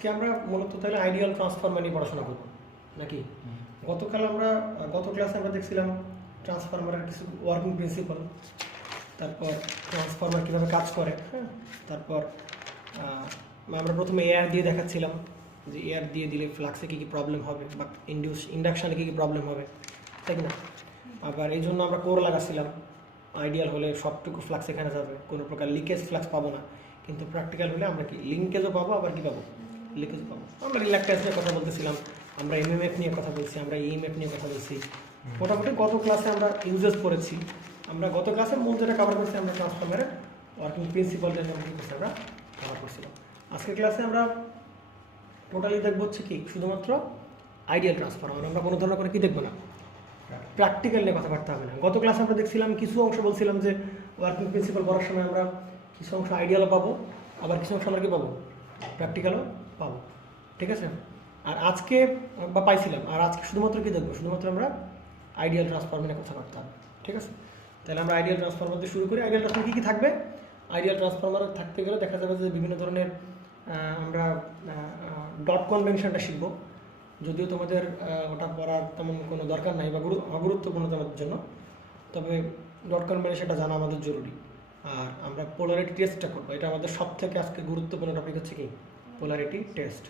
আজকে আমরা মূলত তাহলে আইডিয়াল ট্রান্সফর্মার নিয়ে পড়াশোনা করব নাকি? গত ক্লাসে আমরা দেখছিলাম ট্রান্সফর্মারের কিছু ওয়ার্কিং প্রিন্সিপাল, তারপর ট্রান্সফর্মার কীভাবে কাজ করে, হ্যাঁ, তারপর আমরা প্রথমে এয়ার দিয়ে দেখাচ্ছিলাম যে এয়ার দিয়ে দিলে ফ্লাক্সে কী কী প্রবলেম হবে বা ইন্ডাকশানে কী কী প্রবলেম হবে, তাই না? আবার এই জন্য আমরা কোর লাগাচ্ছিলাম, আইডিয়াল হলে সবটুকু ফ্লাক্স এখানে যাবে, কোনো প্রকার লিকেজ ফ্লাক্স পাবো না। কিন্তু প্র্যাকটিক্যাল হলে আমরা কি লিঙ্কেজও পাবো, আবার কী পাবো, লিকেজও পাবো। আমরা রিল্যাক্টেন্স নিয়ে কথা বলতেছিলাম, আমরা এমএমএফ নিয়ে কথা বলছি, আমরা ইএমএফ নিয়ে কথা বলছি। মোটামুটি গত ক্লাসে আমরা ইউজেস করেছি। আমরা গত ক্লাসে মূল যেটা কভার করছি আমরা ট্রান্সফর্মারের ওয়ার্কিং প্রিন্সিপালটা নিয়ে কী করছি আমরা কভার করছিলাম। আজকের ক্লাসে আমরা টোটালি দেখবো হচ্ছে কি শুধুমাত্র আইডিয়াল ট্রান্সফর্মার, আমরা কোনো ধরনের করে কী দেখবো না, প্র্যাকটিক্যাল নিয়ে কথাবার্তা হবে না। গত ক্লাসে আমরা দেখছিলাম কিছু অংশ বলছিলাম যে ওয়ার্কিং প্রিন্সিপাল পড়ার সময় আমরা কিছু অংশ আইডিয়ালও পাবো, আবার কিছু অংশ আমরা কী পাবো, প্র্যাকটিক্যালও পাবো, ঠিক আছে? আর আজকে বা পাইছিলাম, আর আজকে শুধুমাত্র কী দেখবো, শুধুমাত্র আমরা আইডিয়াল ট্রান্সফর্মার নিয়ে কথাবার্তা হবে, ঠিক আছে? তাহলে আমরা আইডিয়াল ট্রান্সফর্মার দিয়ে শুরু করি। আইডিয়াল ট্রান্সফর্মার কী কী থাকবে? আইডিয়াল ট্রান্সফর্মার থাকতে গেলে দেখা যাবে যে বিভিন্ন ধরনের আমরা ডট কনভেনশনটা শিখবো, যদিও তোমাদের ওটা পড়ার তেমন কোনো দরকার নাই বা অগুরুত্বপূর্ণ তোমাদের জন্য, তবে ডট কনভেনশনটা জানা আমাদের জরুরি। আর আমরা পোলারিটি টেস্টটা করবো, এটা আমাদের সব থেকে আজকে গুরুত্বপূর্ণ টপিক হচ্ছে কি পোলারিটি টেস্ট।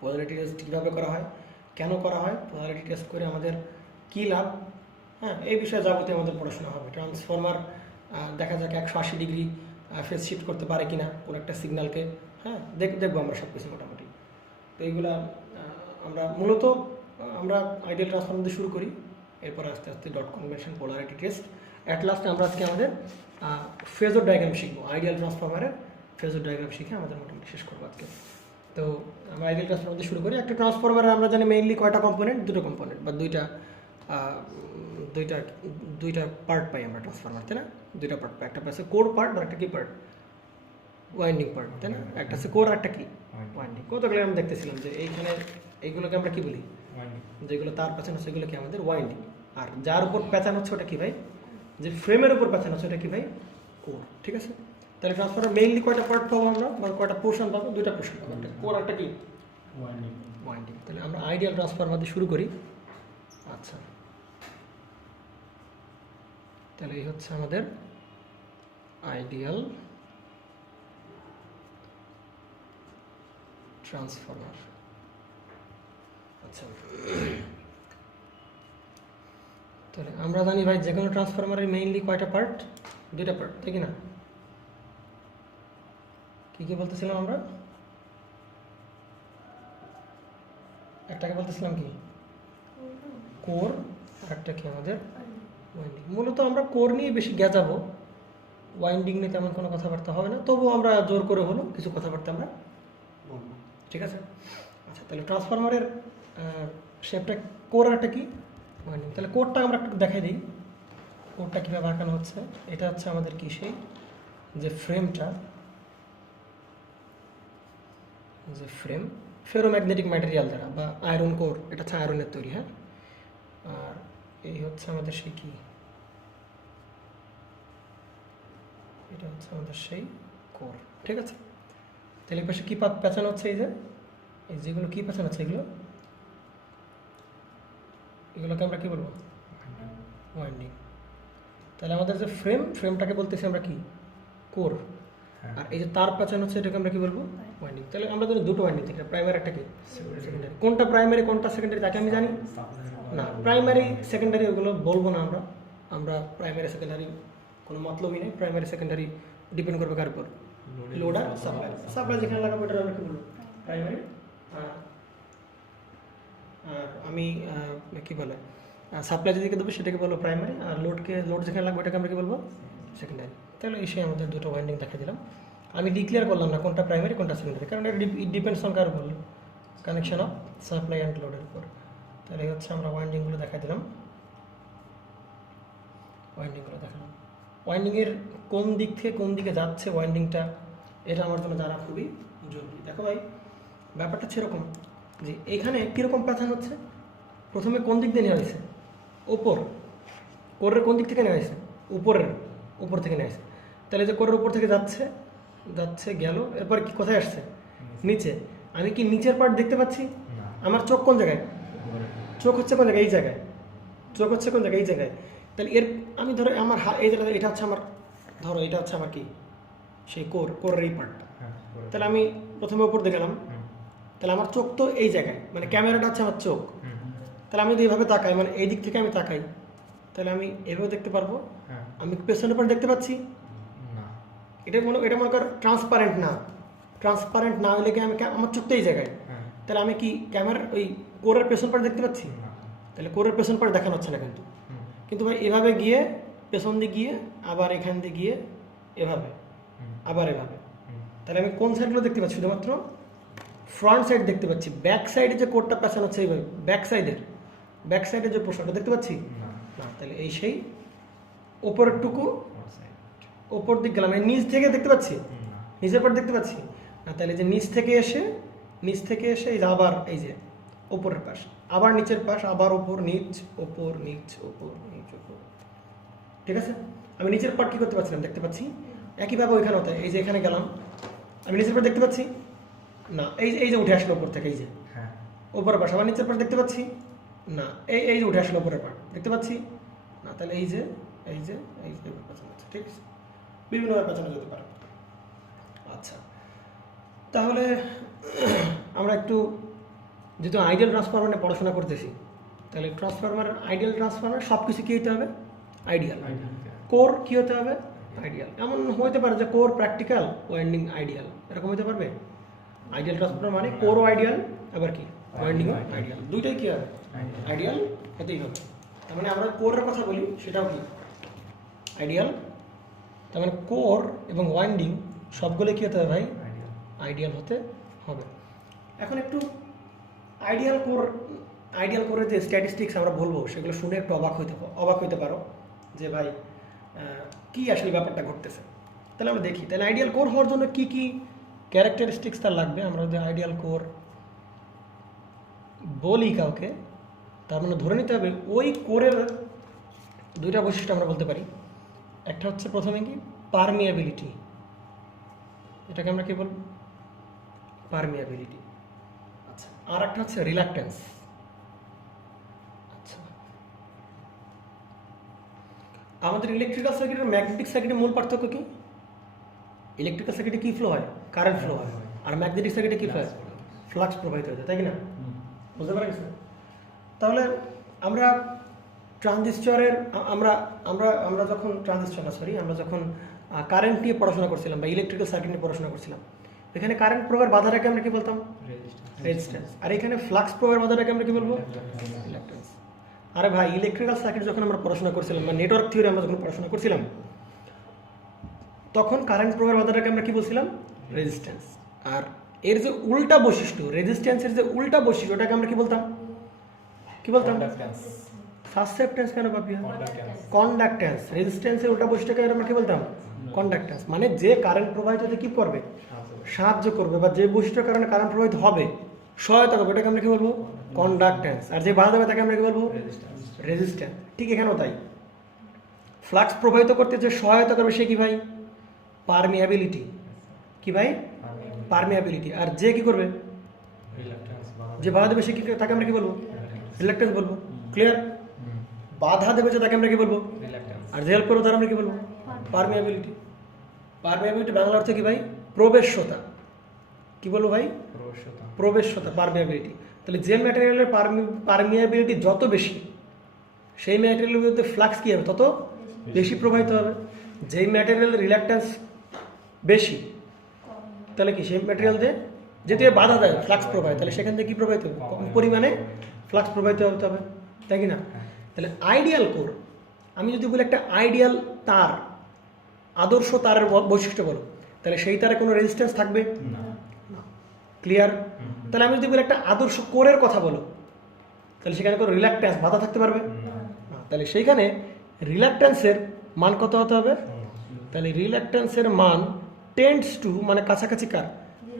পোলারিটি টেস্ট কীভাবে করা হয়, কেন করা হয়, পোলারিটি টেস্ট করে আমাদের কী লাভ, হ্যাঁ, এই বিষয়ে যাবতীয় আমাদের পড়াশোনা হবে। ট্রান্সফর্মার দেখা যাক 180 ডিগ্রি ফেজ শিফট করতে পারে কিনা কোনো একটা সিগন্যালকে, হ্যাঁ, দেখবো আমরা সব কিছু মোটামুটি। তো এইগুলা আমরা মূলত আমরা আইডিয়াল ট্রান্সফর্মার দিয়ে শুরু করি, এরপর আস্তে আস্তে dot convention, polarity test, at last আমরা আজকে আমাদের ফেজর ডায়াগ্রাম শিখবো। আইডিয়াল ট্রান্সফর্মারের ফেজর ডায়াগ্রাম শিখে আমাদের মোটামুটি শেষ করবো আজকে। তো আমরা আইডিয়াল ট্রান্সফর্মার দিয়ে শুরু করি। একটা ট্রান্সফর্মারে আমরা জানি মেইনলি কয়টা কম্পোনেন্ট, দুটো কম্পোনেন্ট বা দুইটা পার্ট পাই আমরা ট্রান্সফর্মার, তাই না? দুইটা পার্ট পাই, একটা পাচ্ছে কোর পার্ট আর একটা কি পার্ট, ওয়াইন্ডিং পার্ট, তাই না? একটা হচ্ছে কোর আর একটা কি ওয়াইন্ডিং। কতগুলো আমরা দেখতেছিলাম যে এইখানে এইগুলোকে আমরা কি বলি, যেগুলো তার পেছানো হচ্ছে সেগুলো কি আমাদের ওয়াইন্ডিং, আর যার উপর পেঁচানো হচ্ছে ওটা কি ভাই, যে ফ্রেমের উপর পেঁচানো হচ্ছে ওটা কি ভাই, কোর, ঠিক আছে? তাহলে ট্রান্সফর্মার মেইনলি কয়টা পার্ট পাবো আমরা, বা কয়টা পোর্শন পাবো, দুইটা পোর্শন পাবো, একটা কোর একটা কি ওয়াইন্ডিং। তাহলে আমরা আইডিয়াল ট্রান্সফর্মার দিয়ে শুরু করি। আচ্ছা, তাহলে এই হচ্ছে আমাদের আইডিয়াল ট্রান্সফর্মার। আচ্ছা, তাহলে আমরা জানি ভাই যে কোনো ট্রান্সফরমারের মেইনলি কয়টা পার্ট, দুইটা পার্ট, তাই কি না? কি বলতেছিলাম আমরা, একটাকে বলতেছিলাম কি কোর, আর একটা কি আমাদের ওয়াইন্ডিং। মূলত আমরা কোর নিয়ে বেশি গেজাবো, ওয়াইন্ডিং নিয়ে তেমন কোনো কথাবার্তা হবে না, তবুও আমরা জোর করে হলো কিছু কথাবার্তা আমরা বলবো, ঠিক আছে? আচ্ছা, তাহলে ট্রান্সফরমারের শেপটা কোর আর একটা কি ওয়াইন্ডিং। তাহলে কোরটা আমরা একটু দেখাই দিই, কোরটা কীভাবে আঁকানো হচ্ছে। এটা হচ্ছে আমাদের কি সেই যে ফ্রেমটা, যে ফেরোম্যাগনেটিক ম্যাটেরিয়াল দ্বারা বা আয়রন কোর, এটা হচ্ছে আয়রনের তৈরি, হ্যাঁ। আর এই হচ্ছে আমাদের সেই কি, এটা হচ্ছে আমাদের সেই কোর, ঠিক আছে? তাহলে পাশে কী পেঁচানো হচ্ছে, এই যেগুলো কী পেঁচানো হচ্ছে, এগুলোকে আমরা কী বলবো, ওয়াইন্ডিং। তাহলে আমাদের যে ফ্রেমটাকে বলতেছি আমরা কি কোর, আর এই যে তার পেঁচানো হচ্ছে এটাকে আমরা কি বলবো, ওয়াইন্ডিং। তাহলে আমরা ধরো দুটো ওয়াইন্ডিং থেকে, প্রাইমারি একটা কি সেকেন্ডারি। কোনটা প্রাইমারি কোনটা সেকেন্ডারি তাকে আমি জানি না, প্রাইমারি সেকেন্ডারি ওগুলো বলবো না আমরা প্রাইমারি সেকেন্ডারি কোনো মতলবই নেই। প্রাইমারি সেকেন্ডারি ডিপেন্ড করবে কার উপর, লোড আর সাপ্লাই যেখানে লাগাবো এটা আমরা কি বলবো প্রাইমারি। আর আমি কি বলে সাপ্লাই যেদিকে দেবো সেটাকে বলবো প্রাইমারি, আর লোড যেখানে লাগবে এটাকে আমরা কি বলবো সেকেন্ডারি। তাহলে এসে আমাদের দুটো ওয়াইন্ডিং দেখা দিলাম। আমি ডিক্লেয়ার করলাম না কোনটা প্রাইমারি কোনটা সেকেন্ডারি, কারণ এটা ডিপেন্ডস অন কার উপর, কানেকশন অফ সাপ্লাই অ্যান্ড লোডের উপর। তাহলে হচ্ছে আমরা ওয়াইন্ডিংগুলো দেখা দিলাম, ওয়াইন্ডিংগুলো দেখালাম। ওয়াইন্ডিংয়ের কোন দিক থেকে কোন দিকে যাচ্ছে ওয়াইন্ডিংটা, এটা আমার জন্য জানা খুবই জরুরি। দেখো ভাই, ব্যাপারটা সেরকম যে এখানে কীরকম প্যাটার্ন হচ্ছে, প্রথমে কোন দিক দিয়ে নেওয়া হয়েছে, কোরের কোন দিক থেকে নেওয়া হয়েছে, উপর থেকে নেওয়া হয়েছে। তাহলে যে কোরের উপর থেকে যাচ্ছে গেল, এরপর কি কোথায় আসছে, নিচে। আমি কি নিচের পার্ট দেখতে পাচ্ছি? না। আমার চোখ কোন জায়গায়? চোখ হচ্ছে কোন জায়গায়? এই জায়গায়। চোখ হচ্ছে কোন জায়গায়? এই জায়গায়। তাহলে এর আমি ধরো আমার এই জায়গাটা, এটা হচ্ছে আমার, ধরো এটা হচ্ছে আমার কি সেই কোরের এই পার্টটা। তাহলে আমি প্রথমে উপর দিয়ে গেলাম, তাহলে আমার চোখ তো এই জায়গায়, মানে ক্যামেরাটা হচ্ছে আমার চোখ। তাহলে আমি যদি এইভাবে তাকাই, মানে এই দিক থেকে আমি তাকাই, তাহলে আমি এভাবে দেখতে পারবো। আমি পেছনের পার্ট দেখতে পাচ্ছি না। এটা মনে কর ট্রান্সপারেন্ট না। ট্রান্সপারেন্ট না হলে কি আমি আমার চোখ তো এই জায়গায়, তাহলে আমি কি ক্যামেরার ওই কোরের পেছন পার্ট দেখতে পাচ্ছি? তাহলে কোরের পেছন পার্ট দেখানো হচ্ছে না কিন্তু। কিন্তু ভাই এভাবে গিয়ে পেছন দিয়ে গিয়ে আবার এখান দিয়ে গিয়ে এভাবে আবার এভাবে, তাহলে আমি কোন সাইডগুলো দেখতে পাচ্ছি? শুধুমাত্র ফ্রন্ট সাইড দেখতে পাচ্ছি। ব্যাক সাইডে যে কোডটা পেছানো হচ্ছে এইভাবে, ব্যাক সাইডের যে পোর্শনটা দেখতে পাচ্ছি না। তাহলে এই সেই ওপরের টুকু ওপর দিক গেলাম, এই নিচ থেকে দেখতে পাচ্ছি, নিচের পার্ট দেখতে পাচ্ছি না। তাহলে যে নিচ থেকে এসে এই যে আবার এই যে ওপরের পাশ, আবার নিচের পাশ, আবার ওপর নিচ ওপর নিচ ওপর নিচ ওপর। ঠিক আছে, আমি নিচের পার্ট কি করতে পারছিলাম? দেখতে পাচ্ছি। একইভাবে ওইখানে হতে, এই যে এখানে গেলাম, আমি নিচের পার্ট দেখতে পাচ্ছি না। এই যে উঠে আসলো ওপর থেকে, এই যে ওপরের পাশ, আবার নিচের পার্ট দেখতে পাচ্ছি না। এই যে উঠে আসলো ওপরের পার্ট দেখতে পাচ্ছি না। তাহলে এই যে পেছানো হচ্ছে। ঠিক আছে, বিভিন্নভাবে পেছানো যেতে পারে। আচ্ছা, তাহলে আমরা একটু যেহেতু আইডিয়াল ট্রান্সফরমার নিয়ে পড়াশোনা করতেছি, তাহলে আইডিয়াল ট্রান্সফরমার সব কিছু কী হতে হবে? আইডিয়াল। কোর কী হতে হবে? আইডিয়াল। এমন হতে পারে যে কোর প্র্যাকটিক্যাল, ওয়াইন্ডিং আইডিয়াল, এরকম হতে পারবে। আইডিয়াল ট্রান্সফরমার মানে কোরও আইডিয়াল, আবার কি ওয়াইন্ডিংও আইডিয়াল, দুইটাই কী হবে? আইডিয়াল হতেই হবে। তার মানে আমরা কোরের কথা বলি, সেটাও কি আইডিয়াল। তার মানে কোর এবং ওয়াইন্ডিং সবগুলো কী হতে হবে ভাই? আইডিয়াল হতে হবে। এখন একটু আইডিয়াল কোরের যে স্ট্যাটিস্টিক্স আমরা বলবো, সেগুলো শুনে একটু অবাক হইতে পারো যে ভাই কী আসলে ব্যাপারটা ঘটতেছে। তাহলে আমরা দেখি, তাহলে আইডিয়াল কোর হওয়ার জন্য কি কি ক্যারেক্টারিস্টিক্স তার লাগবে। আমরা যদি আইডিয়াল কোর বলি কাউকে, তার মানে ধরে নিতে হবে ওই কোরের দুইটা বৈশিষ্ট্য আমরা বলতে পারি। একটা হচ্ছে প্রথমে কি পারমিয়াবিলিটি, এটাকে আমরা কি বলবো? পারমিয়াবিলিটি। আচ্ছা, আর একটা হচ্ছে রিল্যাক্টেন্স। আচ্ছা, আমাদের ইলেকট্রিক্যাল সার্কিটের ম্যাগনেটিক সার্কিটের মূল পার্থক্য কি? ইলেকট্রিক্যাল সার্কিটে কি ফ্লো হয়? কারেন্ট ফ্লো হয়। আর ম্যাগনেটিক সার্কিটে কি ফ্লো হয়? ফ্লাক্স প্রবাহিত হয়ে যায়, তাই কি না? বুঝতে পারা গেছে? তাহলে আমরা ট্রানজিস্টরের আমরা যখন আমরা যখন কারেন্ট নিয়ে পড়াশোনা করছিলাম বা ইলেকট্রিক্যাল সার্কিট নিয়ে পড়াশোনা করছিলাম, এখানে কারেন্ট প্রবাহের বাধাটাকে আমরা কি বলতাম? রেজিস্ট্যান্স। আর এখানে ফ্লাক্স প্রবাহের বাধাটাকে আমরা কি বলবো? রিল্যাক্টেন্স। আরে ভাই, ইলেকট্রিক্যাল সার্কিট যখন আমরা পড়াশোনা করছিলাম বা নেটওয়ার্ক থিওরি আমরা যখন পড়াশোনা করছিলাম, তখন কারেন্ট প্রবাহের বাধাটাকে আমরা কি বলছিলাম? রেজিস্ট্যান্স। আর এর যে উল্টা বৈশিষ্ট্য, রেজিস্ট্যান্সের যে উল্টা বৈশিষ্ট্য, ওটাকে আমরা কি বলতাম? সাসেপ্টেন্স কেন পাবি? কন্ডাক্ট্যান্স। রেজিস্ট্যান্সের উল্টা বৈশিষ্ট্যকে আমরা কি বলতাম? কন্ডাক্ট্যান্স। মানে যে কারেন্ট প্রবাহিত হতে কি করবে? সাহায্য করবে, বা যে বৈশিষ্ট্যের কারণে কারেন্ট প্রবাহিত হবে, সহায়তা করবে, এটাকে আমরা কি বলবো? কন্ডাক্ট্যান্স। আর যে বাধা দেবে তাকে আমরা কি বলবো? রেজিস্ট্যান্স। ঠিক এখানেও তাই, ফ্লাক্স প্রবাহিত করতে যে সহায়তা করবে সে কি ভাই? পারমিয়াবিলিটি। কি ভাই? পারমিয়াবিলিটি। আর যে কি করবে? যে বাধা দেবে সে কি, তাকে আমরা কি বলবো? রিল্যাক্টেন্স বলবো। ক্লিয়ার? বাধা দেবে যে তাকে আমরা কি বলবো? আর যে হেল্প করবো তার আমরা কি বলবো? পারমিয়াবিলিটি। পারমিয়াবিলিটি বাংলা অর্থ কি ভাই? প্রবেশ্যতা। কি বলবো ভাই? প্রবেশ্যতা, পারমিয়াবিলিটি। তাহলে যে ম্যাটেরিয়ালের পারমিয়াবিলিটি যত বেশি, সেই ম্যাটেরিয়ালের মধ্যে ফ্লাক্স কী হবে? তত বেশি প্রবাহিত হবে। যেই ম্যাটেরিয়ালের রিল্যাক্টেন্স বেশি, তাহলে কি সেই ম্যাটেরিয়াল দিয়ে যেতে বাধা দেয় ফ্লাক্স প্রবাহ, তাহলে সেখান থেকে কী প্রবাহিত হবে? কম পরিমাণে ফ্লাক্স প্রবাহিত হতে হবে, তাই কি না? তাহলে আইডিয়াল কোর, আমি যদি বলি একটা আইডিয়াল তার, আদর্শ তারের বৈশিষ্ট্য বলো, তাহলে সেই তারে কোনো রেজিস্ট্যান্স থাকবে না। ক্লিয়ার? তাহলে আমি যদি বলি একটা আদর্শ কোরের কথা বলো, তাহলে সেখানে কোনো রিল্যাক্টেন্স, বাধা থাকতে পারবে না। তাহলে সেইখানে রিল্যাক্টেন্সের মান কত হতে হবে? তাহলে রিল্যাক্টেন্সের মান টেন্ডস টু, মানে কাছাকাছি কার?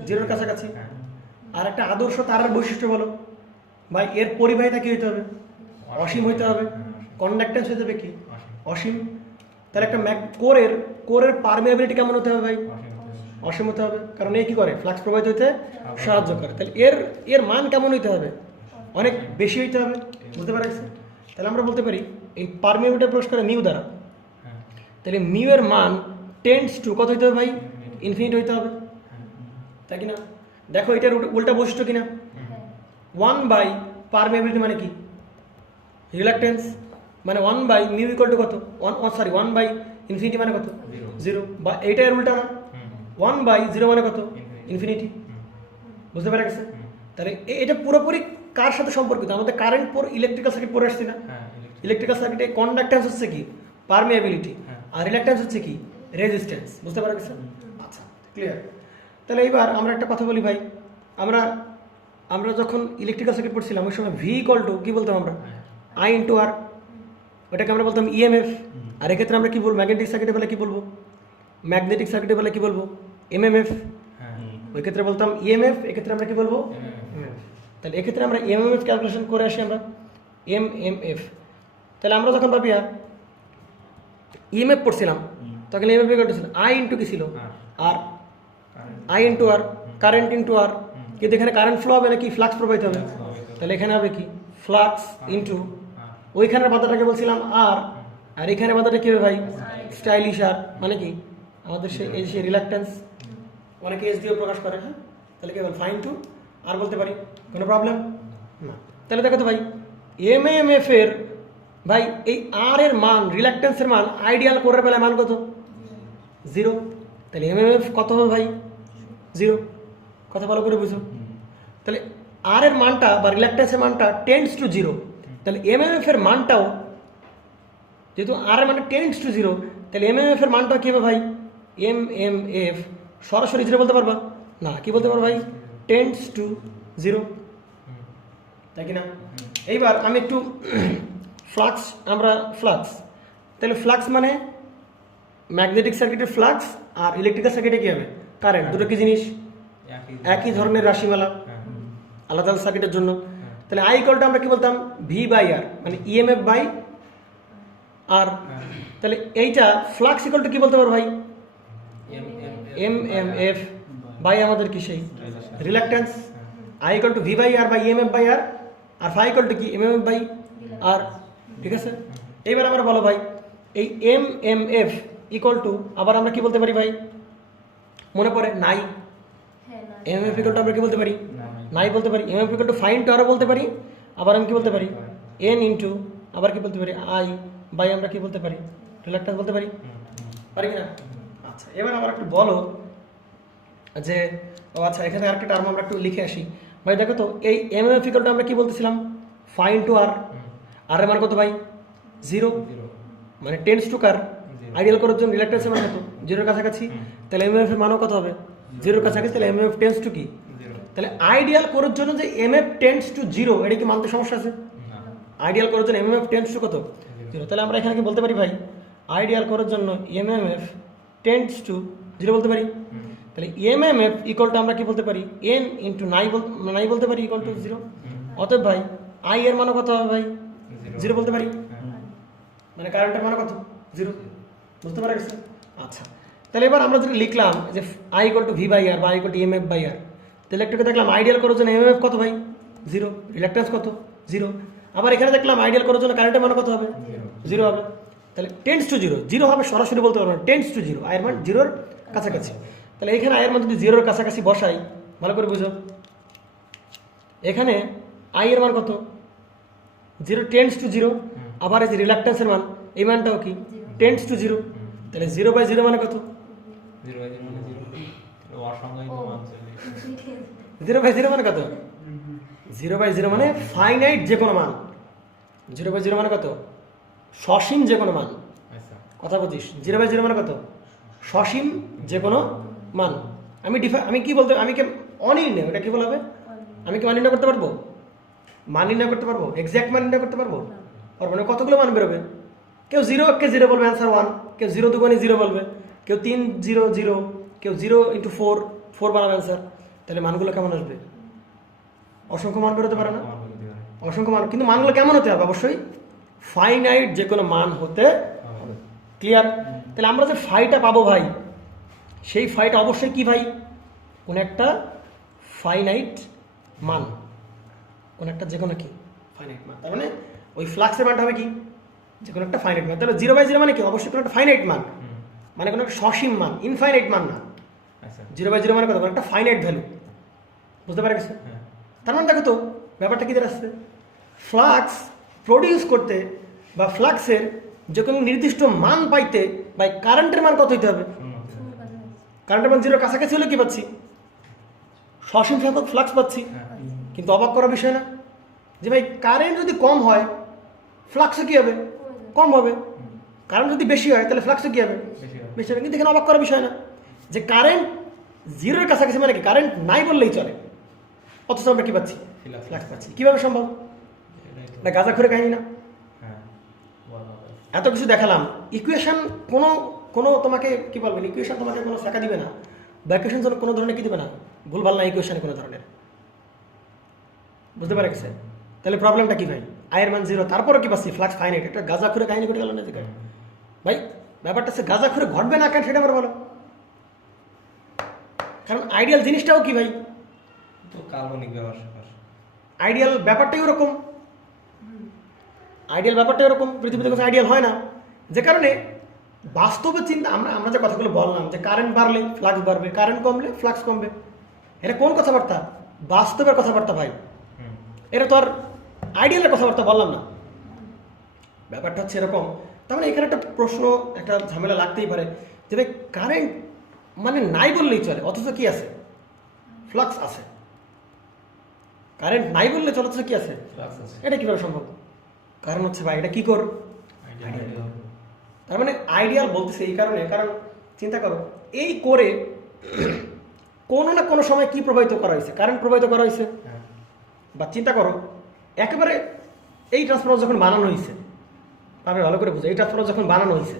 জিরোর কাছাকাছি। আর একটা আদর্শ তারের বৈশিষ্ট্য বলো ভাই, এর পরিবাহিতা কি হইতে হবে? অসীম হইতে হবে। কন্ডাক্টেন্স হইতে হবে কি? অসীম। তাহলে একটা কোরের পারমিয়াবিলিটি কেমন হতে হবে ভাই? অসীম হতে হবে, কারণ এ কি করে ফ্লাক্স প্রবাহিত হইতে সাহায্য করে। তাহলে এর এর মান কেমন হইতে হবে? অনেক বেশি হইতে হবে, বুঝতে পারছি? তাহলে আমরা বলতে পারি এই পারমিয়াবিলিটি প্রকাশ করে মিউ দ্বারা। তাহলে মিউ এর মান টেন্ডস টু কত হইতে হবে ভাই? ইনফিনিটি হইতে হবে, তাই কি না? দেখো এটার উল্টা বৈশিষ্ট্য কিনা। 1 বাই পারমিয়াবিলিটি মানে কি? রিলাক্টেন্স, মানে 1 বাই মিউ ইকুয়াল টু কত? 1 বাই ইনফিনিটি মানে কত? 0। বা এইটা এর উল্টা না, 1 বাই 0 মানে কত? ইনফিনিটি, বুঝতে পারা গেছে? তাহলে এটা পুরোপুরি কার সাথে সম্পর্কিত? আমাদের কারেন্ট পর ইলেকট্রিক্যাল সার্কিট পড়ে আসছি না? ইলেকট্রিক্যাল সার্কিটে কন্ডাক্ট্যান্স হচ্ছে কি? পারমিয়াবিলিটি, আর রিলাক্ট্যান্স হচ্ছে কি? রেজিস্ট্যান্স, বুঝতে পারা গেছে? আচ্ছা, ক্লিয়ার। তাহলে এইবার আমরা একটা কথা বলি ভাই, আমরা আমরা যখন ইলেকট্রিক্যাল সার্কিট পড়ছিলাম ওই সময় ভি ইকুয়াল টু কি বলতাম আমরা? আই ইন্টু আর, ওটাকে আমরা বলতাম ইএমএফ। আর এক্ষেত্রে আমরা কি বলবো? ম্যাগনেটিক সার্কিটে বলে কি বলবো? ম্যাগনেটিক সার্কিটে বলে কি বলবো? এমএমএফ। ওই ক্ষেত্রে বলতাম ইএমএফ, এক্ষেত্রে আমরা কি বলবো? তাহলে এক্ষেত্রে আমরা এমএমএফ ক্যালকুলেশন করে আসি আমরা, এমএমএফ। তাহলে আমরা যখন ভাবি ইএমএফ পড়ছিলাম তখন এমএমএফ করতেছিল আই ইন্টু কি ছিল? R, I into R, current into R. কিন্তু এখানে কারেন্ট ফ্লো হবে নাকি ফ্লাক্স প্রবাহিত হবে? তাহলে এখানে হবে কি? ফ্লাক্স ইন্টু ওইখানের বাধাটাকে বলছিলাম আর, আর এখানে বাধাটা কি হবে ভাই? স্টাইলিশ আর, মানে কি আমাদের সেই রিলাক্টেন্স, অনেকে এস দিয়ে প্রকাশ করে। হ্যাঁ, তাহলে কি বল? ফাইন টু আর বলতে পারি, কোনো প্রবলেম না। তাহলে দেখো তো ভাই, এমএমএফ এর ভাই এই আর এর মান, রিলাক্টেন্সের মান আইডিয়াল কোরের বেলায় মান কত? 0। তাহলে এমএমএফ কত হবে ভাই? 0। কথা ভালো করে বুঝো। তাহলে আর এর মানটা বা রিলাক্টেন্সের মানটা টেন্ডস টু 0। তাহলে এমএমএফ এর মানটাও যেহেতু আর এর মানটা টেন্ডস টু 0, তাহলে এমএমএফ এর মানটা কি হবে ভাই? এমএমএফ সরাসরি 0 বলতে পারবা না, কি বলতে পারবো ভাই? টেন্ডস টু 0, তাই কি না? এইবার আমি একটু ফ্লাক্স, আমরা ফ্লাক্স, তাহলে ফ্লাক্স মানে ম্যাগনেটিক সার্কিটের ফ্লাক্স আর ইলেকট্রিক্যাল সার্কিটে কি হবে? কারেন্ট। দুটো কি জিনিস? একই ধরনের রাশিমালা, আলাদা আলাদা সার্কিটের জন্য। তাহলে আই ইকুয়ালটা আমরা কি বলতাম? ভি বাই আর, মানে ইএমএফ বাই আর। তাহলে এইটা ফ্লাক্স ইকুয়াল টু কি বলতে পারো ভাই? এমএমএফ বাই আমাদের কি সেই reluctance. I equal to V by R by EMF by R, আর ফাই ইকুয়াল টু কি? এমএমএফ বাই আর, ঠিক আছে? এইবার আবার বলো ভাই, এই এমএমএফ ইকুয়াল টু আবার আমরা কি বলতে পারি ভাই? মনে পড়ে নাই? এমএমএফ ইকুয়াল টু আমরা কি বলতে পারি? নাই বলতে পারি। এমএমএফ ইকুয়াল টু ফাইন টু আরও বলতে পারি। আবার আমি কি বলতে পারি? এন ইন্টু আবার কি বলতে পারি? আই বাই আমরা কি বলতে পারি? রিলাক্টেন্স বলতে পারি, পারি কি না? আচ্ছা, এবার আবার একটু বলো যে, ও আচ্ছা, এখানে আরেকটা টার্ম আমরা একটু লিখে আসি ভাই। দেখো তো, এই এমএমএফ ইকুয়াল টু আমরা কি বলতেছিলাম? ফাইন টু আর। আর এর মান কত ভাই? 0, মানে টেন্ডস টু কার? আইডিয়াল করার জন্য রিলাক্টেন্সের মান কত? 0 এর কাছাকাছি। তাহলে এমএমএফ এর মানও কত হবে? 0 এর কাছাকাছি। তাহলে এমএমএফ টেন্ডস টু কি? তাহলে আইডিয়াল করার জন্য যে এমএফ টেন্ডস টু 0, এটা কি মানতে সমস্যা আছে? আইডিয়াল করার জন্য এমএমএফ টেন্ডস টু কত? 0। তাহলে আমরা এখানে কি বলতে পারি ভাই? আইডিয়াল করার জন্য এমএমএফ টেন্ডস টু 0 বলতে পারি। তাহলে এমএমএফ ইকুয়াল টু আমরা কি বলতে পারি? এন ইন্টু নাই বলতে পারি, ইকুয়াল টু 0। অতএব ভাই আই এর মানও কত হবে ভাই? 0 বলতে পারি, মানে কারেন্টের মান কত? 0, বুঝতে পারা গেছে? আচ্ছা, তাহলে এবার আমরা যদি লিখলাম যে I equal to V by R বা I equal to EMF by R, তাহলে একটু দেখলাম আইডিয়াল করার জন্য এমএফ কত ভাই? 0, রিলাক্টেন্স কত? 0। আবার এখানে দেখলাম আইডিয়াল করার জন্য কারেন্টের মান কত হবে? 0 হবে। তাহলে টেন্ডস টু 0, 0 হবে সরাসরি বলতে পারবো না, টেন্ডস টু 0, আয়ের মান 0 এর কাছাকাছি। তাহলে এখানে আয়ের মান যদি 0 এর কাছাকাছি বসাই, ভালো করে বুঝো, এখানে আই এর মান কত? 0, টেন্ডস টু 0। আবার এই যে রিলাক্টেন্সের মান, এই মানটাও কি? Tends to 0। তাহলে 0 বাই 0 মানে কত? 0 বাই 0 মানে কত? 0 বাই 0 মানে ফাইনাইট যে কোনো মান। 0 বাই 0 মানে কত? সসীম যে কোনো মান। কথা বুঝিস? 0 বাই 0 মানে কত? সসীম যে কোনো মান। আমি কি বলতে, আমি কি অনির্ণয়, ওটা কি বলা হবে? আমি কি অনির্ণয় করতে পারবো? মান নির্ণয় করতে পারবো? এক্সাক্ট মান নির্ণয় করতে পারবো? পারবো না। কতগুলো মান বেরোবে? কেউ 0 কে 0 বলবে, অ্যান্সার 1। কেউ 0 দুগুণে 0 বলবে, কেউ 3 0 0, কেউ 0 ইন্টু 4 বানাবে অ্যান্সার। তাহলে মানগুলো কেমন আসবে? অসংখ্য মান বেরোতে পারে না? অসংখ্য মান। কিন্তু মানগুলো কেমন হতে হবে? অবশ্যই ফাইনাইট যে কোনো মান হতে হবে। ক্লিয়ার? তাহলে আমরা যে ফাইটা পাবো ভাই, সেই ফাইটা অবশ্যই কি ভাই, কোন একটা ফাইনাইট মান, কোন একটা যে কোনো কি ফাইনাইট মান। তার মানে ওই ফ্লাক্সের মানটা হবে কি, যে কোনো একটা ফাইনাইট মান। তাহলে 0/0 মানে কি, অবশ্যই কোনো একটা ফাইনাইট মান, মানে কোনো একটা সসীম মান, ইনফাইনাইট মান না। 0/0 মানে কত, কোনো একটা ফাইনাইট ভ্যালু, বুঝতে পারে গেছে? তার মানে দেখো তো ব্যাপারটা কি দাঁড়াচ্ছে, ফ্লাক্স প্রডিউস করতে বা ফ্লাক্সের যে কোনো নির্দিষ্ট মান পাইতে ভাই কারেন্টের মান কত হইতে হবে? কারেন্টের মান 0 কাছাকাছি হলে কি পাচ্ছি, সসীম সংখ্যক ফ্লাক্স পাচ্ছি। কিন্তু অবাক করার বিষয় না যে ভাই কারেন্ট যদি কম হয় ফ্লাক্সও কি হবে, কম হবে। কারেন্ট যদি বেশি হয় তাহলে ফ্লাক্সও কি হবে, বেশি হবে। কিন্তু এখানে অবাক করার বিষয় না যে কারেন্ট 0-এর কাছাকাছি মানে কি, কারেন্ট নাই বললেই চলে, অথচ আমরা কি পাচ্ছি, ফ্লাক্স পাচ্ছি। কিভাবে সম্ভব? না গাঁজাখুরে কাহিনী না? এত কিছু দেখালাম, ইকুয়েশন কোনো কোনো তোমাকে কি বলবেন, ইকুয়েশন তোমাকে কোনো শেখা দিবে না, বা ইকুয়েশন কোনো ধরনের কি দিবে না, ভুলভাল না ইকুয়েশনে কোনো ধরনের, বুঝতে পারে গেছে? তাহলে প্রবলেমটা কি ভাই, আয়ের মান 0 তারপরে কি পাচ্ছি, ফ্লাক্স ফাইনাইট। একটা গাঁজাখুরে কাহিনী ঘটে গেল না যে ভাই, ব্যাপারটা হচ্ছে গাঁজাখুরে ঘটবে না কেন সেটা আমার বলো। কারণ আইডিয়াল জিনিসটাও কি ভাই, কাল্পনিক ব্যাপার, আইডিয়াল ব্যাপারটাই ওরকম, আইডিয়াল ব্যাপারটা এরকম, পৃথিবীতে কোনো আইডিয়াল হয় না। যে কারণে বাস্তবে চিন্তা, আমরা যে কথাগুলো বললাম যে কারেন্ট বাড়লে ফ্লাক্স বাড়বে, কারেন্ট কমলে ফ্লাক্স কমবে, এটা কোন কথাবার্তা, বাস্তবের কথাবার্তা ভাই। এটা তো আর আইডিয়ালের কথাবার্তা বললাম না। ব্যাপারটা হচ্ছে এরকম। তার মানে এখানে একটা প্রশ্ন, একটা ঝামেলা লাগতেই পারে যে ভাই কারেন্ট মানে নাই বললেই চলে, অথচ কি আছে, ফ্লাক্স আছে। কারেন্ট নাই বললে চলে, অথচ কি আছে, এটা কিভাবে সম্ভব? কারণ হচ্ছে ভাই এটা কি কর, তার মানে আইডিয়াল বলতেছে এই কারণে, কারণ চিন্তা করো এই করে কোনো না কোনো সময় কি প্রবাহিত করা হয়েছে, কারেন্ট প্রবাহিত করা হয়েছে। বা চিন্তা করো একেবারে এই ট্রান্সফরমার যখন বানানো হয়েছে, তবে ভালো করে বুঝো, এই ট্রান্সফরমার যখন বানানো হয়েছে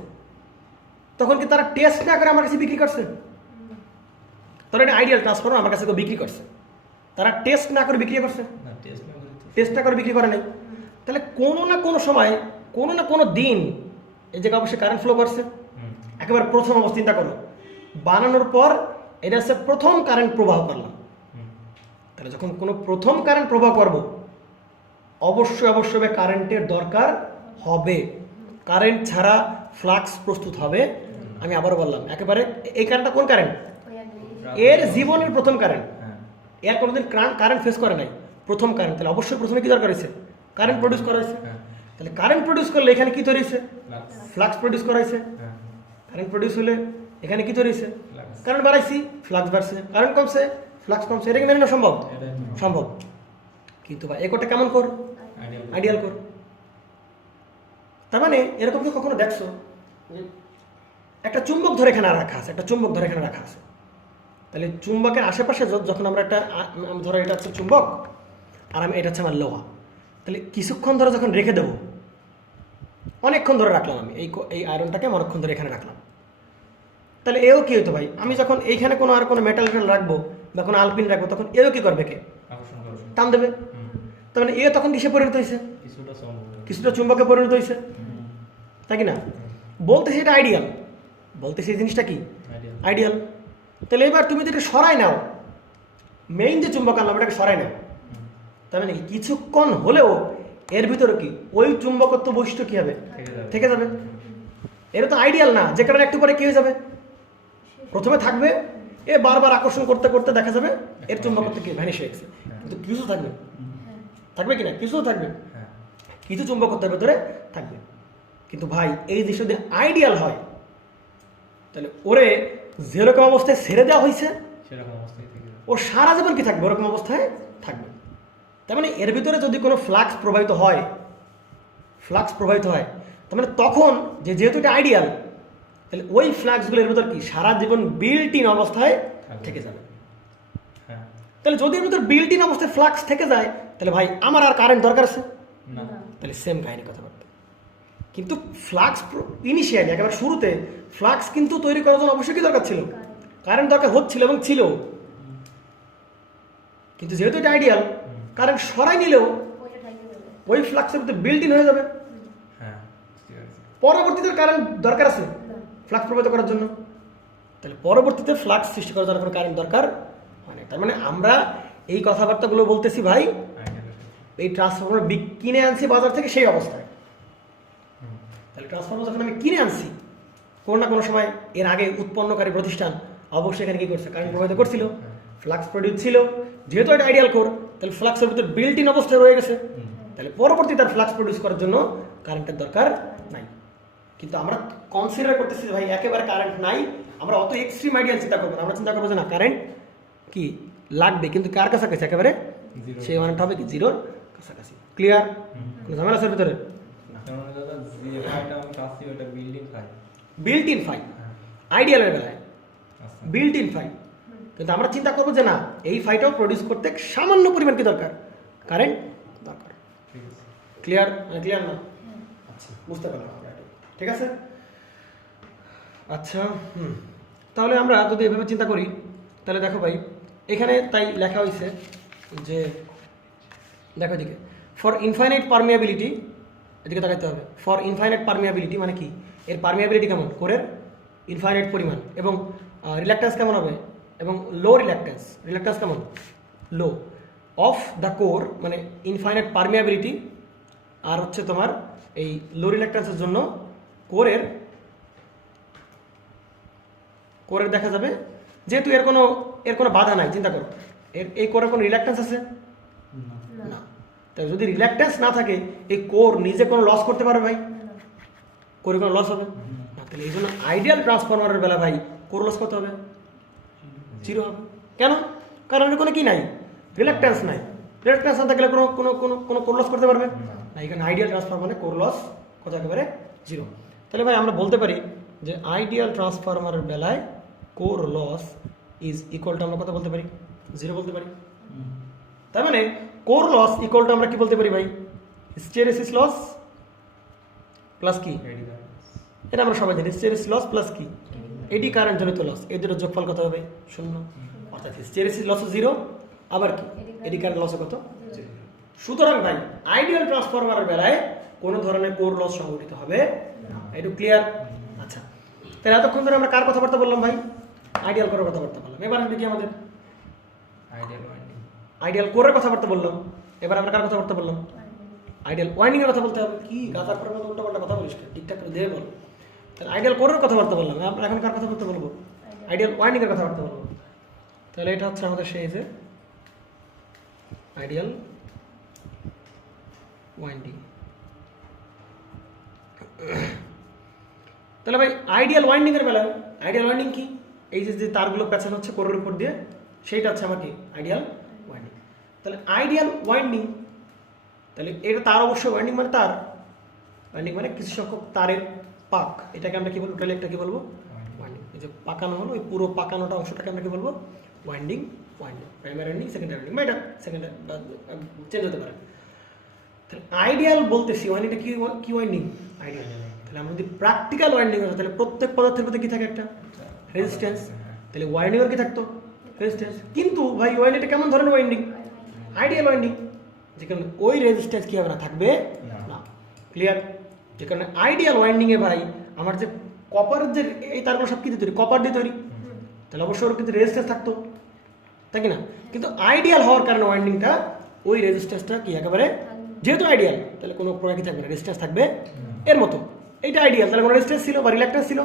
তখন কি তারা টেস্ট না করে আমার কাছে বিক্রি করছে? তারা এটা আইডিয়াল ট্রান্সফরমার আমার কাছে বিক্রি করছে, তারা টেস্ট না করে বিক্রি করছে, টেস্ট না করে বিক্রি করে নাই। তাহলে কোনো না কোনো সময়, কোনো না কোনো দিন এই জায়গায় অবশ্যই কারেন্ট ফ্লো করছে। একেবারে প্রথম অবস্থা চিন্তা করো, বানানোর পর এটা হচ্ছে প্রথম কারেন্ট প্রবাহ করলাম। তাহলে যখন কোনো প্রথম কারেন্ট প্রবাহ করব, অবশ্যই কারেন্টের দরকার হবে। কারেন্ট ছাড়া ফ্লাক্স প্রস্তুত হবে। আমি আবারও বললাম, একেবারে এই কারেন্টটা কোন কারেন্ট, এর জীবনের প্রথম কারেন্ট, এর কোনোদিন কারেন্ট ফেস করে নাই, প্রথম কারেন্ট। তাহলে অবশ্যই প্রথমে কি দরকার হয়েছে, কারেন্ট প্রডিউস করা হয়েছে। তাহলে কারেন্ট প্রডিউস করলে এখানে কি তৈরি হয়েছে, ফ্লাক্স প্রডিউস করা হয়েছে। কারেন্ট প্রডিউস হলে এখানে কি তৈরি হয়েছে, কারেন্ট বাড়াইছি, ফ্লাক্স বাড়ছে। কারেন্ট কমছে, ফ্লাক্স কমছে। এটা কি মেনে নেওয়া সম্ভব? সম্ভব। কিন্তু ভাই একটা কেমন কর, আইডিয়াল কর। তার মানে এরকম কি কখনো দেখছো একটা চুম্বক ধরে এখানে রাখা আছে, একটা চুম্বক ধরে এখানে রাখা আছে। তাহলে চুম্বকের আশেপাশে যখন আমরা একটা, ধরো এটা হচ্ছে চুম্বক আর আমি এটা হচ্ছে আমার লোহা, তাহলে কিছুক্ষণ ধরে যখন রেখে দেবো, অনেকক্ষণ ধরে রাখলাম আমি এই আয়রনটাকে অনেকক্ষণ ধরে এখানে রাখলাম, তাহলে এও কি হইতো ভাই, আমি যখন এইখানে কোনো আর কোনো মেটাল রাখবো বা কোনো আলপিন রাখবো, তখন এও কি করবে, কে টান দেবে। তার মানে এ তখন কিসে পরিণত হয়েছে, কিছুটা চুম্বকে পরিণত হয়েছে, তাই কি না? বলতেছি এটা আইডিয়াল, বলতেছি এই জিনিসটা কি আইডিয়াল। তাহলে এবার তুমি যদি সরাই নাও, মেইন যে চুম্বক আনলাম এটাকে সরাই নাও, তার মানে কি কিছুক্ষণ হলেও এর ভিতরে কি ওই চুম্বকত্ব বৈশিষ্ট্য কি হবে, থেকে যাবে। এটা তো আইডিয়াল না, যে কারণে একটু পরে কি হয়ে যাবে, প্রথমে থাকবে, এ বারবার আকর্ষণ করতে করতে দেখা যাবে এর চুম্বকত্ব কি ভ্যানিশ হয়ে গেছে। কিন্তু কিছু থাকবে, থাকবে কিনা, কিছু থাকবে, কিছু চুম্বকত্বের ভেতরে থাকবে। কিন্তু ভাই এই জিনিস যদি আইডিয়াল হয়, তাহলে ওরে যেরকম অবস্থায় ছেড়ে দেওয়া হয়েছে ও সারা জীবন কি থাকবে, ওরকম অবস্থায় থাকবে। তার মানে এর ভিতরে যদি কোনো ফ্লাক্স প্রবাহিত হয়, তার মানে তখন যেহেতু এটা আইডিয়াল, তাহলে ওই ফ্লাক্সগুলোর ভিতর কি সারা জীবন বিল্ট ইন অবস্থায় থেকে যাবে। তাহলে যদি এর ভিতর বিল্ট ইন অবস্থায় ফ্লাক্স থেকে যায়, তাহলে ভাই আমার আর কারেন্ট দরকার আছে না, তাহলে সেম কাহিনী কথাবার্তা। কিন্তু ফ্লাক্স ইনিশিয়ালি একেবারে শুরুতে ফ্লাক্স কিন্তু তৈরি করার জন্য অবশ্যই কি দরকার ছিল, কারেন্ট দরকার হচ্ছিল এবং ছিল। কিন্তু যেহেতু এটা আইডিয়াল, কারেন্ট সরাই নিলেও ওই ফ্লাক্সের ভিতরে বিল্ট ইন হয়ে যাবে। পরবর্তীতে কারেন্ট দরকার আছে ফ্লাক্স প্রবাহিত করার জন্য, তাহলে পরবর্তীতে ফ্লাক্স সৃষ্টি করার জন্য কোনো কারেন্ট দরকার হয় না। তার মানে আমরা এই কথাবার্তাগুলো বলতেছি ভাই এই ট্রান্সফর্মার কিনে আনছি বাজার থেকে সেই অবস্থায়। তাহলে ট্রান্সফর্মার যখন আমি কিনে আনছি কোনো না কোনো সময় এর আগে উৎপন্নকারী প্রতিষ্ঠান অবশ্যই এখানে কি করছে, কারেন্ট প্রবাহিত করছিল, ফ্লাক্স প্রডিউস ছিল। যেহেতু এটা আইডিয়াল কোর, তাহলে ফ্লাক্সের ভিতরে বিল্ট ইন অবস্থায় রয়ে গেছে, তাহলে পরবর্তী তার ফ্লাক্স প্রডিউস করার জন্য কারেন্টের দরকার নাই। কিন্তু আমরা কনসিডার করতেছি ভাই একেবারে কারেন্ট নাই, আমরা অত এক্সট্রিম আইডিয়াল চিন্তা করবো না। আমরা চিন্তা করবো যে না কারেন্ট কি লাগবে, কিন্তু কার কাছাকাছি, একেবারে সেই মানটা হবে কি জিরোর কাছাকাছি। ক্লিয়ার? কোনো ঝামেলা আছে ভিতরে? বিল্ট ইন ফাই আইডিয়ালের বেলায় বিল্ট ইন ফাই, কিন্তু আমরা চিন্তা করবো যে না এই ফাইটাও প্রডিউস করতে সামান্য পরিমাণ কি দরকার, কারেন্ট দরকার। ক্লিয়ার? ক্লিয়ার না? আচ্ছা, বুঝতে পারলাম আমরা এটা। ঠিক আছে। আচ্ছা, তাহলে আমরা যদি এভাবে চিন্তা করি তাহলে দেখো ভাই এখানে তাই লেখা হয়েছে যে দেখো এদিকে ফর ইনফাইনাইট পারমিয়াবিলিটি, এদিকে তাকাইতে হবে। ফর ইনফাইনাইট পারমিয়াবিলিটি মানে কি, এর পারমিয়াবিলিটি কেমন, কোরের ইনফাইনাইট পরিমাণ, এবং রিল্যাক্টেন্স কেমন হবে, এবং লো রিল্যাক্টেন্স কেমন, লো অফ দ্য কোর, মানে ইনফাইনাইট পারমিয়াবিলিটি আর হচ্ছে তোমার এই লো রিল্যাক্টেন্সের জন্য কোরের দেখা যাবে যেহেতু এর কোনো বাধা নাই। চিন্তা করো এই কোরের কোনো রিল্যাক্টেন্স আছে না, তাই যদি রিল্যাক্টেন্স না থাকে এই কোর নিজে কোনো লস করতে পারবে ভাই, কোরে কোনো লস হবে না। তাহলে এই জন্য আইডিয়াল ট্রান্সফরমারের বেলা ভাই কোর লস কত হবে, জিরো হবে। কেন? কারণ এর কোনো কি নাই, রিল্যাক্টেন্স নাই। রিল্যাক্টেন্স না থাকলে কোনো কোর লস করতে পারবে না। এখানে আইডিয়াল ট্রান্সফরমারে কোর লস কত, একেবারে জিরো। তাহলে ভাই আমরা বলতে পারি যে আইডিয়াল ট্রান্সফরমারের বেলায় core loss is equal to আমরা কত বলতে পারি, জিরো বলতে পারি। তার মানে কোর লস ইকুয়াল টু আমরা কি বলতে পারি ভাই, হিস্টেরেসিস লস প্লাস কি, এটা আমরা সবাই জানি, হিস্টেরেসিস লস প্লাস কি, এডি কারেন্ট জনিত লস, এই দুটো যোগফল কত হবে, শূন্য। অর্থাৎ হিস্টেরেসিস লসও জিরো, আবার কি এডি কারেন্ট লসও কত, জিরো। সুতরাং ভাই আইডিয়াল ট্রান্সফরমারের বেলায় কোনো ধরনের কোর লস সংঘটিত হবে না। এটা ক্লিয়ার? আচ্ছা, তাহলে এতক্ষণ ধরে আমরা কার কথাবার্তা বললাম ভাই, আইডিয়াল কোরের কথাবার্তা বললাম। এবার আসবে কি আমাদের আইডিয়াল কোরের কথাবার্তা বললাম। এবার আমরা কার কথাবার্তা বললাম, আইডিয়াল ওয়াইন্ডিং এর কথা বলতে হবে। কি গাছার পরে মতো উল্টা পাল্টা কথা বলিস, ঠিকঠাক করে দিয়ে বল। তাহলে আইডিয়াল কোরের কথাবার্তা বললাম, আমরা এখন কার কথাবার্তা বলবো, আইডিয়াল ওয়াইন্ডিং এর কথাবার্তা বলবো। তাহলে এটা হচ্ছে আমাদের সেই যে আইডিয়াল ওয়াইন্ডিং। তাহলে ভাই আইডিয়াল ওয়াইন্ডিং এর বেলায় আইডিয়াল ওয়াইন্ডিং কি, এই যে তারগুলো পেঁচানো হচ্ছে কোরের উপর দিয়ে, সেইটা হচ্ছে আমার কি আইডিয়াল ওয়াইন্ডিং। তাহলে আইডিয়াল ওয়াইন্ডিং, তাহলে এটা তার অবশ্যই ওয়াইন্ডিং মানে তার, ওয়াইন্ডিং মানে কিছু সংখ্যক তারের পাক, এটাকে আমরা কি বলবো, তাহলে একটা কি বলবো, ওয়াইন্ডিং। এই যে পাকানো হলো ওই পুরো পাকানোটা অংশটাকে আমরা কি বলবো, winding. Primary winding, secondary winding, বা এটা সেকেন্ডারি চেঞ্জ হতে পারে। তাহলে আইডিয়াল বলতেছি ওয়াইন্ডিংটা কি ওয়াইন্ডিং, আইডিয়াল। তাহলে আমরা যদি প্র্যাকটিক্যাল ওয়াইন্ডিং হয় তাহলে প্রত্যেক পদার্থের মধ্যে কি থাকে, একটা রেজিস্ট্যান্স। তাহলে ওয়াইন্ডিং এর কি থাকতো, রেজিস্ট্যান্স। কিন্তু ভাই ওয়াইন্ডিংটা কেমন ধরনের ওয়াইন্ডিং, আইডিয়াল ওয়াইন্ডিং, যেখানে ওই রেজিস্ট্যান্স কি হবে না, থাকবে না। ক্লিয়ার? যে কারণে আইডিয়াল ওয়াইন্ডিংয়ে ভাই আমার যে কপারের যে এই তারগুলো সব কি দিয়ে তৈরি, কপার দিয়ে তৈরি, তাহলে অবশ্যই ওর কিন্তু রেজিস্ট্যান্স থাকতো, তাই কি না? কিন্তু আইডিয়াল হওয়ার কারণে ওয়াইন্ডিংটা ওই রেজিস্ট্যান্সটা কি একেবারে, যেহেতু আইডিয়াল তাহলে কোনো প্রকার কি থাকবে না, রেজিস্ট্যান্স থাকবে এর মতো। এইটা আইডিয়াল, তাহলে কোনো রেজিস্ট্যান্স ছিল বা রিল্যাক্টেন্স ছিল,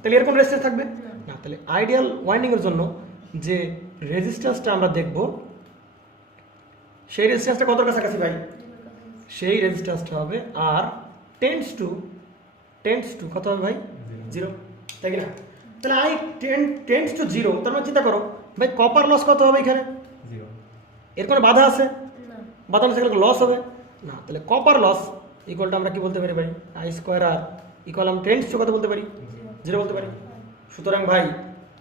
তাহলে এর কোনো রেজিস্ট্যান্স থাকবে না। তাহলে আইডিয়াল ওয়াইন্ডিংয়ের জন্য যে রেজিস্ট্যান্সটা আমরা দেখব, সেই রেজিস্ট্যান্সটা কত কাছাকাছি ভাই, সেই রেজিস্ট্যান্সটা হবে আর টেন্ডস টু কত হবে ভাই, জিরো, তাই কি না? তাহলে টেন্ডস টু জিরো, তার মানে চিন্তা করো ভাই কপার লস কত হবে এখানে, এর কোনো বাধা আছে, বাধা না থাকলে লস হবে না। তাহলে কপার লস ইকুয়ালটা আমরা কি বলতে পারি ভাই, আই স্কোয়ার আর ইকুয়াল আমরা টেন্ডস টু কত বলতে পারি, জিরো বলতে পারি। সুতরাং ভাই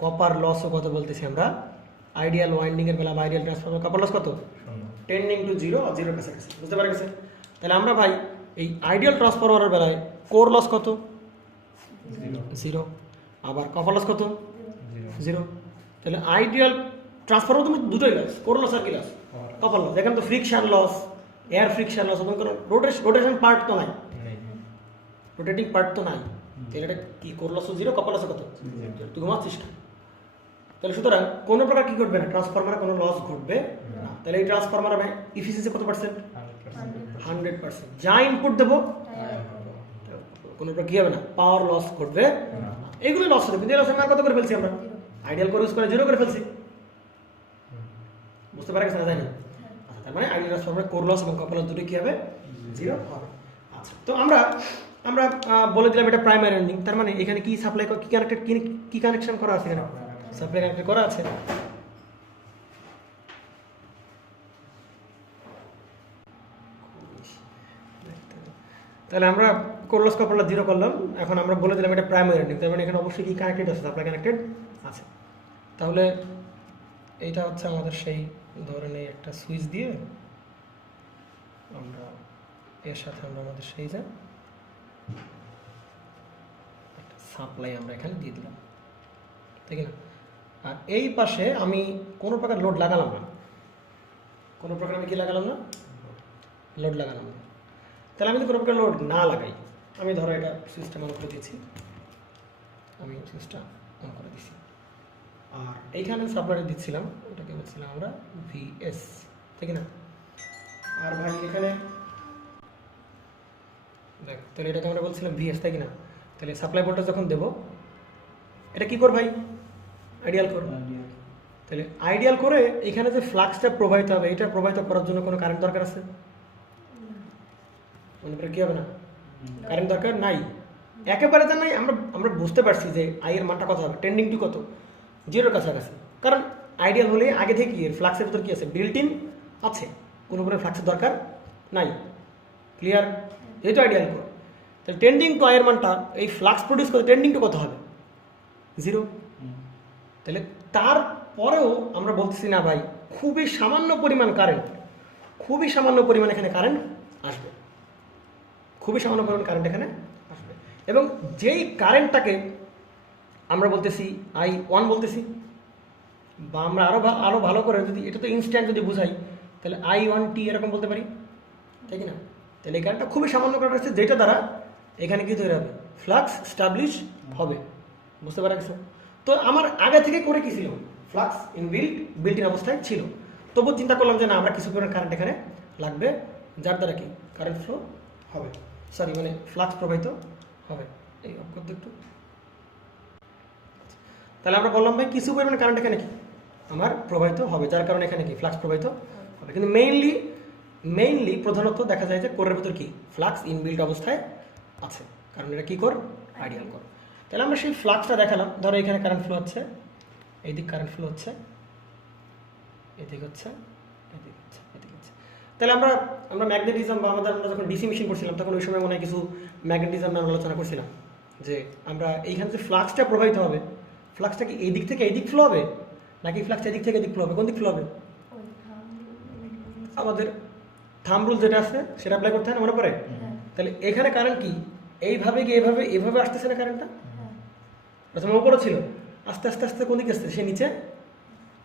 কপার লসও কত বলতেছি আমরা, আইডিয়াল ওয়াইন্ডিং এর বেলা আইডিয়াল ট্রান্সফরমার কপার লস কত, টেন্ডিং টু জিরো আর জিরোর কাছাকাছি। বুঝতে পারা গেছে? তাহলে আমরা ভাই এই আইডিয়াল ট্রান্সফরমারের বেলায় কোর লস কত, জিরো, আবার কপার লস কত, জিরো। তাহলে আইডিয়াল ট্রান্সফরমার তুমি দুটোই লস, কোর লস আর কি লস, কপার লস। এখানে তো friction loss, air friction loss, এবং কোনো রোটেশন পার্ট তো নাই, রোটেটিং পার্ট তো নাই। তাহলে এটা কি core loss zero, copper loss কত, তুই ঘুমাচ্ছিস না, তাহলে সুতরাং কোনো প্রকার কি ঘটবে না, ট্রান্সফরমারে কোনো লস ঘটবে না। তাহলে এই ট্রান্সফরমার হবে ইফিসিয়েন্সি কত পার্সেন্ট? 100%। যা ইনপুট দেবো কোনো প্রকার কি হবে না, পাওয়ার লস ঘটবে না। এইগুলো লস হবে, কিন্তু এই লসের মান কত করে ফেলছি আমরা? আইডিয়াল করে ইউজ করে 0 করে ফেলছি। বুঝতে পারা গেছে না? জানি। আচ্ছা, তার মানে আইডিয়াল ট্রান্সফরমারে কোর লস এবং কপার লস দুটো কি হবে? 0 হবে। আচ্ছা, তো আমরা বলে দিলাম এটা প্রাইমারি এন্ডিং। তার মানে এখানে কি সাপ্লাই কি কানেক্টেড, কি কানেকশন করা আছে? এখানে সাপ্লাই কানেক্টেড করা আছে। তাহলে আমরা কোর লস কপার লস 0 করলাম। এখন আমরা বলে দিলাম এটা প্রাইমারি এন্ডিং। তার মানে এখানে অবশ্যই কি কানেক্টেড আছে? সাপ্লাই কানেক্টেড আছে। তাহলে এইটা হচ্ছে আমাদের সেই ধরনের একটা সুইচ দিয়ে আমরা এর সাথে আমরা আমাদের সেই যে সাপ্লাই আমরা এখানে দিয়ে দিলাম, ঠিক না? আর এই পাশে আমি কোনো প্রকার লোড লাগালাম না, কোনো প্রকার আমি কি লাগালাম না, লোড লাগালাম না। তাহলে আমি যদি কোনো প্রকার লোড না লাগাই, আমি ধরো এটা সুইচটা অন করে দিয়েছি, আমি সুইচটা অন করে দিচ্ছি, আর এইখানে সাপ্লাইটা দিচ্ছিলাম, এটাকে বলছিলাম আমরা ভিএস, ঠিক না? আর ভাই এখানে দেখ, তাহলে এটাকে আমরা বলছিলাম ভিএস, তাই কি না? তাহলে সাপ্লাই ভোল্টেজ যখন দেবো, এটা কি কর ভাই? আইডিয়াল কর। তাহলে আইডিয়াল করে এখানে যে ফ্লাক্সটা প্রবাহিত হবে, এটা প্রবাহিত করার জন্য কোনো কারেন্ট দরকার আছে? মনে করে কি হবে না, কারেন্ট দরকার নাই, একেবারে তো নাই। আমরা বুঝতে পারছি যে আই এর মানটা কত হবে, টেন্ডিং টু কত, 0 কাছাকাছি। কারণ আইডিয়াল হলে আগে থেকে এর ফ্লাক্সের ভিতর কি আছে, বিল্ট ইন আছে, কোনো ফ্লাক্সের দরকার নাই। ক্লিয়ার? যেহেতু আইডিয়াল কর, তাহলে টেন্ডিং টু আই এর মানটা এই ফ্লাক্স প্রডিউস করতে টেন্ডিং টু কত হবে? 0। তাহলে তারপরেও আমরা বলতেছি না ভাই, খুবই সামান্য পরিমাণ কারেন্ট, খুবই সামান্য পরিমাণ এখানে কারেন্ট আসবে, খুবই সামান্য পরিমাণ কারেন্ট এখানে আসবে। এবং যেই কারেন্টটাকে আমরা বলতেছি I1 বলতেছি, বা আমরা আরো ভালো করে যদি এটা তো ইনস্ট্যান্ট যদি বুঝাই, তাহলে I1t এরকম বলতে পারি, ঠিক না? তাহলে এই কারেন্টটা খুবই সামান্য কারেন্ট আছে, যেটা দ্বারা এখানে কি তৈরি হবে, ফ্লাক্স স্টাবলিশ হবে। বুঝতে পারা গেছে? তো আমার আগে থেকে করে কি ছিল, ফ্লাক্স বিল্ট ইন অবস্থায় ছিল। তবু চিন্তা করলাম যে না, আমরা কিছু পরিমাণ কারেন্ট এখানে লাগবে, যার দ্বারা কি কারেন্ট ফ্লো হবে, সরি মানে ফ্লাক্স প্রবাহিত হবে। এই অফ করতে একটু। তাহলে আমরা বললাম ভাই কিছু পরিমাণ কারেন্ট এখানে কি আমার প্রবাহিত হবে, যার কারণে এখানে কি ফ্লাক্স প্রবাহিত হবে। কিন্তু মেইনলি প্রধানত দেখা যায় যে কোরের ভিতর কি ফ্লাক্স ইনবিল্ট অবস্থায় আছে, কারণ এটা কি কর, আইডিয়াল কর। তাহলে আমরা সেই ফ্লাক্সটা দেখালাম। ধরো এখানে কারেন্ট ফ্লো হচ্ছে, এই দিক কারেন্ট ফ্লো হচ্ছে, এদিক হচ্ছে, এদিক হচ্ছে, এদিক হচ্ছে। তাহলে আমরা ম্যাগনেটিজম বা আমরা যখন ডিসি মেশিন করছিলাম, তখন ওই সময় মনে হয় কিছু ম্যাগনেটিজম আমরা আলোচনা করছিলাম, যে আমরা এইখানে যে ফ্লাক্সটা প্রবাহিত হবে, ফ্লাক্সটা কি এই দিক থেকে এই দিক ফ্লো হবে, নাকি ফ্লাক্সটা এদিক থেকে এদিক ফ্লো হবে? কোন দিক ফ্লো হবে? আমাদের থাম্ব রুল যেটা আছে সেটা অ্যাপ্লাই করতে হয় না, মনে পড়ে? তাহলে এখানে কারেন্ট কি এইভাবে কি এভাবে আসতেছে না কারেন্টটা? প্রথমে উপরে ছিল, আস্তে আস্তে আস্তে কোন দিকে আসছে, সে নিচে,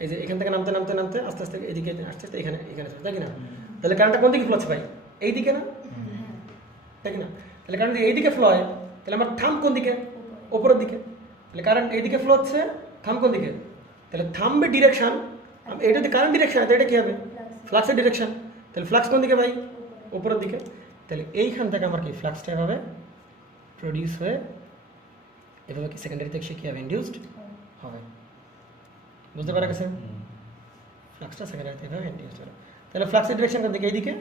এই যে এখান থেকে নামতে নামতে নামতে আস্তে আস্তে এদিকে আসতে আসতে এখানে তাই কি না? তাহলে কারেন্টটা কোন দিকে ফ্লো হচ্ছে ভাই? এই দিকে না, তাই কি না? তাহলে কারেন্ট এই দিকে ফ্লো হয়, তাহলে আমার থাম্ব কোন দিকে? ওপরের দিকে। তাহলে কারেন্ট এই দিকে ফ্লো হচ্ছে, থাম্ব কোন দিকে? তাহলে থাম্বের ডিরেকশন, এটা যদি কারেন্ট ডিরেকশন হয়, এটা কি হবে? ফ্লাক্সের ডিরেকশন। তাহলে ফ্লাক্স কোন দিকে ভাই? উপরের দিকে। তাহলে এইখান থেকে আমার কি ফ্লাক্সটা এভাবে প্রডিউস হয়ে এভাবে কি সেকেন্ডারি থেকে সে কি হবে, ইন্ডিউসড হবে। বুঝতে পারা গেছে? ফ্লাক্সটা সেকেন্ডারি থেকে এভাবে ইন্ডিউসড হবে। তাহলে ফ্লাক্সের ডিরেকশন কোন দিকে? এইদিকে,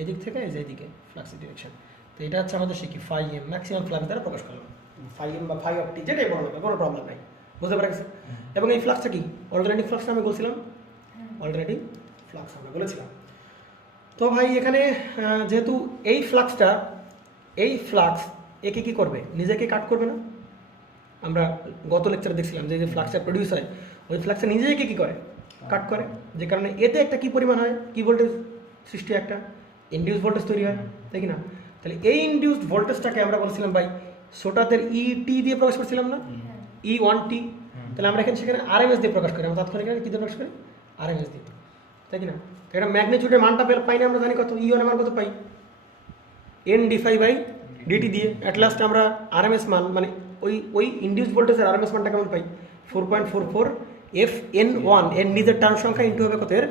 এদিক থেকে এই যে এইদিকে ফ্লাক্সের ডিরেকশন। তো এটা হচ্ছে আমাদের সে কি ফাই এম, ম্যাক্সিমাম ফ্লাক্স দ্বারা প্রকাশ করলাম, ফাই এম বা ফাই অফ টি, যেটাই বলা হবে, কোনো প্রবলেম নাই। বুঝতে পারা গেছে? এবং এই ফ্লাক্সটা কি অল্টারনেটিভ ফ্লাক্স আমি বলছিলাম, অল্টারনেটিভ ফ্লাক্স আমরা বলেছিলাম। তো ভাই এখানে যেহেতু এই ফ্লাক্স একে কি করবে, নিজেকে কাট করবে না? আমরা গত লেকচারে দেখছিলাম যে ফ্লাক্সটা প্রডিউস হয়, ওই ফ্লাক্সটা নিজেকে কি করে, কাট করে। যে কারণে এতে একটা কি পরিমাণ হয়, কি ভোল্টেজ সৃষ্টি হয়, একটা ইনডিউস ভোল্টেজ তৈরি হয়, তাই কি না? তাহলে এই ইনডিউসড ভোল্টেজটাকে আমরা বলেছিলাম ভাই ছোটাদের ইটি দিয়ে প্রকাশ করছিলাম না, E1t। তাহলে আমরা সেখানে আরএমএস দিয়ে প্রকাশ করি, আমরা তাৎক্ষণিক কি দিয়ে প্রকাশ করি, আরএমএস দিয়ে, তাই কি না? এটা ম্যাগনিটিউডের মানটা পাই না আমরা জানি কত, E1 এর মান কত পাই, N/dt দিয়ে। অ্যাট লাস্ট আমরা আরএমএস মান মানে ওই ইনডিউস ভোল্টেজের আরএমএস মানটা কেমন পাই, 4.44 এফ এন ওয়ান এর নিজের টার্ন সংখ্যা ইন্টু হবে কত এর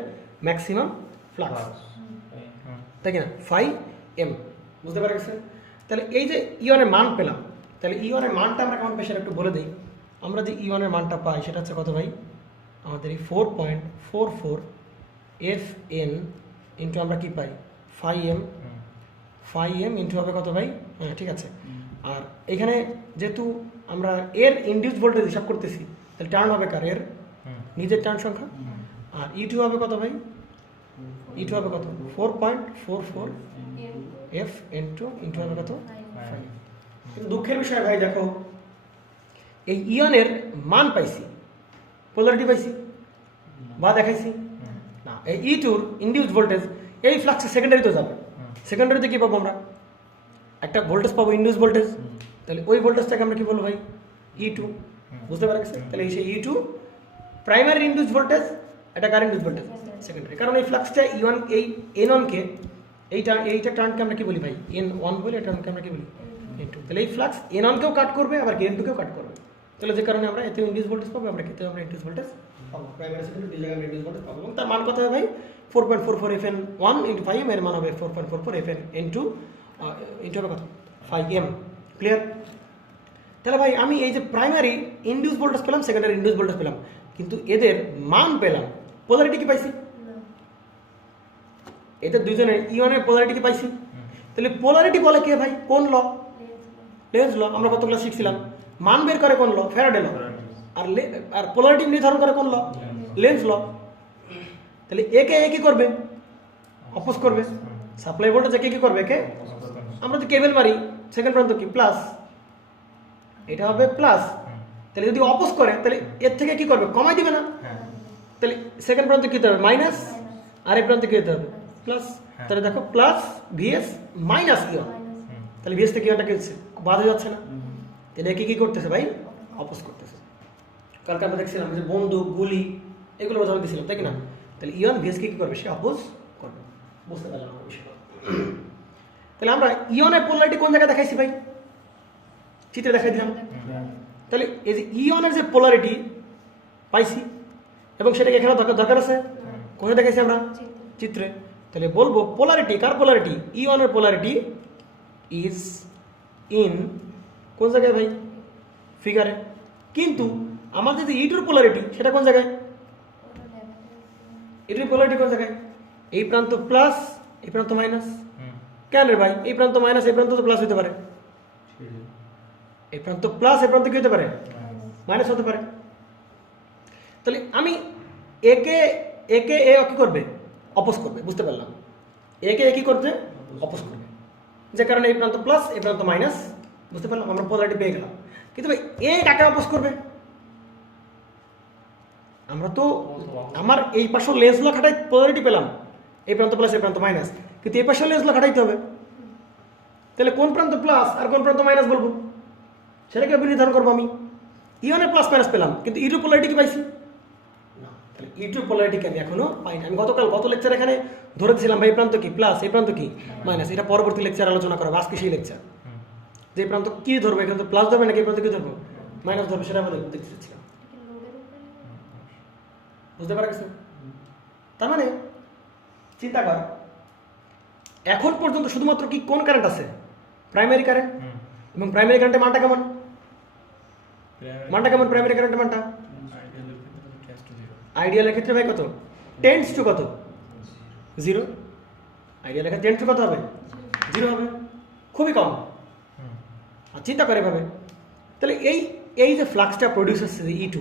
ম্যাক্সিমাম ফ্লাক্স, তাই কি না, ফাই এম। বুঝতে পারা গেছে? তাহলে এই যে ইওনের মান পেলাম, তাহলে ইওনের মানটা আমরা কেমন পেশার একটু বলে দিই। আমরা যে ইওনের মানটা পাই সেটা হচ্ছে কত ভাই, আমাদের এই 4.44 এফ এন ইন্টু আমরা কি পাই ফাই এম ইন্টু হবে কত ভাই, হ্যাঁ ঠিক আছে। আর এখানে যেহেতু আমরা এর ইনডিউস ভোল্টেজ হিসাব করতেছি, তাহলে টার্ন হবে কার, এর নিজের টার্ন সংখ্যা। আর ইটু হবে কত ভাই, ইটু হবে কত 4.44 এফ ইন্টু হবে কত 5। কিন্তু দুঃখের বিষয় ভাই দেখো, এই ইয়নের মান পাইছি, পোলারিটি পাইছি বা দেখাইছি না। এই ইটুর ইনডিউস ভোল্টেজ এই ফ্লাক্সে সেকেন্ডারিতে যাবে, সেকেন্ডারিতে কি পাবো আমরা, একটা ভোল্টেজ পাবো ইনডিউস ভোল্টেজ। তাহলে ওই ভোল্টেজটাকে আমরা কি বলবো ভাই, ই2। বুঝতে পারা গেছে? তাহলে এই সেই ই2 প্রাইমারি ইনডিউস ভোল্টেজ, এটা কারেন্ট ইনডিউস ভোল্টেজ সেকেন্ডারি। কারণ এই ফ্লাক্সটা ই1 এই এন1কে এইটা টার্নকে আমরা কি বলি ভাই, এন1 বলি, এই টার্নকে আমরা কি বলি এন2। তাহলে এই ফ্লাক্স এন1কেও কাট করবে আবার এন2কেও কাট করবে। তাহলে যে কারণে আমরা এতে ইনডিউস ভোল্টেজ পাবো, আমরা ক্ষেত্রে আমরা ইনডিউস ভোল্টেজ পাবো, প্রাইমারি সেকেন্ডারি দুই জায়গায় ইনডিউস ভোল্টেজ পাবো। এবং তার মান কত হবে ভাই 4.44 FN1 ইন্টু 5 এর মান হবে 4.44 FN ইন্টু হবে কত 5M। ক্লিয়ার? তাহলে ভাই আমি এই যে প্রাইমারি ইনডিউস ভোল্টেজ পেলাম, সেকেন্ডারি ইনডিউস ভোল্টেজ পেলাম, কিন্তু এদের মান পেলাম, পোলারিটি কি পাইছি, এদের দুইজনের ইয়নের পোলারিটি কি পাইছি। তাহলে পোলারিটি বলে কে ভাই, কোন ল, লেন্স ল। আমরা কত ক্লাস শিখছিলাম, মান বের করে কোন ল, ফ্যারাডে ল। আর পোলারিটি নির্ধারণ করে কোন ল, লেন্স ল। তাহলে একে কি করবে, অপোজ করবে। সাপ্লাই ভোল্টেজ একে কি করবে, একে আমরা তো কেবল মারি, সেকেন্ড প্রান্ত কি প্লাস, এটা হবে প্লাস। তাহলে যদি অপোজ করে তাহলে এর থেকে কি করবে, কমাই দিবে না। তাহলে সেকেন্ড প্রান্ত কি হতে হবে মাইনাস, আর এই প্রান্ত কি হতে হবে প্লাস। তাহলে দেখো প্লাস ভিএস মাইনাস ইয়ন, তাহলে ভিএস থেকে ইয়নটা কি হচ্ছে, বাদ হয়ে যাচ্ছে না। তাহলে একে কি করতেছে ভাই, অপোজ করতেছে। কালকে আমরা দেখছিলাম যে বন্দুক, গুলি, এগুলো বোঝানো দিয়েছিলাম, তাই কি না। তাহলে ইয়ন ভিএসকে কি করবে, সে অপোজ করবে। বুঝতে পারলাম বিষয়টা। তাহলে আমরা ইয়নের পোলারিটি কোন জায়গায় দেখাইছি ভাই, চিত্রে দেখাই দিলাম। তাহলে এই যে ইয়নের যে পোলারিটি পাইছি, এবং সেটাকে এখানে দরকার আছে, কোথায় দেখাইছি আমরা, চিত্রে। তাহলে বলবো পোলারিটি, কার পোলারিটি, ইয়নের পোলারিটি ইজ ইন কোন জায়গায় ভাই, ফিগারে। কিন্তু আমাদের যে ইটুর পোলারিটি সেটা কোন জায়গায়, ইটুর পোলারিটি কোন জায়গায়, এই প্রান্ত প্লাস, এই প্রান্ত মাইনাস। কেন রে ভাই, এই প্রান্ত মাইনাস, এই প্রান্ত তো প্লাস হতে পারে, এই প্রান্ত প্লাস, এই প্রান্ত কি হতে পারে, মাইনাস হতে পারে। তাহলে আমি একে এ কি করবে, অপোজ করবে। বুঝতে পারলাম, একে কি করতে, অপোজ করবে, যে কারণে এই প্রান্ত প্লাস, এই প্রান্ত মাইনাস। বুঝতে পারলাম, আমরা পোলারিটি পেয়ে গেলাম। কিন্তু ভাই এ কাকে অপোজ করবে, আমরা তো আমার এই পাশের লেন্স ল খাটাই পোলারিটি পেলাম, এই প্রান্ত প্লাস, এই প্রান্ত মাইনাস, কিন্তু এই পাশের লেন্স ল খাটাইতে হবে। তাহলে কোন প্রান্ত প্লাস আর কোন প্রান্ত মাইনাস বলবো, সেটাকে নির্ধারণ করবো আমি। ইয়নের প্লাস মাইনাস পেলাম, কিন্তু ইটু পোলারিটি কি পাইছি না। তাহলে ইটু পোলারিটিকে আমি এখনো পাইনি। আমি গত লেকচার এখানে ধরে দিয়েছিলাম ভাই, এই প্রান্ত কি প্লাস, এই প্রান্ত কি মাইনাস। এটা পরবর্তী লেকচার আলোচনা করা, আজকে সেই লেকচার। যে প্রান্ত কি ধরবো, এখানে তো প্লাস ধরবে নাকি এই প্রান্ত কি ধরবো, মাইনাস ধরবে, সেটা আমাদের দেখতে চাচ্ছিলাম। বুঝতে পারা গেছে? তার মানে চিন্তা কর, এখন পর্যন্ত শুধুমাত্র কি কোন কারেন্ট আছে, প্রাইমারি কারেন্ট। এবং প্রাইমারি কারেন্টের মানটা কেমন, প্রাইমারি কারেন্টের মানটা আইডিয়ালের ক্ষেত্রে ভাই কত, টেন্ডস টু কত, 0। আইডিয়ালের ক্ষেত্রে টেন্ডস টু কত হবে, 0 হবে, খুবই কম। আর চিন্তা করে ভাবে, তাহলে এই যে ফ্লাক্সটা প্রডিউস হচ্ছে যে E2,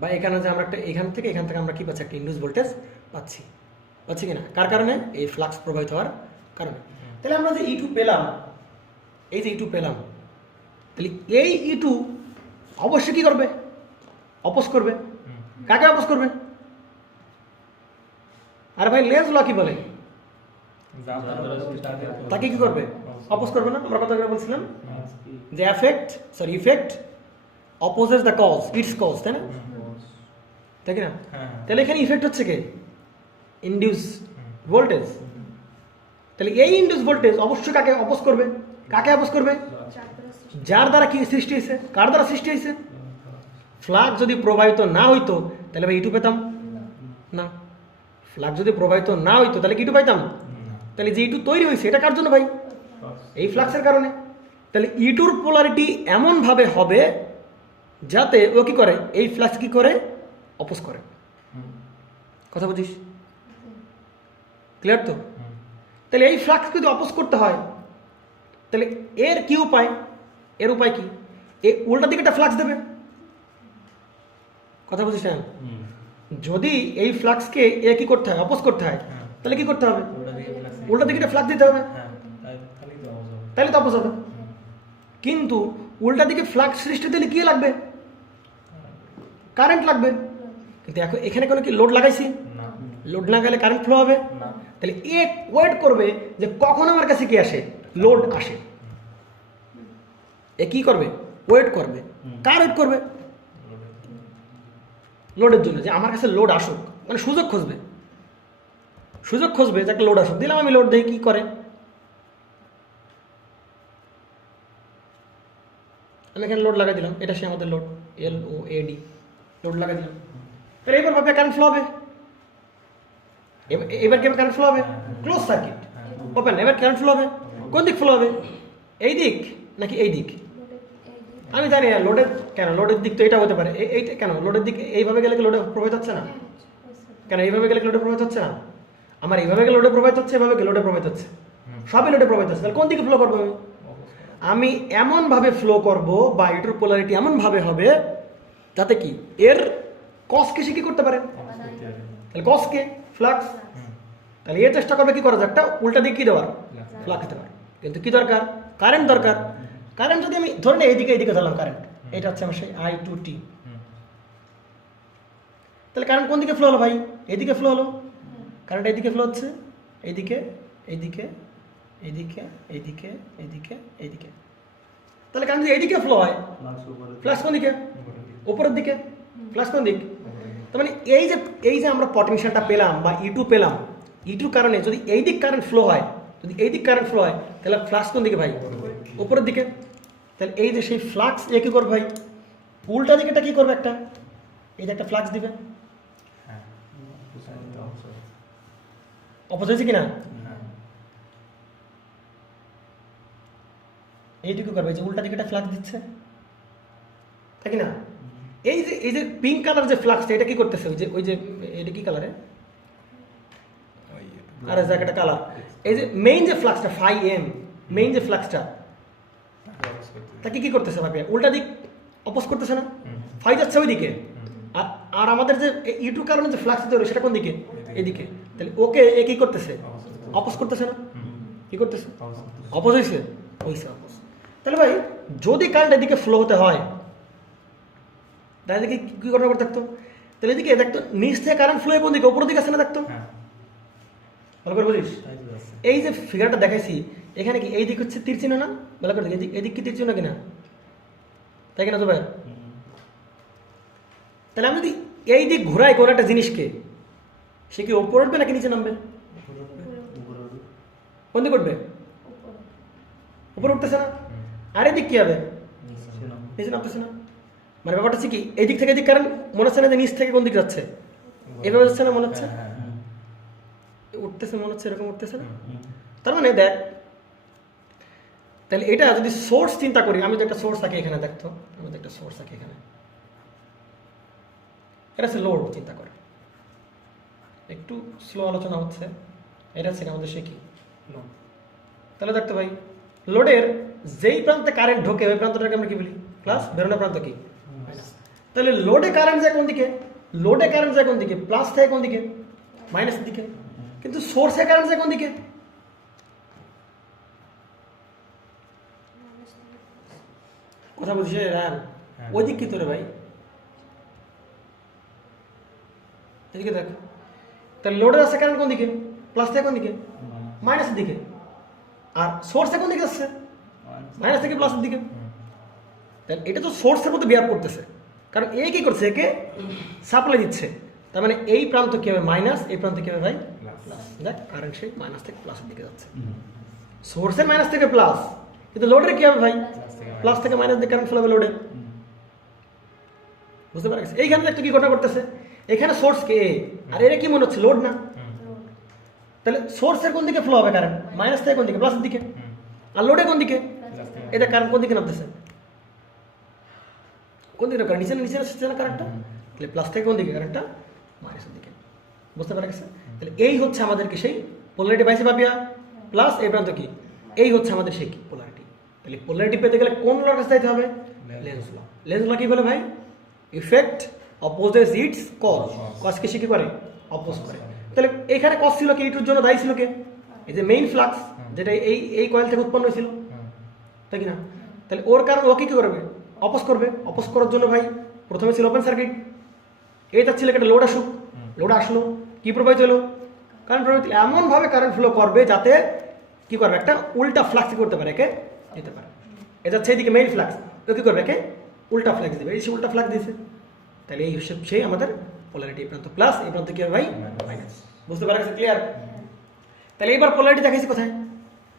বা এখানে যে আমরা একটা এখান থেকে আমরা কি পাচ্ছি, একটা ইনডিউস ভোল্টেজ পাচ্ছি কিনা, কার কারণে, এই ফ্লাক্স প্রবাহিত হওয়ার কারণে। তাহলে আমরা যে E2 পেলাম, এই যে E2 পেলাম, তাহলে এই E2 অবশ্যই কি করবে, অপোজ করবে। কাকে অপোজ করবে, আর ভাই লেন্স ল কি বলে, তাকে কি করবে, অপোজ করবে না। আমরা কথা বলছিলাম যে effect opposes the cause, it's cause, তাই না, তাই না। তাহলে এখানে ইফেক্ট হচ্ছে কে, ইনডিউস ভোল্টেজ। তাহলে এই ইনডিউস ভোল্টেজ অবশ্যই কাকে অপোজ করবে, যার দ্বারা কি সৃষ্টি হয়েছে, কার দ্বারা সৃষ্টি হয়েছে, ফ্লাক্স যদি প্রবাহিত না হইতো তাহলে ভাই ইটু পেতাম না। ফ্লাক্স যদি প্রবাহিত না হইতো তাহলে কি ইটু পাইতাম? তাহলে যে ইটু তৈরি হয়েছে এটা কার জন্য ভাই? এই ফ্লাক্সের কারণে। তাহলে ইটুর পোলারিটি এমনভাবে হবে যাতে ও কি করে, এই ফ্লাক্স কি করে, অপোজ করে। কথা বুঝিস? ক্লিয়ার তো? তাহলে এই ফ্লাক্স যদি অপোজ করতে হয় তাহলে এর কি উপায়? এর উপায় কি? এ উল্টা দিকে একটা ফ্লাক্স দেবে। কথা বুঝিস না? যদি এই ফ্লাক্সকে এ কি করতে হয়, অপোজ করতে হয়, তাহলে কি করতে হবে? উল্টা দিকে একটা ফ্লাক্স দিতে হবে, তাহলে তো অপোজ হবে। কিন্তু উল্টা দিকে ফ্লাক্স সৃষ্টি দিলে কি লাগবে? কারেন্ট লাগবে। কিন্তু এখন এখানে কোনো কি লোড লাগাইছি? লোড না গেলে কারেন্ট ফ্লো হবে? তাহলে এ ওয়েট করবে যে কখন আমার কাছে কি আসে, লোড আসে। এ কি করবে? ওয়েট করবে। কার ওয়েট করবে? লোডের জন্য, যে আমার কাছে লোড আসুক, মানে সুযোগ খুঁজবে। সুযোগ খুঁজবে যে একটা লোড আসুক, দিলাম আমি লোড, দিয়ে কি করে, আমি এখানে লোড লাগাই দিলাম, এটা সে আমাদের লোড LOAD, লোড লাগাই দিলাম। তাহলে এবার ভাবে কারেন্ট ফ্লো হবে। এবার কেমন কারেন্ট ফ্লো হবে? Close circuit, open. এবার কারেন্ট ফ্লো হবে কোন দিক ফ্লো হবে? এই দিক নাকি এই দিক? আমি জানি না লোডের কেন, লোডের দিক তো এটা হতে পারে, এইটা কেন লোডের দিক এইভাবে গেলে কি লোডে প্রভাবিত হচ্ছে না? কেন এইভাবে গেলে লোডে প্রভাবিত হচ্ছে না? আমার এইভাবে গেলে লোডে প্রভাবিত হচ্ছে, এভাবে গেলে লোডে প্রভাবিত হচ্ছে, সবই লোডে প্রভাবিত হচ্ছে। তাহলে কোন দিকে ফ্লো করবো? আমি এমন ভাবে ফ্লো করব বা এটার পোলারিটি এমন ভাবে হবে যাতে কি এর কসকে সে কি করতে পারে। তাহলে কসকে ফ্লাক্স, তাহলে এর চেষ্টা করবে কি করা যায়, একটা উল্টা দিক কি দেওয়ার, ফ্লাক্স দিতে পারে। কিন্তু কি দরকার? কারেন্ট দরকার। কারেন্ট যদি আমি ধরে নিই এইদিকে ধরলাম কারেন্ট, এটা হচ্ছে আমার সেই I2T, তাহলে কারেন্ট কোন দিকে ফ্লো হলো ভাই? এইদিকে ফ্লো হলো। কারেন্ট এইদিকে ফ্লো হচ্ছে, এইদিকে এইদিকে এইদিকে এইদিকে এইদিকে এইদিকে। তাহলে কারেন্ট যদি এইদিকে ফ্লো হয়, ফ্লাক্স কোন দিকে? উপরের দিকে। ফ্লাক্স কোন দিক? তার মানে এই যে আমরা পটেনশিয়ালটা পেলাম বা E2 পেলাম, E2 কারণে যদি এই দিক কারেন্ট ফ্লো হয়, যদি এই দিক কারেন্ট ফ্লো হয়, তাহলে ফ্লাক্স কোন দিকে ভাই? উপরের দিকে। তাহলে এই যে সেই ফ্লাক্স এ কি করবে ভাই? উল্টা দিকেটা কি করবে? একটা এই যে একটা ফ্লাক্স দিবে। অপোজ হয়েছে কিনা? এইটুকু করবে, এই যে উল্টা দিকে একটা ফ্লাক্স দিচ্ছে, তাই কি না? এই যে পিঙ্ক কালার যে ফ্লাক্সটা, এটা কি করতেছে? ওই যে এটা কি কালারে? আরে জায়গাটা কালার। এই যে মেইন যে ফ্লাক্সটা φm, মেইন যে ফ্লাক্সটা, তাকে কি করতেছে ভাবে? উল্টা দিক অপোজ করতেছে না? ফাই যাচ্ছে ওই দিকে। আর আমাদের যে E2 কারণে যে ফ্লাক্স তৈরি সেটা কোন দিকে? এদিকে। তাহলে ওকে এ কি করতেছে? অপোজ করতেছে না? কি করতেছে? অপোজ হয়েছে, অপোজ। তাহলে ভাই যদি কারেন্ট এদিকে ফ্লো হতে হয় তাহলে এদিকে কি করতে থাকতো? তাহলে এদিকে দেখতো নিচ থেকে কারেন্ট ফ্লো কোন দিকে? উপর দিকে আসে না? দেখতো ভালো করে বুঝিস। এই যে ফিগারটা দেখাইছি এখানে কি এই দিক হচ্ছে তীর চিহ্ন না? ভালো করে দেখি এদিক কি তীর চিহ্ন কিনা, তাই কিনা তো ভাই? তাহলে আমি যদি এই দিক ঘুরাই কোন একটা জিনিসকে, সে কি উপরে উঠবে নাকি নিচে নামবে? কোন দিকে উঠবে? উপরে উঠতেছে না? আর এদিক কি হবে? নিচে নামতেছে না? মানে ব্যাপারটা হচ্ছে কি, এই দিক থেকে এদিক কারণ মনে হচ্ছে না যে নিচ থেকে কোন দিক যাচ্ছে? এভাবে যাচ্ছে না? মনে হচ্ছে উঠতেছে, মনে হচ্ছে এরকম উঠতেছে না? তার মানে দেখ, তাহলে এটা যদি সোর্স চিন্তা করি, আমি তো একটা সোর্স থাকে এখানে, দেখতো আমি তো একটা সোর্স থাকে এখানে, এটা হচ্ছে লোড। চিন্তা করে একটু স্লো আলোচনা হচ্ছে, এটা হচ্ছে আমাদের সে কি লোড। তাহলে দেখতো ভাই লোডের যেই প্রান্তে কারেন্ট ঢোকে ওই প্রান্তটাকে আমরা কি বলি? প্লাস। বেরোনো প্রান্ত কি? তাহলে লোডে কারেন্ট যায় কোন দিকে? লোডে কারেন্ট যায় কোন দিকে? প্লাস থেকে কোন দিকে? মাইনাসের দিকে। কিন্তু সোর্সে কারেন্ট যায় কোন দিকে? কথা বুঝছে? ওই দিক কি তোরে ভাই? এদিকে দেখ। তাহলে লোডের আছে কারেন্ট কোন দিকে? প্লাস থেকে কোন দিকে? মাইনাসের দিকে। আর সোর্সে কোন দিকে আসছে? মাইনাস থেকে প্লাসের দিকে। তাহলে এটা তো সোর্সের মধ্যে বিহেভ করতেছে, কারণ এ কি করছে? একে সাপ্লাই দিচ্ছে। তার মানে এই প্রান্ত কি হবে? মাইনাস। এই প্রান্ত কি হবে ভাই? প্লাস। দেখ কারেন্ট সেই মাইনাস থেকে প্লাসের দিকে যাচ্ছে। সোর্সের মাইনাস থেকে প্লাস, কিন্তু লোডের কি হবে ভাই? প্লাস থেকে মাইনাস দিকে কারেন্ট ফ্লো হবে লোডে। বুঝতে পারছি? এইখানে একটা কি ঘটনা করতেছে, এখানে সোর্স কে আর এর কি মনে হচ্ছে লোড না, তাহলে সোর্সের কোন দিকে ফ্লো হবে কারেন্ট, মাইনাস থেকে কোন দিকে, প্লাসের দিকে, আর লোডে কোন দিকে, এটা কারেন্ট কোন দিকে নামতেছে, কোন দিকে কারেন্ট নিচে নিচে আসছে না কারেন্টটা, তাহলে প্লাস থেকে কোন দিকে কারেন্টটা, মাইনাসের দিকে। বুঝতে পারছি? তাহলে এই হচ্ছে আমাদেরকে সেই পোলারিটি পাইছে পাবিয়া, প্লাস এই প্রান্ত কি, এই হচ্ছে আমাদের সেই কি পোলারিটি। তাহলে পোলারিটি পেতে গেলে কোন লর কাছে যাইতে হবে, লেন্স ল। লেন্স ল কি বলে ভাই, ইফেক্ট অপোজেস ইটস কজ, কজকে সে কি করে, অপোজ করে। তাহলে এখানে কজ ছিল কি, ইটুর জন্য দায়ী ছিল কে, এই যে মেইন ফ্লাক্স যেটা এই এই কয়েল থেকে উৎপন্ন হয়েছিল, তাই কি না? তাহলে ওর কারণ ও কি করবে, অপোজ করবে। অপোজ করার জন্য ভাই প্রথমে ছিল ওপেন সার্কিট, এই তার ছিল একটা লোড আসুক, লোড আসলো, কি প্রবাহিত হলো, কারেন্ট প্রবাহিত। এমনভাবে কারেন্ট ফ্লো করবে যাতে কি করবে, একটা উল্টা ফ্লাক্স করতে পারে, একে দিতে পারে। এটা হচ্ছে এইদিকে মেইন ফ্লাক্স, ও কি করবে, একে উল্টা ফ্লাক্স দেবে, এই সে উল্টা ফ্লাক্স দিয়েছে। তাহলে এই হিসেব সেই আমাদের পোলারিটি, এই প্রান্ত প্লাস, এই প্রান্ত কি হবে ভাই, মাইনাস। বুঝতে পারছি? ক্লিয়ার? তাহলে এবার পোলারিটি দেখাইছি কোথায়,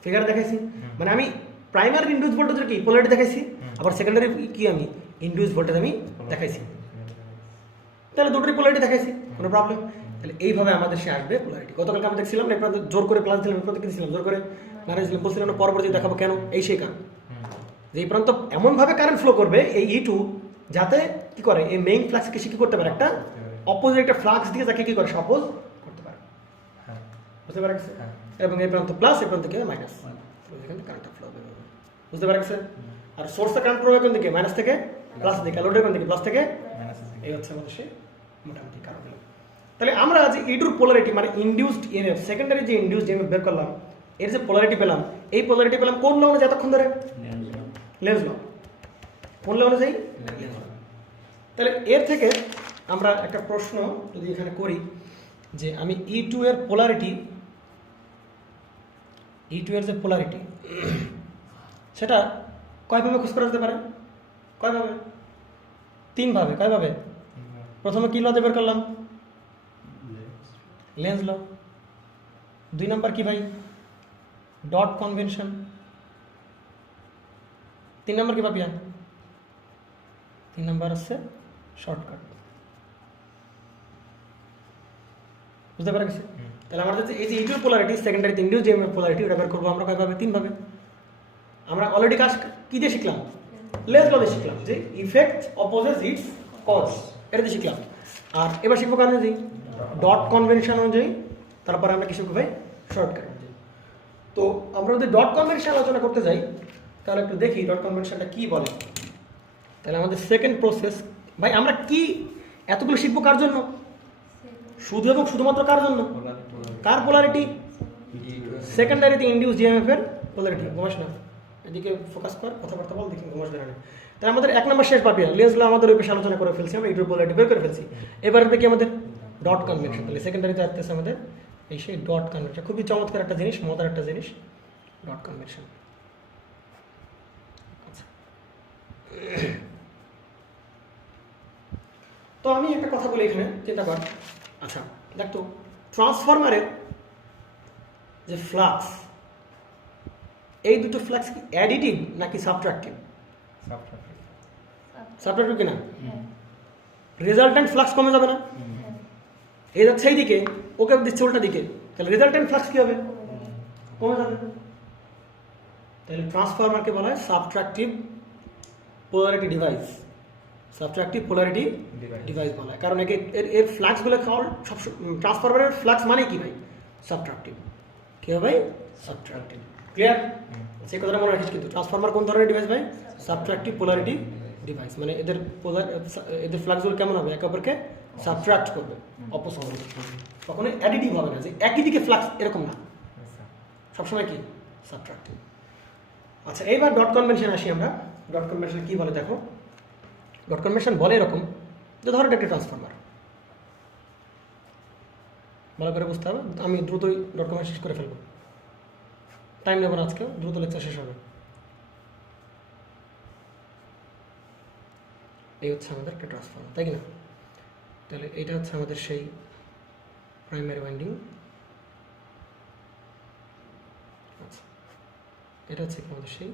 ফিগারে দেখাইছি। মানে আমি প্রাইমারি ইন্ডিউস ভোল্টেজের কি পোলারিটি দেখাইছি, আবার সেকেন্ডারি কি আমি ইন্ডিউস ভোল্টেজ আমি দেখাইছি। তাহলে দুটোরই পোলারিটি দেখাইছি, কোনো প্রবলেম। তাহলে এইভাবে আমাদের সে আসবে পোলারিটি। গতকালকে আমি দেখছিলাম না, একবার জোর করে প্লাস দিলাম, একবার দিয়েছিলাম জোর করে মাইনাস দিলাম, বলছিলাম না পরবর্তী দেখাবো কেন, এই সেই কারণ যে এই প্রান্ত এমনভাবে কারেন্ট ফ্লো করবে এই E2 যাতে কি করে, এই মেইন ফ্লাক্সকে সে কি করতে পারে, একটা অপোজিট একটা ফ্লাক্স দিয়ে তাকে কি করে, সাপোজ করতে পারে। বুঝতে পারছি? এবং এই প্রান্ত প্লাস, এই প্রান্ত কি হবে মাইনাস, এখানে কারেন্টটা ফ্লো হবে। বুঝতে পারছি? আর সোর্সের কারেন্ট প্রবাহ কোন দিকে, মাইনাস থেকে প্লাস দিকে, লোডের কোন দিকে, প্লাস থেকে মাইনাস। এই হচ্ছে আমাদের সেই মোটামুটি কারণ। তাহলে আমরা যে ইটুর পোলারিটি মানে ইনডিউসড ইএমএফ, সেকেন্ডারি যে ইনডিউসড ইএমএফ বের করলাম, এর যে পোলারিটি পেলাম, এই পোলারিটি পেলাম কোন ল অনুযায়ী, এতক্ষণ ধরে লেন্স ল, কোন ল অনুযায়ী, লেন্স ল। তাহলে এর থেকে আমরা একটা প্রশ্ন যদি এখানে করি যে আমি E2 এর পোলারিটি, E2 এর যে পোলারিটি সেটা কয়ভাবে খোঁজ করা যেতে পারে, কয়ভাবে, তিনভাবে। কয়ভাবে? প্রথমে কি ল দিয়ে বের করলাম, লেন্স ল। 2 নাম্বার কি ভাই, ডট কনভেনশন। 3 নাম্বার কি পাবিয়া, 3 নাম্বার হচ্ছে শর্টকাট। বুঝতে পারা গেছে? তাহলে আমাদের এই যে ইন্ডিউস পোলারিটি, সেকেন্ডারি ইন্ডিউস যে পোলারিটি, ওটা বের করবো আমরা কয়ভাবে, তিনভাবে। আমরা অলরেডি কাজ কি দিয়ে শিখলাম, লেন্স ল দিয়ে শিখলাম, যে ইফেক্ট অপোজেস ইটস কজ, এটা দিয়ে শিখলাম। আর এবার শিখবো কারণ অনুযায়ী, ডট কনভেনশন অনুযায়ী, তারপরে আমরা কি শিখবো ভাই, শর্টকাট অনুযায়ী। তো আমরা যদি ডট কনভেনশন আলোচনা করতে যাই, তাহলে একটু দেখি ডট কনভেনশনটা কি বলে। তাহলে আমাদের সেকেন্ড প্রসেস ভাই, আমরা কি এতগুলো শিখবো কার জন্য, শুধু এবং শুধুমাত্র কার জন্য, কার পোলারিটি, সেকেন্ডারিতে ইনডিউস ইএমএফ এর পোলারিটি। ঘুমাস না, এদিকে ফোকাস কর, কথাবার্তা বল, দেখি ঘুমাস ধরে না। তাহলে আমাদের 1 নম্বর শেষ পাবি, লেন্স ল আমাদের ওই পেশে আলোচনা করে ফেলছি, আমরা ইটুর পোলারিটি বের করে ফেলছি। এবার কি আমাদের ডট কনভেনশন। তাহলে সেকেন্ডারিতে আসতেছে আমাদের এই সেই ডট কনভেনশন, খুবই চমৎকার একটা জিনিস, মজার একটা জিনিস ডট কনভেনশন। তো আমি একটা কথা বলি এখানে, চিন্তা কর। আচ্ছা দেখ তো, ট্রান্সফরমারের যে ফ্লাক্স, এই দুটো ফ্লাক্স কি অ্যাডিটিভ নাকি সাবট্রাকটিভ? সাবট্রাকটিভ কিনা? রেজাল্ট্যান্ট ফ্লাক্স কমে যাবে না? এই যাচ্ছে এই দিকে, ওকে দিচ্ছে উল্টা দিকে, তাহলে রেজাল্ট্যান্ট ফ্লাক্স কি হবে, কমে যাবে। তাহলে ট্রান্সফরমারকে বলা হয় সাবট্রাকটিভ পোলারিটি ডিভাইস, সাবট্রাকটিভ পোলারিটি ডিভাইস বলা হয়। কারণ এর ফ্লাক্সগুলো সব, ট্রান্সফরমারের ফ্লাক্স মানে কি ভাই, সাবট্রাকটিভ। কি হবে ভাই, সাবট্রাকটিভ। ক্লিয়ার? সেই কথাটা মনে রাখিস কিন্তু, ট্রান্সফরমার কোন ধরনের ডিভাইস ভাই, সাবট্রাকটিভ পোলারিটি ডিভাইস। মানে এদের ফ্লাক্সগুলো কেমন হবে, একে অপরকে সাবট্রাক্ট করবে, অপোজ করবে, কখনোই অ্যাডিটিভ হবে না, যে একই দিকে ফ্লাক্স, এরকম না, সবসময় কি সাবট্রাকটিভ। আচ্ছা এইবার ডট কনভেনশন আসি আমরা। ডট কনভেনশন কি বলে দেখো, ডট কনভেনশন বলে এরকম যে ধরো একটা ট্রান্সফরমার, ভালো করে বুঝতে হবে, আমি দ্রুতই ডট কনভেনশন শেষ করে ফেলবো, টাইম নেব না আজকে, দ্রুত লেকচার শেষ হবে। এই হচ্ছে আমাদের একটা ট্রান্সফরমার, তাই কি না? তাহলে এটা হচ্ছে আমাদের সেই প্রাইমারি ওয়াইন্ডিং, আচ্ছা এটা হচ্ছে আমাদের সেই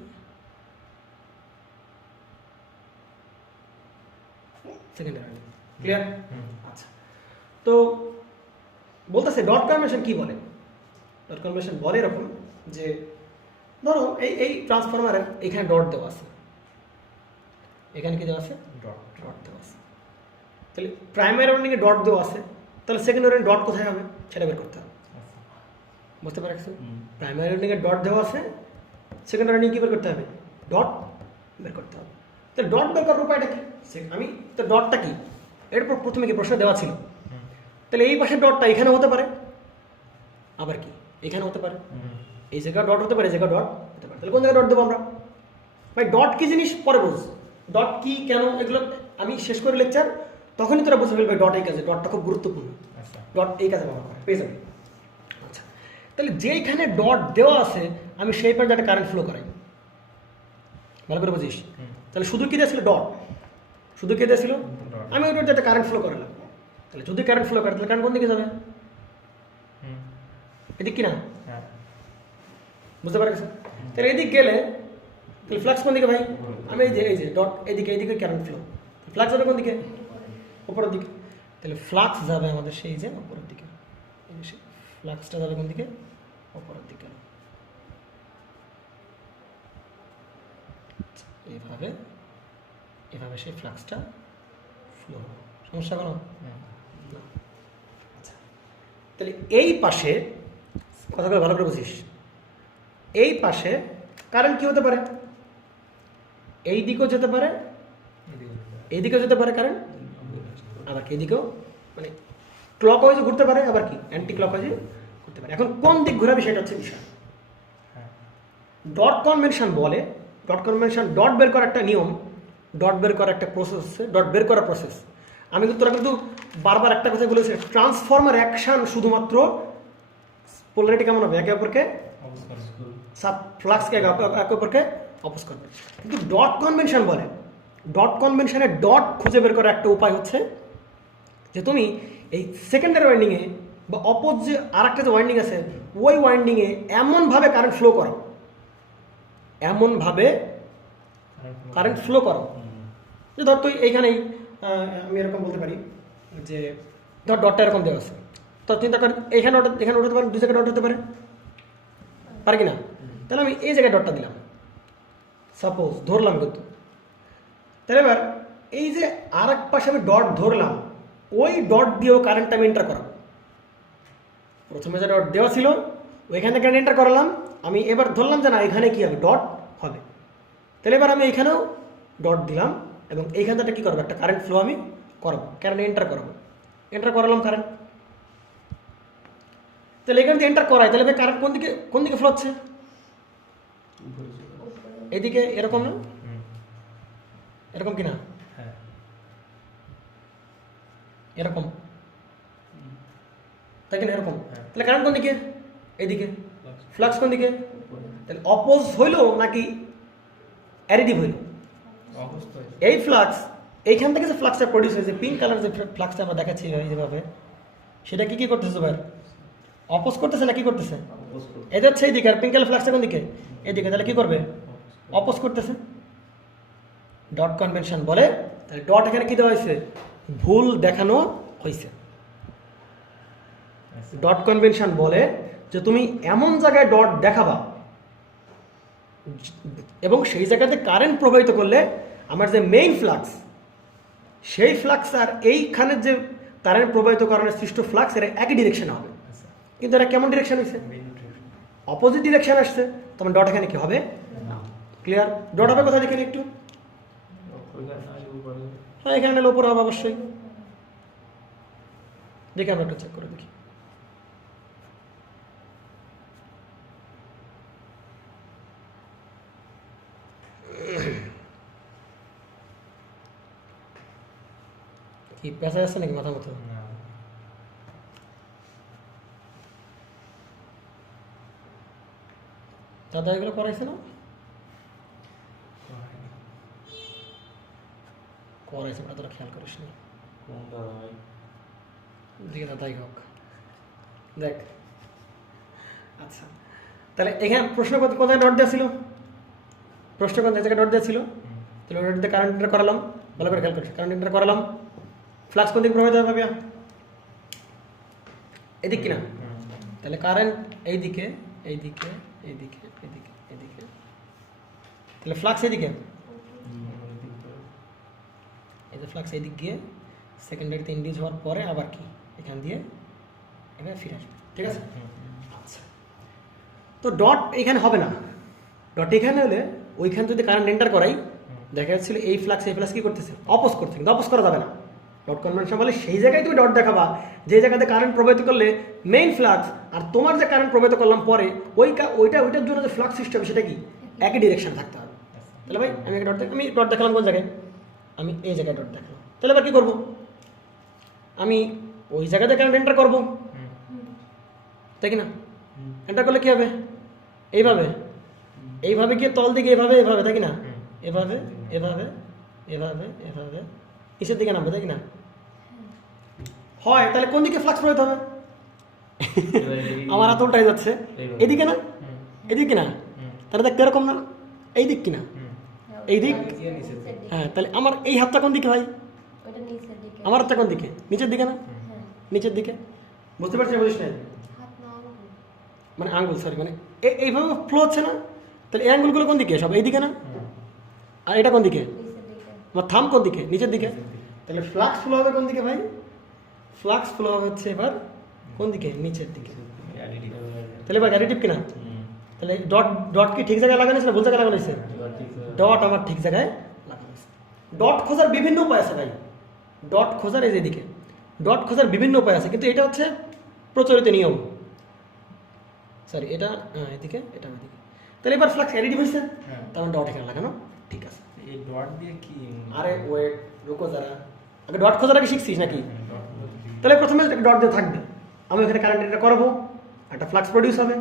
সেকেন্ডারি ওয়াইন্ডিং। ক্লিয়ার? আচ্ছা, তো বলতেছে ডট কনভেনশন কি বলে? ডট কনভেনশন বলে এরকম যে ধরো এই ট্রান্সফরমারের এখানে ডট দেওয়া আছে, এখানে কি দেওয়া আছে? ডট ডট দেওয়া আছে। তাহলে প্রাইমারি ওয়াইন্ডিংয়ে ডট দেওয়া আছে, তাহলে সেকেন্ডারি ওয়াইন্ডিং ডট কোথায় হবে সেটা বের করতে হবে। বুঝতে পারছো? প্রাইমারি ওয়াইন্ডিংয়ে ডট দেওয়া আছে, সেকেন্ডারি ওয়াইন্ডিং কি বের করতে হবে? ডট বের করতে হবে। তাহলে ডট বের করার উপায়টা কি? আমি তো ডটটা কি এরপর প্রথমে কি প্রশ্ন দেওয়া ছিল, তাহলে এই পাশে ডটটা এখানে হতে পারে, আবার কি এখানে হতে পারে, এই জায়গায় ডট হতে পারে, এই জায়গায় ডট হতে পারে। তাহলে কোন জায়গায় ডট দেবো আমরা? ভাই ডট কি জিনিস পরে বুঝ, ডট কি কেন এগুলো আমি শেষ করে লেকচার, তখনই তোরা বুঝে ফেলবে ডট এই কাজে, ডটটা খুব গুরুত্বপূর্ণ, ডট এই কাজে ব্যবহার করে, পেয়ে যাবে। আচ্ছা, তাহলে যেইখানে ডট দেওয়া আছে আমি সেই পাশে একটা কারেন্ট ফ্লো করাই, ভালো করে বুঝিস। তাহলে শুধু কি দিয়েছিল? ডট। শুধু কি দিয়েছিল? আমি ওই ডট একটা কারেন্ট ফ্লো করালাম। তাহলে যদি কারেন্ট ফ্লো করে তাহলে কারেন্ট কোন দিকে যাবে? এদিক কি না? বুঝতে পারছো? তাহলে এদিক গেলে তাহলে ফ্লাক্স কোন দিকে ভাই? আমি এই যে ডট এদিকে কারেন্ট ফ্লো, ফ্লাক্স যাবে কোন দিকে? উপরের দিকে। তাহলে ফ্লাক্স যাবে আমাদের সেই যে উপরের দিকে, ফ্লাক্সটা যাবে কোন দিকে? উপরের দিকে। এইভাবে এভাবে সেই ফ্লাক্সটা ফ্লো হবে। সমস্যা কোনো? আচ্ছা, তাহলে এই পাশে কথাগুলো ভালো করে বুঝিস, এই পাশে কারেন্ট কি হতে পারে? এই দিকেও যেতে পারে, এই দিকেও যেতে পারে কারেন্ট, আবার কি এদিকেও, মানে ক্লক ওয়াইজে ঘুরতে পারে, আবার কি অ্যান্টি ক্লক ওয়াইজে ঘুরতে পারে। এখন কোন দিক ঘোরাবে সেটা হচ্ছে বিষয়। ডট কনভেনশন বলে, ডট কনভেনশন ডট বের করার একটা নিয়ম, ডট বের করার একটা প্রসেস আছে, ডট বের করার প্রসেস। আমি কিন্তু তোরা কিন্তু বারবার একটা কথা বলেছি, ট্রান্সফর্মার অ্যাকশন শুধুমাত্র পোলারিটি কেমন হবে? একে অপরকে সাব ফ্লাক্সকে একে অপরকে অপোজ করবে। কিন্তু ডট কনভেনশন বলে, ডট কনভেনশনে ডট খুঁজে বের করার একটা উপায় হচ্ছে যে তুমি এই সেকেন্ডারি ওয়াইন্ডিংয়ে বা অপোজ যে আর একটা যে ওয়াইন্ডিং আছে ওই ওয়াইন্ডিংয়ে এমনভাবে কারেন্ট ফ্লো করো, এমনভাবে কারেন্ট ফ্লো করো যে ধর তুই এইখানেই আমি এরকম বলতে পারি যে ধর ডটটা এরকম দেওয়া আছে, তো চিন্তা কর এখানে উঠাতে পারে, দু জায়গায় ডট হতে পারে, পারে কি না? তাহলে আমি এই জায়গায় ডটটা দিলাম, সাপোজ ধরলাম কিন্তু। তাহলে এবার এই যে আর এক পাশে আমি ডট ধরলাম, ওই ডট দিয়েও কারেন্টটা আমি এন্টার করাবো। প্রথমে যে ডট দেওয়া ছিল ওইখান থেকে এন্টার করালাম, আমি এবার ধরলাম যে না এখানে কি হবে? ডট হবে। তাহলে এবার আমি এইখানেও ডট দিলাম এবং এইখান থেকে কী করবো? একটা কারেন্ট ফ্লো আমি করবো, কারেন্ট এন্টার করাবো, এন্টার করালাম কারেন্ট। তাহলে এখান থেকে এন্টার করাই, তাহলে কারেন্ট কোন দিকে ফ্লো হচ্ছে? এদিকে, এরকম না? এরকম কি না? এরকম, তাই কিনা? এরকম। তাহলে কারেন্ট কোন দিকে? এদিকে। ফ্লাক্স কোন দিকে? তাহলে অপোজ হইল নাকি অ্যাডিটিভ হইল? এই ফ্লাক্স এইখান থেকে যে ফ্লাক্সটা প্রডিউস হয়েছে, পিঙ্ক কালার যে ফ্লাক্সটা আমরা দেখাচ্ছি যেভাবে, সেটা কি করতেছে ভাই? অপোজ করতেছে না কি করতেছে? এটা হচ্ছে এইদিকে, আর পিঙ্ক কালার ফ্লাক্সটা কোন দিকে? এদিকে। তাহলে কি করবে? অপোজ করতেছে। ডট কনভেনশন বলে তাহলে ডট এখানে কি দেওয়া হয়েছে? ভুল দেখানো হয়েছে। ডট কনভেনশন বলে যে তুমি এমন জায়গায় ডট দেখাবা এবং সেই জায়গাতে কারেন্ট প্রবাহিত করলে আমার যে মেইন ফ্লাক্স, সেই ফ্লাক্স আর এইখানের যে কারেন্ট প্রবাহিত কারণে সৃষ্ট ফ্লাক্স এর একই ডিরেকশন হবে। কিন্তু এটা কেমন ডিরেকশন হয়েছে? অপোজিট ডিরেকশন আসছে। তখন ডট এখানে কি হবে? ক্লিয়ার? ডট হবে কোথায় দেখেন একটু? হ্যাঁ, এখানে উপরে হবে অবশ্যই। দেখে আমরা একটু চেক করে দেখি। কি পেঁচা যাচ্ছে নাকি মাথা মতো? দাদা এগুলো করাইছে না? করাইছে, ওটা তোরা খেয়াল করিস না। দিকে দাদাই হোক, দেখ। আচ্ছা, তাহলে এখানে প্রশ্ন কোথায় ডট দেওয়া ছিল? প্রশ্ন কোন জায়গায় ডট দেওয়া ছিল? তাহলে ওটাতে কারেন্টটা করালাম, ভালো করে খেয়াল করিস, কারেন্ট এন্টার করালাম, ফ্লাক্স কোন দিকে প্রবাহিত হবে ভাবিয়া? এদিক কিনা? তাহলে কারেন্ট এইদিকে এইদিকে এইদিকে এদিকে এদিকে, তাহলে ফ্লাক্স এদিকে, এই যে ফ্লাক্স এদিক গিয়ে সেকেন্ডারিতে ইন্ডিউস হওয়ার পরে আবার কি এখান দিয়ে এভাবে ফিরে আসবে, ঠিক আছে? আচ্ছা, তো ডট এখানে হবে না, ডট এখানে হলে ওইখানে যদি কারেন্ট এন্টার করাই দেখা যাচ্ছিল এই ফ্লাক্স কি করতেছে, অপোজ করছে, কিন্তু অপোজ করা যাবে না। ডট কনভেনশন বলে সেই জায়গায় তুমি ডট দেখাবা যে জায়গাতে কারেন্ট প্রবাহিত করলে মেইন ফ্লাক্স আর তোমার যে কারেন্ট প্রবাহিত করলাম পরে ওইটার জন্য যে ফ্লাক্স সৃষ্টি হবে সেটা কি একই ডিরেকশন থাকতে হবে। তাহলে ভাই আমি ডট দেখালাম কোন জায়গায়, আমি এই জায়গায় ডট দেখালাম, তাহলে এবার কি করবো, আমি ওই জায়গাতে কারেন্ট এন্টার করবো, তাই কি না? এন্টার করলে কি হবে, এইভাবে এইভাবে গিয়ে তল দিকে এভাবে এভাবে, তাই কি না? এভাবে এভাবে এভাবে এভাবে নিচের দিকে নামবে, তাই কি না? হয় তাহলে কোন দিকে ফ্লাক্স প্রবাহিত হবে? আমার হাত উল্টাই যাচ্ছে, এদিকে না এদিকে না, তাহলে দেখতে এরকম না, এই দিক কিনা এই দিক, হ্যাঁ তাহলে আমার এই হাতটা কোন দিকে ভাই, আমার হাতটা কোন দিকে, নিচের দিকে না, নিচের দিকে, বুঝতে পারছিস বুঝিস না? মানে আঙ্গুল সরি মানে এইভাবে ফ্লো হচ্ছে না, তাহলে এই আঙ্গুলগুলো কোন দিকে, সব এই দিকে না, আর এটা কোন দিকে, আমার থাম কোন দিকে, নিচের দিকে, তাহলে ফ্লাক্স ফ্লো হবে কোন দিকে ভাই, ফ্লাক্স ফ্লো হবে হচ্ছে এবার কোন দিকে, নিচের দিকে। তাহলে এবার অ্যাডিটিভ কিনা, তাহলে ডট কি ঠিক জায়গায় লাগানো হয়েছে না ভুল জায়গায় লাগানো হয়েছে? ডট আমার ঠিক জায়গায় লাগানো হয়েছে। ডট খোঁজার বিভিন্ন উপায় আছে ভাই, ডট খোঁজার এই যেদিকে ডট খোঁজার বিভিন্ন উপায় আছে, কিন্তু এটা হচ্ছে প্রচলিত নিয়ম, সরি এটা এদিকে এটা ওইদিকে। তাহলে এবার ফ্লাক্স অ্যাডিটিভ হয়েছে, তাহলে ডট এখানে লাগানো ঠিক আছে। এই ডট দিয়ে কি, আরে ওয়েট রুকো যারা, আগে ডট খোঁজাটা কি শিখছিস নাকি? তাহলে প্রথমে ডট দিয়ে থাকবে, আমি এখানে কারেন্ট এন্টার করবো, একটা ফ্লাক্স প্রডিউস হবে,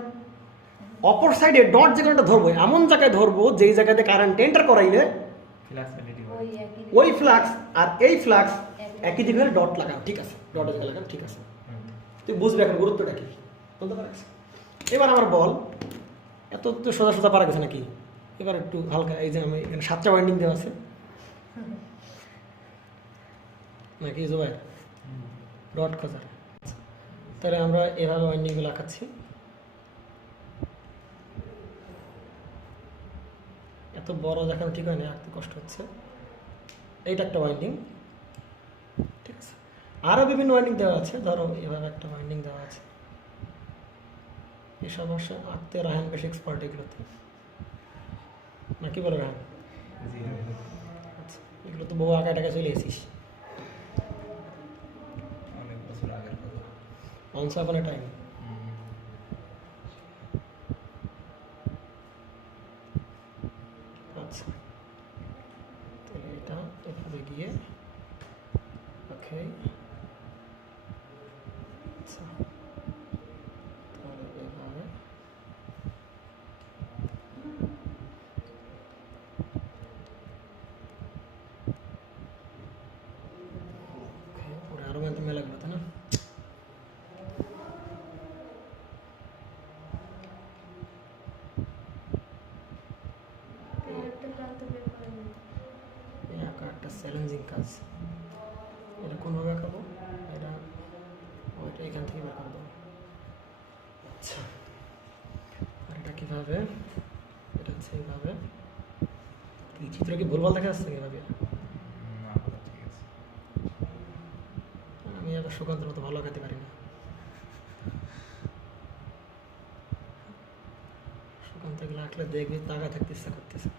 অপর সাইডে ডট যেখানটা ধরবো এমন জায়গায় ধরবো যেই জায়গাতে কারেন্ট এন্টার করাইলে ওই ফ্লাক্স আর এই ফ্লাক্স একই দিকে ডট লাগান, ঠিক আছে? ডট জায়গায় লাগান, ঠিক আছে? তুই বুঝবি এখন গুরুত্বটা কি, বলতে পারিস? এবার আমার বল, এত তো সোজা সোজা পারা গেছে নাকি? এবার একটু হালকা, এই যে আমি এখানে 7টা ওয়াইন্ডিং দেওয়া আছে নাকি জুবাই, ডট খোঁজার। তাহলে আমরা এভাবে ওয়াইন্ডিংগুলো আঁকাচ্ছি, এত বড় দেখানো ঠিক হয় না, আঁকতে কষ্ট হচ্ছে। এইটা একটা ওয়াইন্ডিং, ঠিক আছে? আরও বিভিন্ন ওয়াইন্ডিং দেওয়া আছে, ধরো এভাবে একটা ওয়াইন্ডিং দেওয়া আছে, এসব অবশ্য আঁকতে রাহান বেশ এক্সপার্ট এগুলোতে, না কি বলে রাহান? আচ্ছা, এগুলো তো বহু আঁকা টাকা চলে এসিস, অনেক বছর আগের কথা। অনস আপন এ টাইম। আচ্ছা, তাহলে এটা এভাবে গিয়ে ওকে, আচ্ছা তাহলে এভাবে ওরে আরো মেলা গেল তাই না? একটা চ্যালেঞ্জিং কাজ, এটা কোনভাবে আঁকাবো, এটা ওইটা এখান থেকে বের করবো। আচ্ছা, আর এটা কীভাবে, এটা হচ্ছে এইভাবে, কি চিত্র কি ভুলভাল দেখা যাচ্ছে এভাবে? ঠিক আছে, আমি আবার সুকান্তের মতো ভালো আঁকাতে পারি না, সুকান্ত এগুলো আঁকলে দেখবি তাকায় থাকতে ইচ্ছা করতেছে।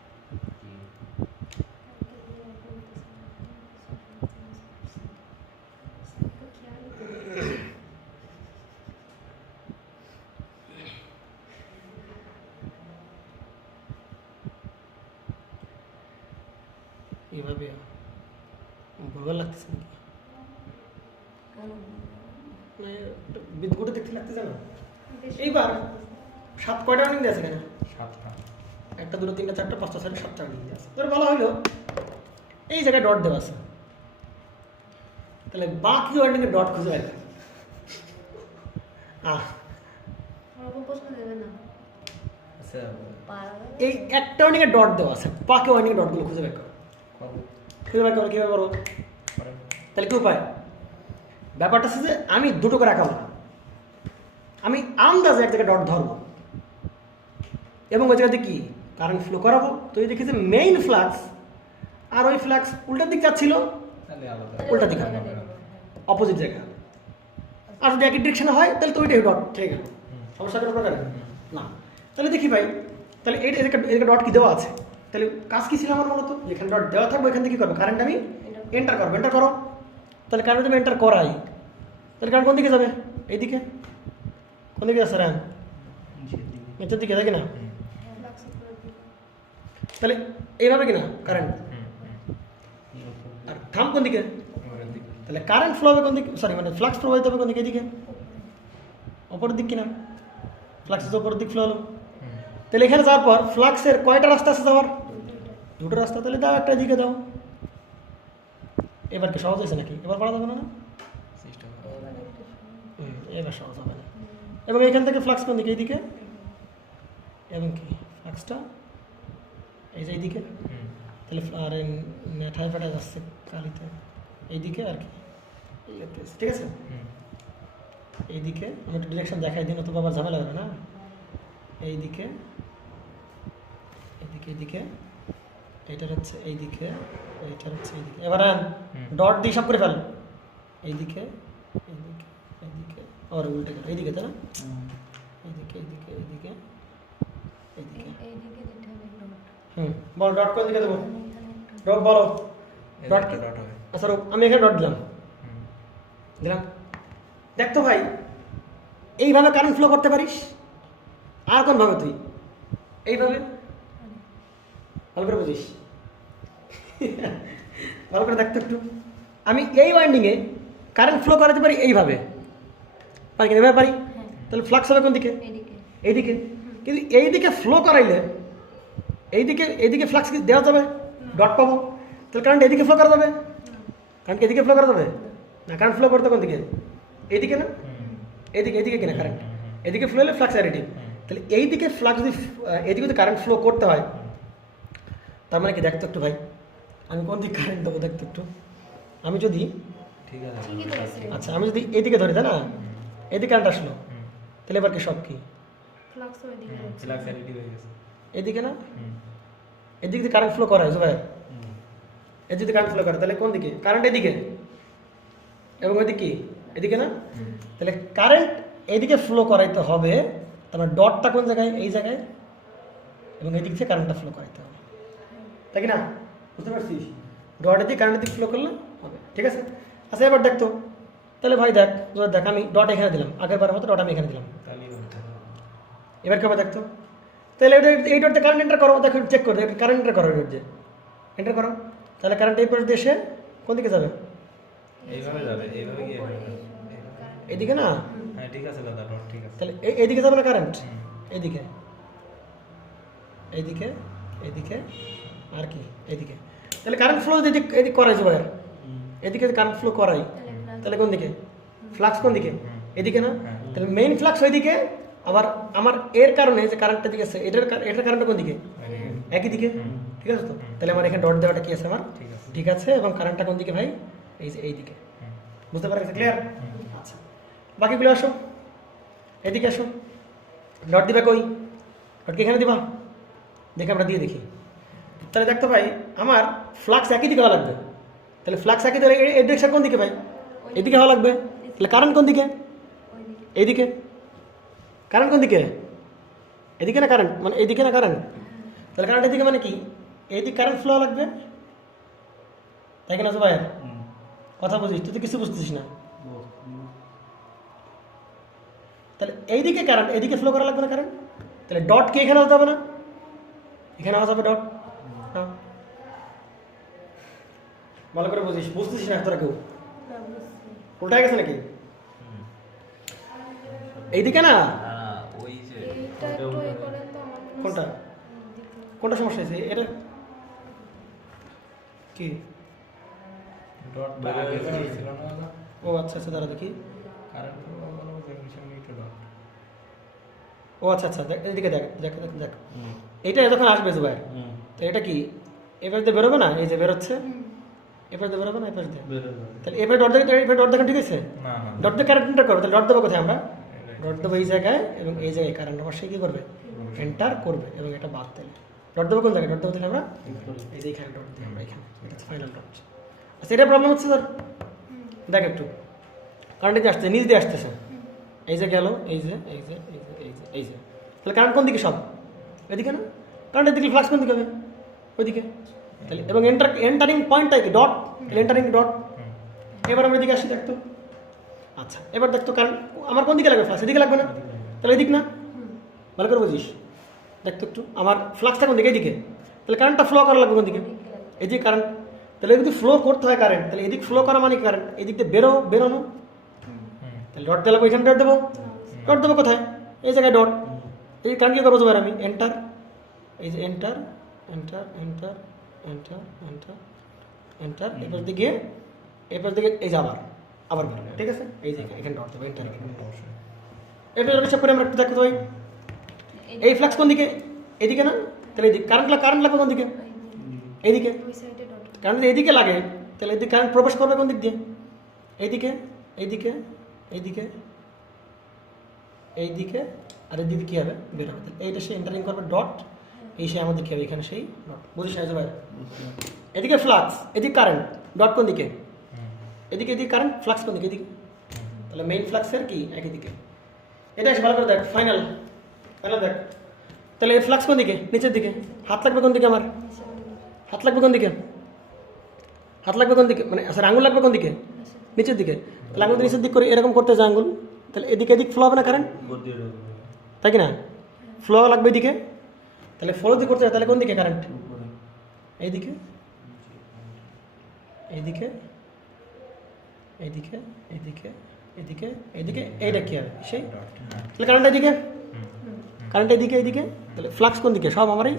এইভাবে ভুলভাল লাগতেছে নাকি? বিদ্যুৎ দেখতে লাগতেছে না? এইবার 7 কয়টা রানিং দিয়ে আছে এখানে? 7টা, 1 2 3 4 5 6 7টা রানিং দিয়ে আছে। তোর বলা হইলো এই জায়গায় ডট দেওয়া আছে, তাহলে বাকি ওয়ার্ডিংয়ে ডট খুঁজে বের কর। আচ্ছা এই একটা ওয়ার্ডিংয়ে ডট দেওয়া আছে, বাকি ওয়ার্ডিংয়ে ডটগুলো খুঁজে বের কর। খুঁজে বের করো, কীভাবে করো? করেন। তাহলে কি উপায়? ব্যাপারটা হচ্ছে যে আমি দুটো করে আঁকাবো না, আমি আন্দাজে এক জায়গায় ডট ধরবো এবং ওই জায়গাতে কি কারেন্ট ফ্লো করাবো। তো এই দেখি যে মেইন ফ্লাক্স আর ওই ফ্লাক্স উল্টার দিক যাচ্ছিল, তাহলে আলাদা। উল্টা দিকে হবে, অপোজিট জায়গা। আর যদি একই ডিরেকশনে হয় তাহলে তো ওইটাই ডট ঠিক আছে, সমস্যা কোনো প্রকার না। তাহলে দেখি ভাই, তাহলে এইটা এদিকে ডট কি দেওয়া আছে, তাহলে কাজ কি ছিল আমার মূলত? যেখানে ডট দেওয়া থাকবে এখান থেকে কি করবো, কারেন্ট আমি এন্টার করবো। এন্টার করো, তাহলে কারেন্ট যদি এন্টার করাই তাহলে কারেন্ট কোন দিকে যাবে? এইদিকে। কোন দিকে আছে র্যান? নিচের দিকে, তাই কিনা? তাহলে এইভাবে কিনা কারেন্ট, আর থাম কোন দিকে? তাহলে কারেন্ট ফ্লো হবে কোন দিকে, সরি মানে ফ্লাক্স প্রবাহিত হবে কোন দিকে? এদিকে, অপরের দিক কিনা? ফ্লাক্সের অপরের দিক ফ্লো হলো। তাহলে এখানে যাওয়ার পর ফ্লাক্সের কয়টা রাস্তা আছে যাওয়ার? দুটো রাস্তা। তাহলে দাও একটা এদিকে দাও। এবার কি সহজ হয়েছে নাকি? এবার পারা যাবে না? এবার সহজ হবে না। এবং এখান থেকে ফ্লাক্স কোন দিকে? এইদিকে। এবং কি ফ্লাক্সটা এই যে এইদিকে। তাহলে আর ঠাই ফাটাই যাচ্ছে কালিতে এইদিকে আর কি, ঠিক আছে? এইদিকে আমি একটু ডিরেকশন দেখাই দিন, অথবা আবার ঝামেলা হবে না। এইদিকে, এইদিকে, এইদিকে, এইটার হচ্ছে এইদিকে, এইটার হচ্ছে এইদিকে। এবার ডট দিয়ে সব করে ফেল। এইদিকে, এইদিকে, এইদিকে, আর উল্টে গেল এইদিকে, তাই না? এইদিকে, এইদিকে, এইদিকে, এইদিকে। বল ডট কোন দিকে দেবো? ডট বলো। ডট কি? ডট হবে। আচ্ছা আমি এখানে ডট দিলাম, দিলাম। দেখ তো ভাই, এইভাবে কারেন্ট ফ্লো করতে পারিস? আর কোন ভাবে তুই এইভাবে? ভালো করে বুঝিস, ভালো করে দেখতো একটু। আমি এই ওয়াইন্ডিংয়ে কারেন্ট ফ্লো করাতে পারি এইভাবে, পারি কিনা? এভাবে পারি। তাহলে ফ্লাক্স হবে কোন দিকে? এইদিকে। কিন্তু এইদিকে ফ্লো করাইলে এইদিকে ফ্লাক্স দেওয়া যাবে, ডট পাবো। তাহলে কারেন্ট এদিকে ফ্লো করা যাবে? কারেন্ট এদিকে ফ্লো করা যাবে না? কারেন্ট ফ্লো করতে কোন দিকে? এইদিকে না? এদিকে কিনা কারেন্ট? এদিকে ফ্লো হলে ফ্লাক্স অ্যাডিটিভ। তাহলে এইদিকে ফ্লাক্স যদি এদিকে যদি কারেন্ট ফ্লো করতে হয়, তার মানে কি দেখতো একটু ভাই, আমি কোন দিকে কারেন্ট দেবো দেখতো একটু। আমি যদি ঠিক আছে। আচ্ছা আমি যদি এইদিকে ধরি, তাই না? এদিকে কারেন্ট আসলো, তাহলে এবার কি সব কি ফ্লাক্স অ্যাডিটিভ হয়ে গেছে। এদিকে না? এদিকে যদি কারেন্ট ফ্লো করা হয় ভাই, এর যদি কারেন্ট ফ্লো করে তাহলে কোন দিকে? কারেন্ট এদিকে, এবং ওইদিকে কি? এদিকে না? তাহলে কারেন্ট এদিকে ফ্লো করাইতে হবে, তারপর ডটটা কোন জায়গায়? এই জায়গায়, এবং এদিক থেকে কারেন্টটা ফ্লো করাইতে হবে, তাই কি না? বুঝতে পারছিস? ডটের দিকে কারেন্টের দিক ফ্লো করলে হবে, ঠিক আছে? আচ্ছা এবার দেখতো, তাহলে ভাই দেখ আমি ডট এখানে দিলাম, আগের বারের মতো ডট আমি এখানে দিলাম। এবার কেমন দেখতো? তাহলে এই ডটে কারেন্ট এন্টার করো, দেখো চেক করো, কারেন্ট এন্টার করো, এই ডট এন্টার করো। তাহলে কারেন্ট এই পাশে এসে কোন দিকে যাবে? এইভাবে যাবে, এইভাবে গিয়ে এদিকে না? হ্যাঁ ঠিক আছে দাদা, ডট ঠিক আছে। তাহলে এইদিকে যাবে না কারেন্ট? এইদিকে, এইদিকে, এইদিকে, আর কি এইদিকে। তাহলে কারেন্ট ফ্লো যদি এদিকে করাই যাবে, এদিকে কারেন্ট ফ্লো করাই, তাহলে কোন দিকে? ফ্লাক্স কোন দিকে? এদিকে না? তাহলে মেইন ফ্লাক্স ওইদিকে, আবার আমার এর কারণে যে কারেন্টটা দিকে আছে এটার কারেন্টটা কোন দিকে? একই দিকে, ঠিক আছে তো? তাহলে আমার এখানে ডট দেওয়াটা কি আছে আমার? ঠিক আছে। এবং কারেন্টটা কোন দিকে ভাই? এই যে এইদিকে। বুঝতে পারছো? ক্লিয়ার? আচ্ছা বাকিগুলো আসো, এদিকে আসো। ডট দিবা কই? ডট কি এখানে দিবা? দেখে আমরা দিয়ে দেখি। তাহলে দেখতো ভাই আমার ফ্লাক্স একই দিকে হওয়া লাগবে। তাহলে ফ্লাক্স একই, তাহলে এই ডিরেকশন কোন দিকে ভাই? এদিকে হওয়া লাগবে। তাহলে কারেন্ট কোন দিকে? এইদিকে। কারেন্ট কোন দিকে? এদিকে না কারেন্ট? মানে এইদিকে না কারেন্ট? তাহলে কারেন্ট এদিকে মানে কি? এইদিকে কারেন্ট ফ্লো লাগবে, তাই কিনা ভাই? কথা বুঝিস? তুই তো কিছু বুঝতেছিস না। তাহলে এইদিকে কারেন্ট এদিকে ফ্লো করা লাগবে না কারেন্ট? তাহলে ডট কি এখানে হতে হবে না? এখানে হওয়া যাবে ডট। হ্যাঁ ভালো করে বুঝিস, বুঝতেছিস না তোরা কেউ? উল্টা গেছে নাকি? এইদিকে না? ওই যে কোনটা কোনটা সমস্যা হয়েছে? এটা কি? ডটটা আগে ছিল না দাদা? ও আচ্ছা আচ্ছা, দাঁড়া দেখি। কারেন্ট হলো জেনারেশন এটা ডট। ও আচ্ছা আচ্ছা, দেখ এদিকে, দেখ দেখ দেখ দেখ, এইটা যখন আসবে জুবাইর, তো এটা কি এবার দিয়ে বেরোবে না? এই যে বেরোচ্ছে, এপাশ দিয়ে বেরোবে না এপাশ দিয়ে? বের হয়ে যাবে। তাহলে এপারে ডট দেখে এপারে ডট দেখেন ঠিক আছে? না না ডট দিয়ে কারেন্ট এন্টার করবে, তাহলে ডট দেবো কোথায় আমরা? ডট দেবো এই জায়গায় এবং এই জায়গায় কারেন্ট আমার সে কী করবে? এন্টার করবে এবং এটা বাদ দিলে ডট দেবো কোন জায়গায়? ডট দেবো তাহলে আমরা এই যে এখানে ডট দিই আমরা এখানে, এটা হচ্ছে ফাইনাল ডট। আচ্ছা এটা প্রবলেম হচ্ছে স্যার, দেখ একটু কারেন্ট যে আসছে নিচ দিয়ে আসতেছে, এই যে গেল এই যে এই যে এই যে এই যে এই যে, তাহলে কারেন্ট কোন দিকে? সব এদিকে না? কারেন্টের দিকে ফ্লাক্স কোন দিকে হবে? ওইদিকে। তাহলে এবং এন্টারিং পয়েন্টটা কি? ডট। তাহলে এন্টারিং ডট। এবার আমরা এদিকে আসি দেখতো। আচ্ছা এবার দেখতো কারেন্ট আমার কোন দিকে লাগবে? ফ্লাক্স এদিকে লাগবে না? তাহলে এদিক না? ভালো করে বুঝিস, দেখতো একটু আমার ফ্লাক্সটা কোন দিকে? এদিকে। তাহলে কারেন্টটা ফ্লো করা লাগবে কোন দিকে? এদিকে কারেন্ট। তাহলে যদি ফ্লো করতে হয় কারেন্ট, তাহলে এদিক ফ্লো করা মানে কারেন্ট, এদিক দিয়ে বেরোনো। তাহলে ডট দিলে ওইখানে ডট দেবো। ডট দেবো কোথায়? এই জায়গায় ডট। এই কারেন্ট কী করবো এবার আমি? এন্টার, এই যে enter enter enter enter enter enter, এরপর দিকে এরপর দিকে এই যে আবার বেরোবে, ঠিক আছে? এই যে এখানে ডট দেবো এন্টার। এরপর হিসাব করে আমরা একটু দেখো তো ভাই, এই ফ্লাক্স কোন দিকে? এদিকে না? তাহলে এদিকে কারেন্ট লাগবে কোন দিকে? এইদিকে। কারেন্ট যদি এদিকে লাগে তাহলে এদিকে কারেন্ট প্রবেশ করবে কোন দিক দিয়ে? এইদিকে এইদিকে এইদিকে এইদিকে, আর এদিকে কী হবে? বের হবে। এইটা সে এন্টারিং করবে ডট, এই সে আমাদের কী হবে এখানে সেই ডট। বুঝিস না ভাই? এদিকে ফ্লাক্স, এদিকে কারেন্ট, ডট কোন দিকে? এদিকে এদিকে কারেন্ট, ফ্লাক্স কোন দিকে? এদিকে। তাহলে মেইন ফ্লাক্সের কি একই দিকে। এটা এসে ভালো করে দেখ, ফাইনাল দেখ। তাহলে এই ফ্লাক্স কোন দিকে? নিচের দিকে। হাত লাগবে কোন দিকে আমার? হাত লাগবে কোন দিকে? হাত লাগবে কোন দিকে মানে স্যার আঙুল লাগবে কোন দিকে? নিচের দিকে। তাহলে আঙুল নিচের দিক করে এরকম করতে যায় আঙুল, তাহলে এদিকে এদিক ফ্লো হবে না কারেন্ট? তাই কি না? ফ্লো লাগবে এদিকে, তাহলে ফ্লো যদি করতে হয় তাহলে কোন দিকে কারেন্ট? এইদিকে এইদিকে এইদিকে এইদিকে এইদিকে এইদিকে, এইটা কী হবে সেই? তাহলে কারেন্ট এইদিকে, কারেন্ট এইদিকে এইদিকে, তাহলে ফ্লাক্স কোন দিকে? সব আমার এই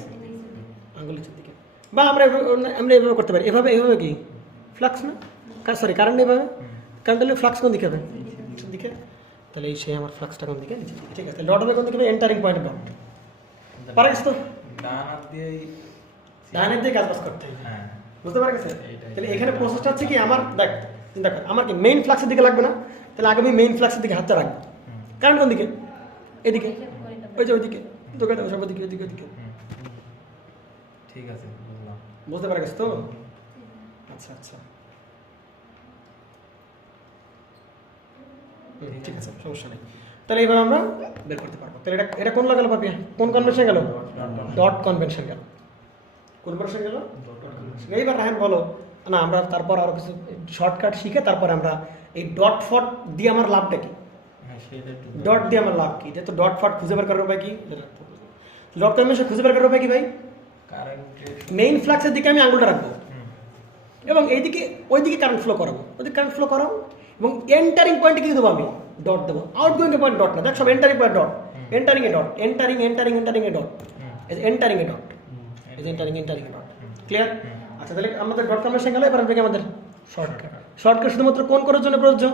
আঙুল নিচের দিকে। বা আমরা এভাবে করতে পারি, এভাবে কি ফ্লাক্স না? সরি কারেন্ট এভাবে, কারেন্ট হলে ফ্লাক্স কোন দিকে হবে? নিচের দিকে। তাহলে এই সে আমার ফ্লাক্সটা কোন দিকে? নিচের দিকে, ঠিক আছে? ডট হবে কোন দিকে? Entering point dot. পারিস তো? ডান হাত দিয়ে কাজ করতে হবে, বুঝতে পারছিস? তাহলে এখানে প্রসেসটা হচ্ছে কি আমার, দেখ চিন্তা কর, আমার কি মেইন ফ্লাক্সের দিকে লাগবে না? তাহলে আগে আমি মেইন ফ্লাক্সের দিকে হাতটা রাখবো। কারেন্ট কোন দিকে? এদিকে, ওই যে ওইদিকে দোকানে সব দিকে ওইদিকে ওইদিকে। ঠিক আছে, বুঝলাম। বুঝতে পারছিস তো? আচ্ছা আচ্ছা, ঠিক আছে, সমস্যা নেই। তাহলে এইভাবে আমরা বের করতে পারবো। তাহলে এটা কোন লাগালো পাপিয়া? কোন কনভেনশন গেল? ডট কনভেনশন গেল। কোন কনভেনশন গেল? এইবার রাহান বলো না, আমরা তারপর আরো কিছু শর্টকাট শিখে তারপর আমরা এই ডট ফট দিয়ে আমার লাভটা কি? ডট দিয়ে আমার লাভ কি? তো ডট ফট খুঁজে বের করার উপায় কি? ডট কনভেনশন খুঁজে বের করার উপায় কি ভাই? মেইন ফ্লাক্সের দিকে আমি আঙুলটা রাখবো এবং এইদিকে ওইদিকে কারেন্ট ফ্লো করাবো, ওইদিকে কারেন্ট ফ্লো করাবো এবং এন্টারিং পয়েন্টে কি দেবো? আমি ডট দেবো। আউটগোয়িং এ পয়েন্ট ডট না, দেখ সব entering point dot, entering A dot, entering entering entering A dot, entering A dot, entering entering A dot. Clear? আচ্ছা তাহলে আমাদের ডট কনভেনশন গেল। এবার থেকে আমাদের শর্টকাট। শর্টকাট শুধুমাত্র কোন কোরের জন্য প্রযোজ্য?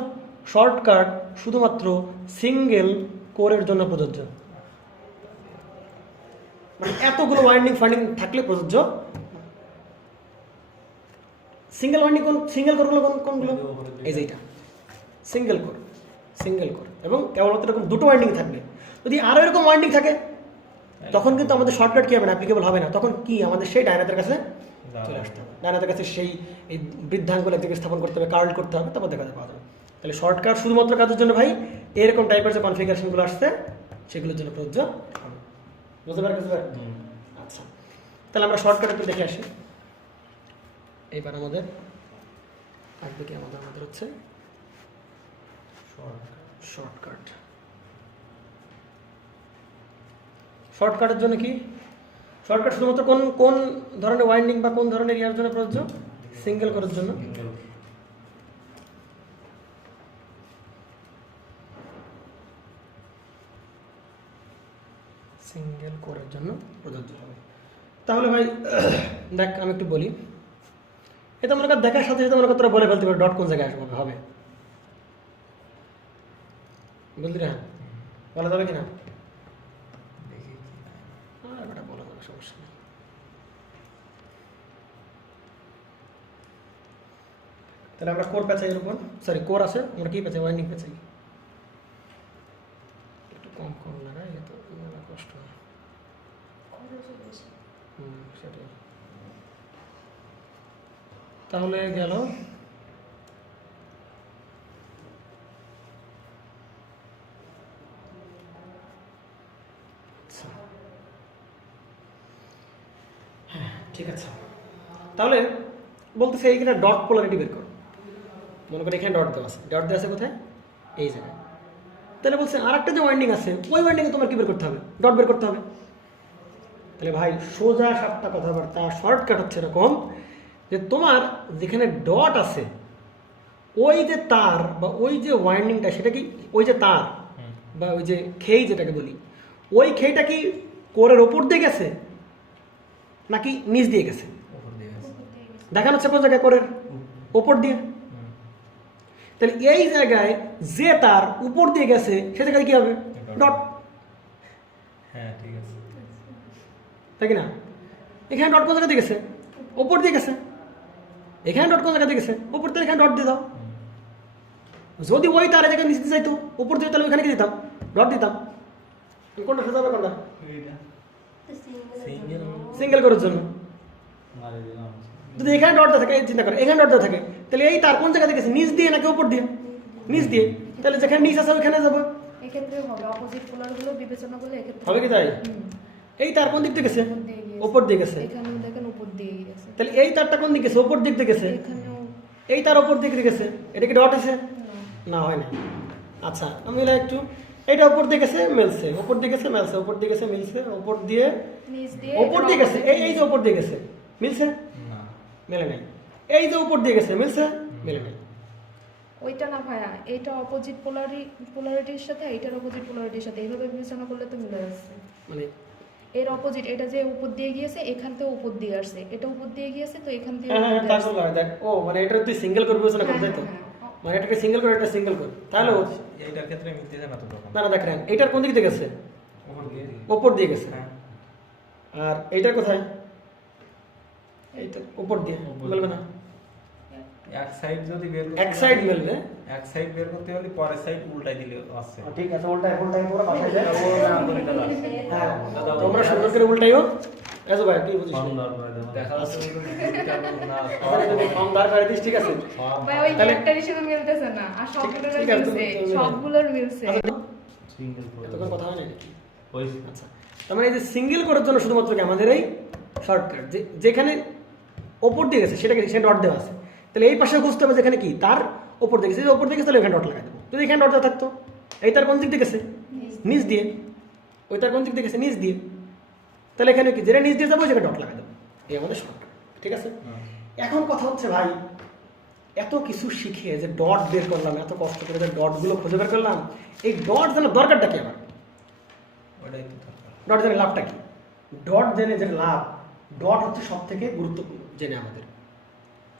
শর্টকাট শুধুমাত্র সিঙ্গেল কোরের জন্য প্রযোজ্য, মানে এতগুলো ওয়াইন্ডিং ফাইন্ডিং থাকলে প্রযোজ্য। সিঙ্গেল ওয়াইন্ডিং কোন? সিঙ্গেল কোরগুলো কোনগুলো? এই যে এটা সিঙ্গেল কোর, সিঙ্গেল কোর এবং কেবলমাত্র এরকম দুটো ওয়াইন্ডিং থাকবে। যদি আরও এরকম ওয়াইন্ডিং থাকে তখন কিন্তু আমাদের শর্টকাট কী হবে না, অ্যাপ্লিকেবল হবে না। তখন কি আমাদের সেই ডায়নাতের কাছে চলে আসতে হবে, ডায়নাতের কাছে সেই এই বৃদ্ধাঙ্গুল একদিকে স্থাপন করতে হবে, কার্ল করতে হবে, তারপর দেখা পাওয়া যাবে। তাহলে শর্টকাট শুধুমাত্র কাজের জন্য ভাই এরকম টাইপের যে কনফিগারেশনগুলো আসছে সেগুলোর জন্য প্রযোজ্য হবে। বুঝতে পারছি? আচ্ছা তাহলে আমরা শর্টকাট একটু দেখে আসি। এইবার আমাদের আসবে কি? আমাদের হচ্ছে শর্টকাট। শর্টকাটের জন্য কি? শর্টকাট শুধুমাত্র কোন কোন ধরনের ওয়াইন্ডিং বা কোন ধরনের ইয়ার জন্য প্রযোজ্য? সিঙ্গেল কোরের জন্য। সিঙ্গেল কোরের জন্য প্রযোজ্য হবে। তাহলে ভাই দেখ আমি একটু বলি, এটা মনে কর দেখার সাথে সাথে মনে কর তোরা বলে ফেলতে পারবে ডট কোন জায়গায় আসবে হবে, বুঝলি না? বলা যাবে কিনা? বলা যাবে, সমস্যা নেই। তাহলে আমরা কোর পেঁচাই এর উপর, সরি কোর আছে, আমরা কি পেঁচাই, ওয়াইন্ডিং পেঁচাই। একটু কম কম লাগাই, এত কষ্ট হয়। সেটাই। তাহলে গেল হ্যাঁ ঠিক আছে। তাহলে বলতেছে এইখানে ডট পোলারিটি বের কর। মনে করি এখানে ডট দেওয়া আছে, ডট দেওয়া আছে কোথায়, এই জায়গায়। তাহলে বলছে আর একটা যে ওয়াইন্ডিং আছে, ওই ওয়াইন্ডিংয়ে তোমার কি বের করতে হবে, ডট বের করতে হবে। তাহলে ভাই সোজা সাপটা কথাবার্তা, শর্টকাট হচ্ছে এরকম যে তোমার যেখানে ডট আছে ওই যে তার বা ওই যে ওয়াইন্ডিংটা, সেটা কি ওই যে তার বা ওই যে খেই যেটাকে বলি, ওই খেইটা কি কোরের ওপর দিয়ে গেছে নাকি নিচ দিয়ে গেছে? দেখানো হচ্ছে কোন জায়গায়, কোরের ওপর দিয়ে। তাহলে এই জায়গায় যে তার উপর দিয়ে গেছে সে জায়গায় কি হবে, ডট। হ্যাঁ ঠিক আছে, তাই কি না? এখানে ডট কোন জায়গা দিয়ে গেছে, ওপর দিয়ে গেছে। এখানে ডট কোন জায়গা দিয়ে গেছে, ওপর থেকে এখানে ডট দিয়ে দাও। যদি ওই তার জায়গায় নিচে যাইতো উপর দিয়ে, তাহলে ওইখানে কি দিতাম, ডট দিতাম। কোনটা সোজা হবে, কোনটা সিঙ্গেল করার জন্য। যদি এখানে ডট দেওয়া থাকে, চিন্তা করে এখানে ডট দেওয়া থাকে, তাহলে এই তার কোন জায়গা দিয়ে গেছে, নিচ দিয়ে নাকি উপর দিয়ে? নিচ দিয়ে। তাহলে যেখানে নিচ আছে ওইখানে যাবো, এক্ষেত্রে হবে অপোজিট পোলারগুলো বিবেচনা করলে এক্ষেত্রে হবে কি তাই? এই তার কোন দিক দিয়ে গেছে, উপর দিয়ে গেছে। এখানেও দেখেন উপর দিয়ে গেছে, তাহলে এই তারটা কোন দিকে গেছে, উপর দিক দিয়ে গেছে। এখানেও এই তার উপর দিক দিয়ে গেছে, এটা কি ডট আছে? না, হয় না। আচ্ছা আমি একটু, এটা উপর দিয়ে গেছে মিলছে, উপর দিয়ে গেছে মিলছে, উপর দিয়ে গেছে মিলছে, উপর দিয়ে নিচ দিয়ে উপর দিয়ে গেছে, এই যে উপর দিয়ে গেছে মিলছে, না মেলে নাই। এই যে উপর দিয়ে গেছে মিলছে, মেলে নাই। ওইটা না ভাইয়া, এটা অপোজিট পোলারিটির সাথে এটার অপোজিট পোলারিটির সাথে এইভাবে বিবেচনা করলে তো মিলে যাচ্ছে। মানে এর অপোজিট, এটা যে উপর দিয়ে গিয়েছে এখান থেকে উপর দিয়ে আসছে, এটা উপর দিয়ে গিয়েছে তো এখান থেকে হ্যাঁ হ্যাঁ উপর দিয়ে আসছে। তারপর দেখ, ও মানে এটা তুই সিঙ্গেল করে বিবেচনা করতে তো, হ্যাঁ। মানে এটাকে সিঙ্গেল করে, এটা সিঙ্গেল করে, তাহলে এইটার ক্ষেত্রে মিলতেছে না তো তখন। না না দেখ রেন, এইটার কোন দিক দিয়ে গেছে, উপর দিয়ে উপর দিয়ে গেছে। হ্যাঁ, আর এইটার কোথায়, এইটা উপর দিয়ে বলবে না, এক সাইড যদি বের করতে এক সাইড মিলবে। এক সাইড বের করতে হলে পরের সাইড উল্টাই দিলে আসছে। ঠিক আছে, উল্টাই উল্টাই পুরো বাসায় যায়। ও না করে দাদা, হ্যাঁ তোমরা সুন্দর করে উল্টাইও। এসো ভাই কি বুঝিস, দেখা যাচ্ছে না তাহলে তুমি কম দাঁড় করে দিস, ঠিক আছে। ভাই ওই তাহলে- একটার হিসেবে মিলতেছে না, আর সবগুলোর ঠিক আছে, মিলছে, তুমি- সবগুলোর মিলছে। সিঙ্গেল এতক্ষণ কথা হয় না নাকি? ওই আচ্ছা, তার মানে এই যে সিঙ্গেল করার জন্য শুধুমাত্র কি আমাদের এই শর্টকাট, যেখানে ওপর দিয়ে গেছে সেটাকে সে ডট দেওয়া আছে, তাহলে এই পাশে বুঝতে হবে যেখানে কি তার ওপর দিয়ে গেছে, ওপর দিয়ে গেছে তাহলে এখানে ডট লাগাই দেবো। যদি এখানে ডট দেওয়া থাকতো, এই তার কোন দিক দিয়ে গেছে, নিচ দিয়ে, ওই তার কোন দিক দিয়ে গেছে, নিচ দিয়ে, তাহলে এখানে কি যেটা নিচ দিয়ে যাবো সেটা ডট লাগাই দেবো। এই আমাদের শর্টকাট, ঠিক আছে। এখন কথা হচ্ছে ভাই, এত কিছু শিখে যে ডট বের করলাম, এত কষ্ট করে যে ডটগুলো খুঁজে বের করলাম, এই ডট যেন দরকারটা কি আমার, ওটাই তো দরকার। ডট জেনে লাভটা কি? ডট জেনে যে লাভ, ডট হচ্ছে সব থেকে গুরুত্বপূর্ণ জেনে আমাদের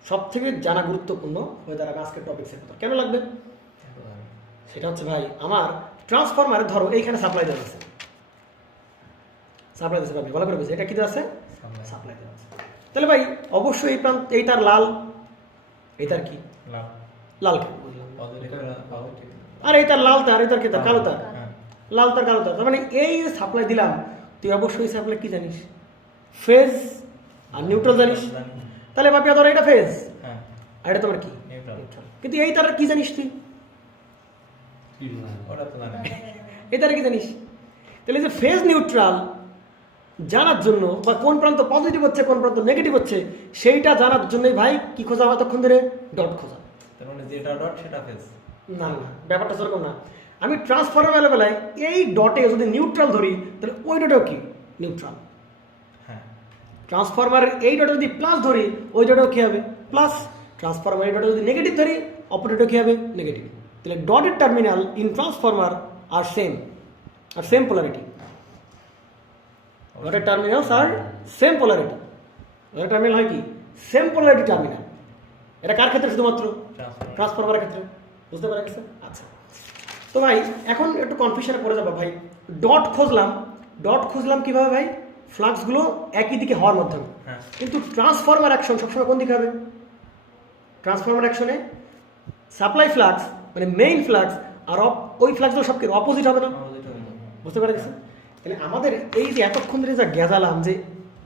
সব থেকে জানা গুরুত্বপূর্ণ হয়ে দাঁড়াবে আজকের টপিক্সের কথা। কেন লাগবে? সেটা হচ্ছে ভাই, আমার ট্রান্সফরমারে ধরো এইখানে সাপ্লাই দেওয়া আছে, সাপ্লাই দিচ্ছে ভালো করে বুঝি, এটা কি দেওয়া আছে, সাপ্লাই দেওয়া আছে। তাহলে ভাই অবশ্যই এই প্রান্ত, এই তার লাল, এই তার কি লাভ লাল, কি বুঝলাম, পজিটিভ পজিটিভ। আর এই তার লাল তার, এই তার কি তার কালো তার, হ্যাঁ, লাল তার কালো তার। তার মানে এই যে সাপ্লাই দিলাম, তুই অবশ্যই সাপ্লাই কি জানিস, ফেজ আর নিউট্রাল জানিস। তাহলে ভাবি ধরো এটা ফেজ হ্যাঁ, আর এটা তোমার কি নিউট্রাল। নিউট্রাল, কিন্তু এই তার কি জানিস তুই, ওটা তো জানি। এই তার কি জানিস। তাহলে যে ফেজ নিউট্রাল জানার জন্য, বা কোন প্রান্ত পজিটিভ হচ্ছে কোন প্রান্ত নেগেটিভ হচ্ছে, সেইটা জানার জন্যই ভাই কি খোঁজা হয় তখন ধরে, ডট খোঁজা। তার মানে যেটা ডট সেটা ফেজ। না না, ব্যাপারটা সেরকম না। আমি ট্রান্সফরমার বেলায় এই ডটে যদি নিউট্রাল ধরি, তাহলে ওই ডটেও কি নিউট্রাল। হ্যাঁ, ট্রান্সফরমারের এই ডটে যদি প্লাস ধরি, ওই ডটেও কী হবে, প্লাস। ট্রান্সফরমার এই ডটে যদি নেগেটিভ ধরি, অপর ডটেও কী হবে, নেগেটিভ। তাহলে ডটের terminal in transformer are same polarity. ডটের টার্মিনালস আর সেম পোলারিটি। ডটের টার্মিনাল হয় কি, সেম পোলারিটি টার্মিনাল। এটা কার ক্ষেত্রে, শুধুমাত্র ট্রান্সফার। ট্রান্সফরমারের ক্ষেত্রে। বুঝতে পারা গেছে? আচ্ছা, তো ভাই এখন একটু কনফিউশনে পড়ে যাবো ভাই। ডট খুঁজলাম কিভাবে ভাই, ফ্লাক্সগুলো একই দিকে হওয়ার মাধ্যমে। হ্যাঁ, কিন্তু ট্রান্সফরমার অ্যাকশন সবসময় কোন দিকে হবে, ট্রান্সফরমার অ্যাকশনে সাপ্লাই ফ্লাক্স মানে মেইন ফ্লাক্স আর ওই ফ্লাক্সগুলো সব কি অপোজিট হবে না? বুঝতে পারা গেছে? তাহলে আমাদের এই যে এতক্ষণ ধরে যা গেজালাম যে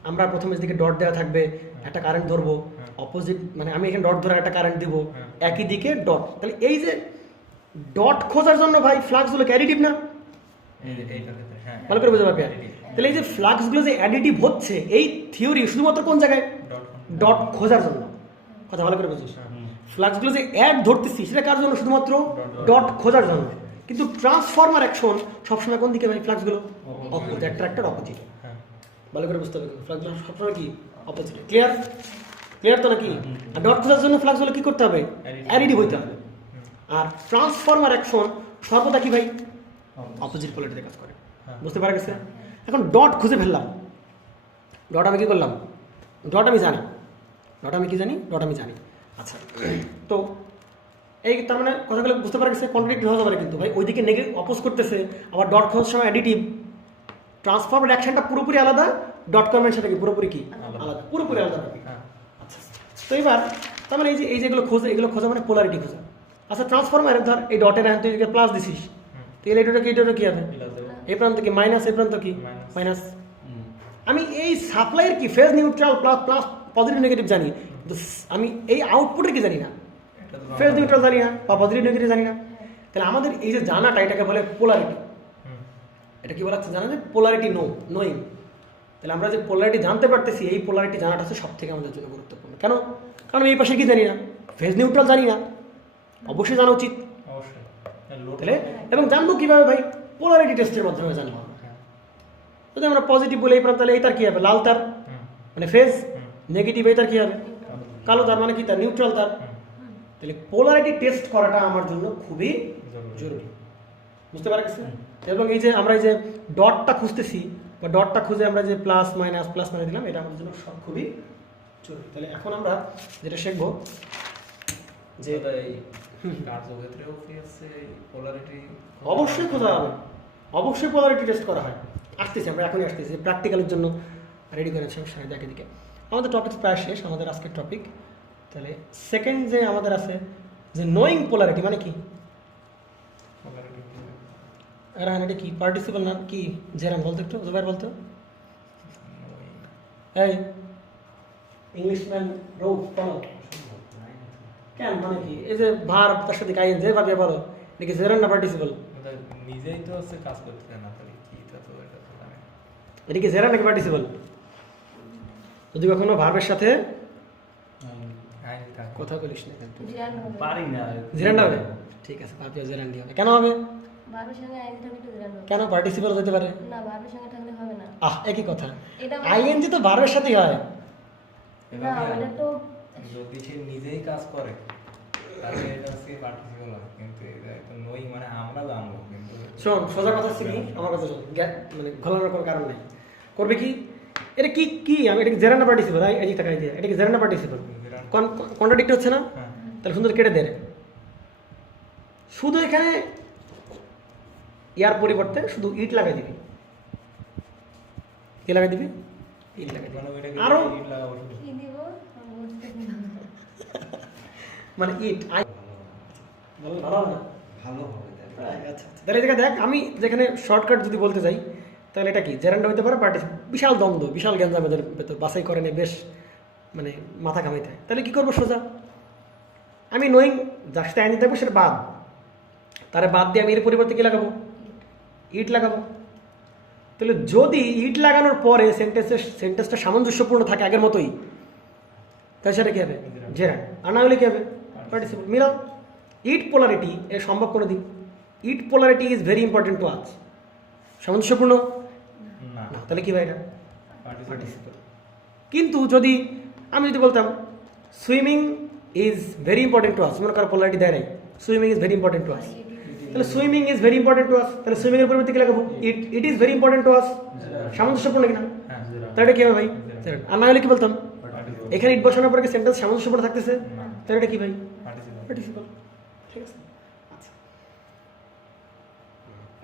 আমরা প্রথমে দিকে ডট দেওয়া থাকবে, একটা কারেন্ট ধরবো, অপোজিট মানে আমি এখানে ডট ধরে একটা কারেন্ট দিব, একই দিকে ডট, তাহলে এই যে ডট খোঁজার জন্য ভাই ফ্লাক্সগুলো অ্যাডিটিভ না? ভালো করে বুঝতে পারবে। তাহলে এই যে ফ্লাক্সগুলো যে অ্যাডিটিভ হচ্ছে এই থিওরি শুধুমাত্র কোন জায়গায়? ডট খোঁজার জন্য। কথা ভালো করে বুঝিস। ফ্লাক্সগুলো যে অ্যাড ধরতেছি সেটা কার জন্য? শুধুমাত্র ডট খোঁজার জন্য। কিন্তু ট্রান্সফরমার অ্যাকশন সবসময় কোন দিকে ভাই? ফ্লাক্সগুলো অপোজিট, অ্যাট্রাক্টর অপোজিট। ভালো করে বুঝতে হবে, ফ্লাক্সগুলো সবসময় কি? অপোজিট। ক্লিয়ার? ক্লিয়ার তো নাকি? আর ডট খোঁজার জন্য ফ্লাক্সগুলো কি করতে হবে? অ্যাডিটিভ হইতে হবে। আর ট্রান্সফরমার অ্যাকশন সর্বদা কি ভাই? অপোজিট পোলারিটিতে কাজ করে। বুঝতে পারা গেছে? এখন ডট খুঁজে ফেললাম, ডট আমি কি করলাম? ডট আমি জানি, ডট আমি কি জানি? ডট আমি জানি। আচ্ছা, তো এই তার মানে কথাগুলো বুঝতে পারা গেছে? কন্ট্রাডিক্ট হতে পারে কিন্তু ভাই, ওইদিকে নেগেটিভ অপোজ করতেছে, আবার ডট খোঁজার সময় অ্যাডিটিভ। ট্রান্সফরমার অ্যাকশনটা পুরোপুরি আলাদা, ডট কনভেনশনটা কি পুরোপুরি কি আলাদা? পুরোপুরি আলাদা। আচ্ছা, তো এবার তার মানে এই যেগুলো খোঁজে, এগুলো খোঁজা মানে পোলারিটি খোঁজা। আচ্ছা, ট্রান্সফরমারের ধর এই ডটের তুই প্লাস দিছিস, তাহলে এইটা কি হবে? এই প্রান্ত কি মাইনাস, এই প্রান্ত কি মাইনাস। আমি এই সাপ্লাইয়ের কি phase neutral plus plus positive negative জানি, কিন্তু আমি এই আউটপুটের কি জানি না, ফেজ নিউট্রাল জানি না বা পজিটিভ নেগেটিভ জানি না। তাহলে আমাদের এই যে জানাটা এটাকে বলে পোলারিটি। এটা কি বলা হচ্ছে? জানা যে পোলারিটি নোয়িং। তাহলে আমরা যে পোলারিটি জানতে পারতেছি, এই পোলারিটি জানাটা হচ্ছে সব থেকে আমাদের জন্য গুরুত্বপূর্ণ। কেন? কারণ এই পাশে কি জানি না, ফেজ নিউট্রাল জানি না, অবশ্যই জানা উচিত। তাহলে এবং জানবো কিভাবে ভাই? পোলারিটি টেস্টের মাধ্যমে জানবো। যদি আমরা পজিটিভ বলে এই প্রান্ত, তাহলে এই তার কি হবে? লাল তার মানে ফেজ, নেগেটিভ এই তার কি হবে? কালো তার মানে কি? তার নিউট্রাল তার। তাহলে পোলারিটি টেস্ট করাটা আমার জন্য খুবই জরুরি। বুঝতে পারা গেছে? এবং এই যে আমরা এই যে ডটটা খুঁজতেছি বা ডটটা খুঁজে আমরা যে প্লাস মাইনাস দিলাম, এটা আমাদের জন্য সব খুবই জরুরি। তাহলে এখন আমরা যেটা শিখবো যে অবশ্যই খোঁজা হবে, অবশ্যই পোলারিটি টেস্ট করা হয়। আসতেছি, আমরা এখনই আসতেছি, প্র্যাকটিক্যালের জন্য রেডি করেছি দেখে দিকে। আমাদের টপিক প্রায় শেষ, আমাদের আজকের টপিক। তাহলে সেকেন্ড যে আমাদের আছে যে নোয়িং পোলারিটি মানে কি? রাহান এটা কি? পার্টিসিপল নাম কি? জেরান বলতো, একটু জুবাইর বলতো। এই ইংলিশম্যান রৌফ বলো কেন মানে কি? এই যে ভার তার সাথে গাইন যে ভাবে বলো, এটা কি জেরান না পার্টিসিপল? নিজেই তো হচ্ছে কাজ করতে না, তাহলে কি তা তো এটা তো জানে। এটা কি জেরান নাকি পার্টিসিপল? যদি কখনো ভার্বের সাথে কথা বলিস না, পারি না। জেরান হবে? ঠিক আছে, ভাবি জেরান হবে। কেন হবে? ভার্বের সঙ্গে আইএনজি থাকলে তো জেরান হবে। কেন পার্টিসিপল হতে পারে? না, ভার্বের সঙ্গে থাকলে হবে না। একই কথা। এটা আইএনজি তো ভার্বের সাথেই হয়। না, এটা তো যদি সে নিজেই কাজ করে তাহলে এটা হচ্ছে পার্টিসিপল হয়, কিন্তু এটা তো নই মানে আমরা জানবো, কিন্তু শোন, সোজা কথা হচ্ছে কি, আমার কথা শোন, মানে ঘোলানোর কোনো কারণ নেই। করবে কি? এটা কি কি আমি এটা কি জেরান না পার্টিসিপল? এই টাকা দিয়ে এটা কি জেরান না পার্টিসিপল? কন্ট্রাডিক্ট হচ্ছে না? তাহলে সুন্দর কেটে দেয়। শুধু এখানে ইয়ার পরিবর্তে শুধু ইট লাগাই দিবি। কি লাগাই দিবি? ইট লাগাই দিবি। আরো কি দিব আমি বুঝতে পারি না। মানে ইট ভালো না? ভালো হবে তাহলে। আচ্ছা, তাহলে এই জায়গায় দেখ, আমি যেখানে শর্টকাট যদি বলতে যাই তাহলে এটা কি জেরান্ডা হইতে পারে পার্টিসিপল। বিশাল দ্বন্দ্ব, বিশাল গ্যাঞ্জাম এদের ভেতর, বাছাই করে নেই, বেশ মানে মাথা ঘামাইতে হয়। তাহলে কি করবো? সোজা আমি নোয়িং যার সাথে আইনি থাকবো সেটা বাদ, তারা বাদ দিয়ে আমি এর পরিবর্তে কি লাগাবো? ইট লাগাবো। তাহলে যদি ইট লাগানোর পরে সেন্টেন্সটা সামঞ্জস্যপূর্ণ থাকে আগের মতোই, তাহলে সেটা কি হবে? জেরান্ড। আর না হলে কি হবে? পার্টিসিপল। মিলাও। ইট পোলারিটি এর সম্ভব কোনো দিন। It polarity is very important to us. সামঞ্জস্যপূর্ণ না, না, তাহলে কি ভাই? এটা পার্টিসিপল। কিন্তু যদি আমি যদি বলতাম swimming is very important to us, মনে করো পোলারিটি দেয় নাই, swimming is very important to us, তাহলে swimming is very important to us, তাহলে সুইমিং এর পরিবর্তে কি লাগাবো? It is very important to us. সামঞ্জস্যপূর্ণ কিনা? তাহলে এটা কি হবে ভাই? আর না হলে কি বলতাম? এখানে ইট বসানোর পরে কি সেন্টেন্স সামঞ্জস্যপূর্ণ থাকতেছে? তাহলে এটা কি ভাই? পার্টিসিপল। ঠিক আছে, আচ্ছা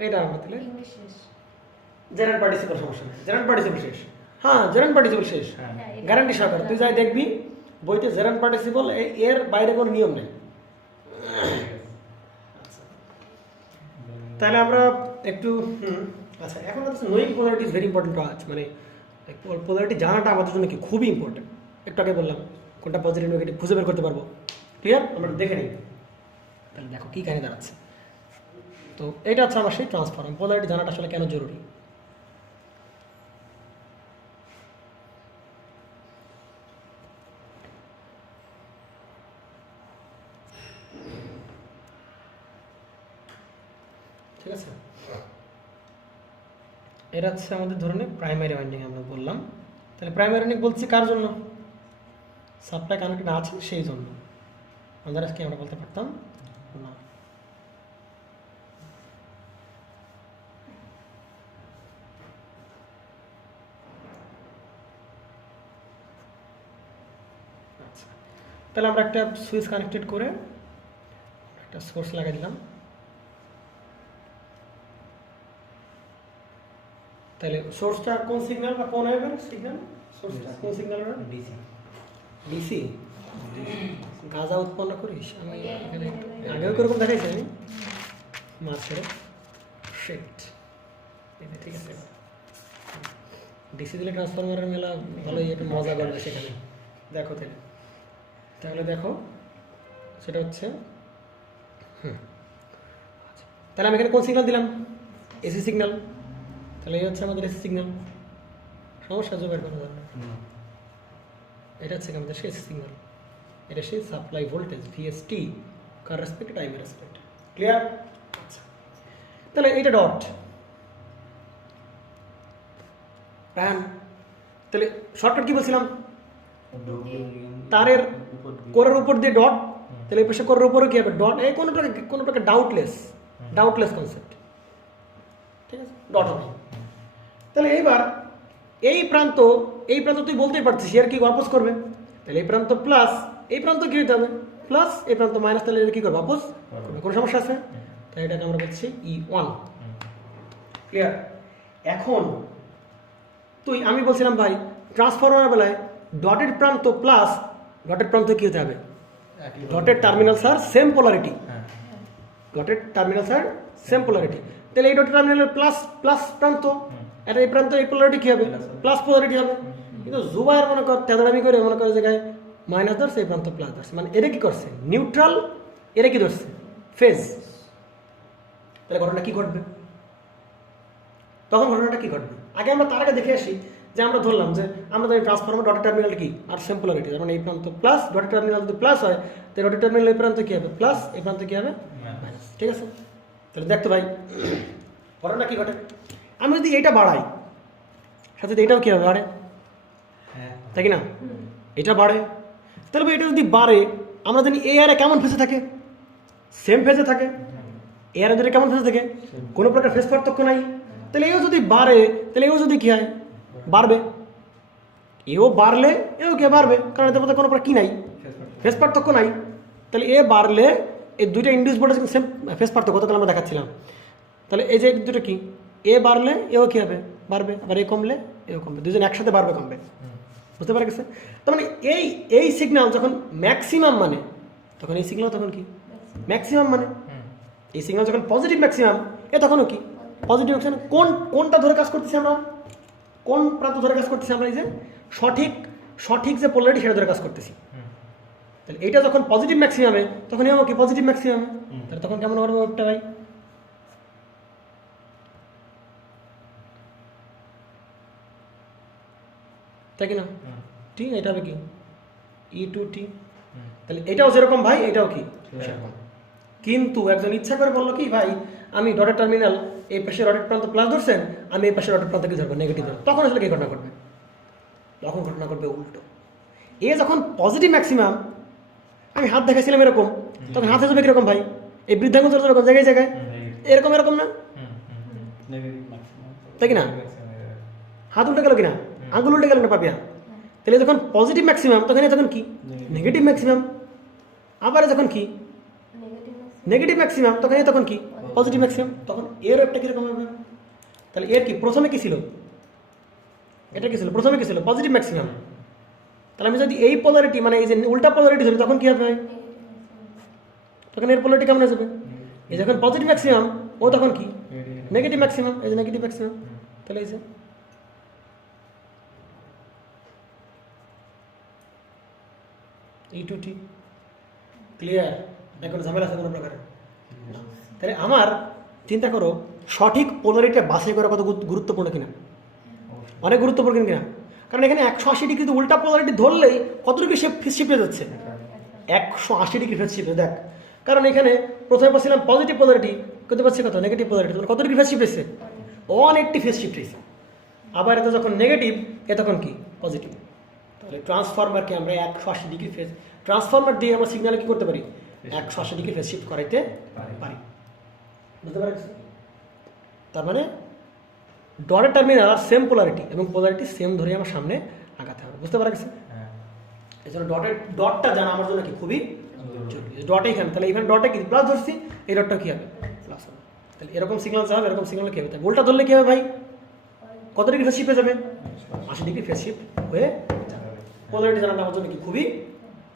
এটা আমরা তাহলে ইংলিশ শেষ। জেরান্ড পার্টিসিপল সমস্যা নেই, জেরান্ড পার্টিসিপল শেষ। হ্যাঁ, জেরান্ড পার্টিসিপল শেষ, হ্যাঁ, এটা- গ্যারান্টি সহকারে। তুই যাই দেখবি বইতে জেরান্ড পার্টিসিপল এর বাইরে কোনো নিয়ম নেই। তাহলে আমরা একটু আচ্ছা এখন হচ্ছে knowing polarity is very important কাজ, মানে পোলারিটি জানাটা আমাদের জন্য কি খুবই ইম্পর্টেন্ট। একটু আগে বললাম কোনটা পজিটিভ নেগেটিভ খুঁজে বের করতে পারবো। ক্লিয়ার? আমরা দেখে নিই তাহলে দেখো কী কাহিনী দাঁড়াচ্ছে। তো এটা হচ্ছে আমার সেই ট্রান্সফর্ম। পোলারিটি জানাটা আসলে কেন জরুরি? ঠিক আছে, এটা হচ্ছে আমাদের ধরনের প্রাইমারি ওয়াইন্ডিং আমরা বললাম। তাহলে প্রাইমারি ওয়াইন্ডিং বলছি কার জন্য? সাপ্লাই কানেক্টেড আছে সেই জন্য। আদারওয়াইজ কি আমরা বলতে পারতাম না। আচ্ছা, তাহলে আমরা একটা সুইচ কানেক্টেড করে একটা সোর্স লাগিয়ে দিলাম। তাহলে সোর্সটা কোন সিগন্যাল বা কোন ওয়েভের সিগন্যাল? সোর্সটা কোন সিগন্যাল? ডিসি ডিসি গাঁজা উৎপন্ন করিস? আমি এখানে আগেও এরকম দেখাইছি আমি মাছের শেট। ঠিক আছে, ডিসি দিলে ট্রান্সফরমারের মেলা ভালোই একটু মজা করবে সেখানে। দেখো তাহলে তাহলে দেখো সেটা হচ্ছে তাহলে আমি এখানে কোন সিগন্যাল দিলাম? AC signal. তাহলে এই হচ্ছে আমাদের এসি সিগন্যাল। সমস্যা জোগাড় করা যাবে। এটা হচ্ছে আমাদের সেই সিগন্যাল, এটা সেই সাপ্লাই ভোল্টেজ ভিএসটি কার রেসপেক্ট টাইমের রেসপেক্ট। ক্লিয়ার? আচ্ছা, তাহলে এটা ডট প্যান। তাহলে শর্টকাট কি বলছিলাম? তারের কোরের উপর দিয়ে ডট। তাহলে এই পাশে কোরের উপরে কি হবে? ডট। এই কোনো প্রকার ডাউটলেস কনসেপ্ট। ঠিক আছে, ডট হবে। তাহলে এইবার এই প্রান্ত তুই বলতেই পারছিস এর কি অপোজ করবে। তাহলে এই প্রান্ত প্লাস, এই প্রান্ত কি হতে হবে? প্লাস, এই প্রান্ত মাইনাস। তাহলে এটা কি করবে? অপোজ করবে। কোনো সমস্যা আছে? তাই এটাকে আমরা বলছি E1। ক্লিয়ার? এখন আমি বলছিলাম ভাই ট্রান্সফরমার বেলায় ডটেড প্রান্ত প্লাস ডটেড প্রান্ত কি হতে হবে? Dotted terminals are same polarity. Dotted terminals are same polarity. তাহলে এই ডটেড টার্মিনালের প্লাস প্রান্ত, এটা এই প্রান্ত এই পোলারিটি কি হবে? প্লাস পোলারিটি হবে। কিন্তু জুবাইর মনে কর তেদারামি করে মনে করে জায়গায় মাইনাস ধরছে, এই প্রান্ত প্লাস ধরছে, মানে এরা কি করছে? নিউট্রাল। এরা কি ধরছে? ফেজ। তাহলে ঘটনাটা কি ঘটবে? তখন ঘটনাটা কি ঘটবে? আগে আমরা তার আগে দেখে আসি যে আমরা ধরলাম যে আমরা জানি ট্রান্সফরমার ডটেড টার্মিনাল কি আর সেম পোলারিটি। মানে এই প্রান্ত প্লাস, ডটেড টার্মিনাল যদি প্লাস হয় তাহলে ডটেড টার্মিনাল এই প্রান্ত কি হবে? প্লাস, এই প্রান্ত কি হবে? মাইনাস। ঠিক আছে, তাহলে দেখতো ভাই ঘটনা কি ঘটে। আমি যদি এইটা বাড়াই সাথে এটাও কি হবে? বাড়ে, তাই কি না? এটা বাড়ে। তাহলে ভাই এটা যদি বাড়ে, আমরা জানি এ আর কেমন ফেজে থাকে? সেম ফেজে থাকে। এ আর যদি কেমন ফেজে থাকে? কোনো প্রকার ফেজ পার্থক্য নাই। তাহলে এও যদি বাড়ে, তাহলে এও যদি কি হয়? বাড়বে। এও বাড়লে এও কে বাড়বে, কারণ এদের মধ্যে কোনো প্রকার কি নাই? ফেজ পার্থক্য নাই। তাহলে এ বাড়লে এই দুইটা ইন্ডিউস ভোল্টেজ সেম ফেজ পার্থক্য গতকাল আমরা দেখাচ্ছিলাম। তাহলে এই যে দুটো কি, এ বাড়লে এও কি হবে? বাড়বে। আবার এ কমলে এও কমবে, দুজন একসাথে বাড়বে কমবে। বুঝতে পারা গেছে? তার মানে এই সিগন্যাল যখন ম্যাক্সিমাম মানে, তখন এই সিগন্যাল তখন কি? ম্যাক্সিমাম মানে। এই সিগন্যাল যখন পজিটিভ ম্যাক্সিমাম, এ তখনও কি? Positive maximum. কোনটা ধরে কাজ করতেছি আমরা? কোন প্রান্ত ধরে কাজ করতেছি আমরা? এই যে সঠিক যে পোলারিটি সেটা ধরে কাজ করতেছি। তাহলে এইটা যখন পজিটিভ ম্যাক্সিমামে, তখন এও কি? পজিটিভ ম্যাক্সিমামে। তাহলে তখন কেমন হবে ওয়েভটা ভাই? তাই কি না? টি, এটা হবে কি? E2T। তাহলে এটাও যেরকম ভাই, এটাও কি সেরকম। কিন্তু একজন ইচ্ছা করে বললো কি ভাই আমি ডটেড টার্মিনাল এই পাশে ডটেড প্রান্ত প্লাস ধরছেন, আমি এই পাশে ডটেড প্রান্ত কি ধরবো? নেগেটিভ ধরবো। তখন আসলে কি ঘটনা ঘটবে? তখন ঘটনা ঘটবে উল্টো। এ যখন পজিটিভ ম্যাক্সিমাম, আমি হাত দেখাইছিলাম এরকম, তখন হাতে যাবে কিরকম ভাই? এই বৃদ্ধাঙ্গুল এরকম জায়গায় জায়গায় এরকম না? তাই কি না? হাত উল্টে গেল কিনা? আঙুল উল্টে গেল না পাপিয়া? তাহলে যখন পজিটিভ ম্যাক্সিমাম, তখন তখন কি? Negative maximum. আবার যখন কি? নেগেটিভ ম্যাক্সিমাম, তখন কি? Positive maximum. তখন এর একটা কিরকম হবে? তাহলে এর কি প্রথমে কি ছিল? এটা কি ছিল? প্রথমে কি ছিল? Positive maximum. তাহলে আমি যদি এই পোলারিটি মানে এই যে উল্টা পোলারিটি হবে তখন কি হবে? তখন এর পোলারিটি কেমন হয়ে যাবে? এই যখন পজিটিভ ম্যাক্সিমাম ও তখন কি নেগেটিভ ম্যাক্সিমাম, এই যে নেগেটিভ ম্যাক্সিমাম। তাহলে এই যে E2T ক্লিয়ার, এখন ঝামেলা আছে কোনো প্রকারে? তাহলে আমার চিন্তা করো সঠিক পোলারিটিটা বাছাই করা কত গুরুত্বপূর্ণ কিনা, অনেক গুরুত্বপূর্ণ কিনা। কারণ এখানে 180 ডিগ্রি উল্টা পোলারিটি ধরলেই কতটুকু ফেজ শিফট হয়ে যাচ্ছে? 180 ডিগ্রি ফেজ শিফট। দেখ, কারণ এখানে প্রথমে পাচ্ছিলাম পজিটিভ পোলারিটি, করতে পারছি কত নেগেটিভ পোলারিটি, কত ডিগ্রি ফেজ শিফট হয়েছে? 180 ফেজ শিফট হয়েছে। আবার এটা যখন নেগেটিভ এ তখন কি পজিটিভ। তাহলে ট্রান্সফরমারকে আমরা 180 ডিগ্রি ফেজ ট্রান্সফরমার দিয়ে আমরা সিগন্যালে কি করতে পারি? 180 ডিগ্রি ফেজ শিফট করাইতে পারি। বুঝতে পারছি? তার মানে ডটের টার্মিনাল আর সেম পোলারিটি এবং পোলারিটি সেম ধরে আমার সামনে আগাতে হবে। বুঝতে পারা গেছে? এই জন্য ডটটা জানা আমার জন্য কি খুবই জরুরি। ডট এইখানে, তাহলে এখানে ডটে কি প্লাস ধরছি, এই ডটটা কি হবে? প্লাস হবে। তাহলে এরকম সিগন্যাল যা হবে এরকম সিগন্যাল কি হবে? তাই উল্টা ধরলে কি হবে ভাই? কত ডিগ্রি ফেজ শিফট হয়ে যাবে? 80 ডিগ্রি ফেজ শিফট হয়ে যাবে। পোলারিটি জানাটা আমার জন্য কি খুবই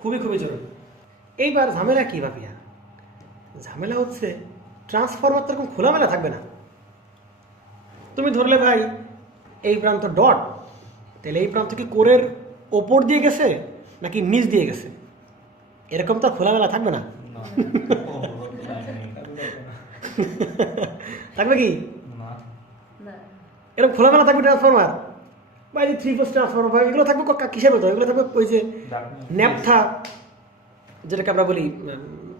খুবই খুবই জরুরি। এইবার ঝামেলা কী ভাবিয়া? ঝামেলা হচ্ছে ট্রান্সফরমার তো এরকম খোলামেলা থাকবে না। তুমি ধরলে ভাই এই প্রান্ত ডট, তাহলে এই প্রান্ত কি কোরের ওপর দিয়ে গেছে নাকি নিচ দিয়ে গেছে? এরকম তো খোলামেলা থাকবে না। থাকবে কি? না এরকম খোলামেলা থাকবে ট্রান্সফরমার? বা এই যে 3 ফেজ ট্রান্সফরমার ভাই এগুলো থাকবে কিসের মতো? এগুলো থাকবে ওই যে ন্যাপথা, যেটাকে আমরা বলি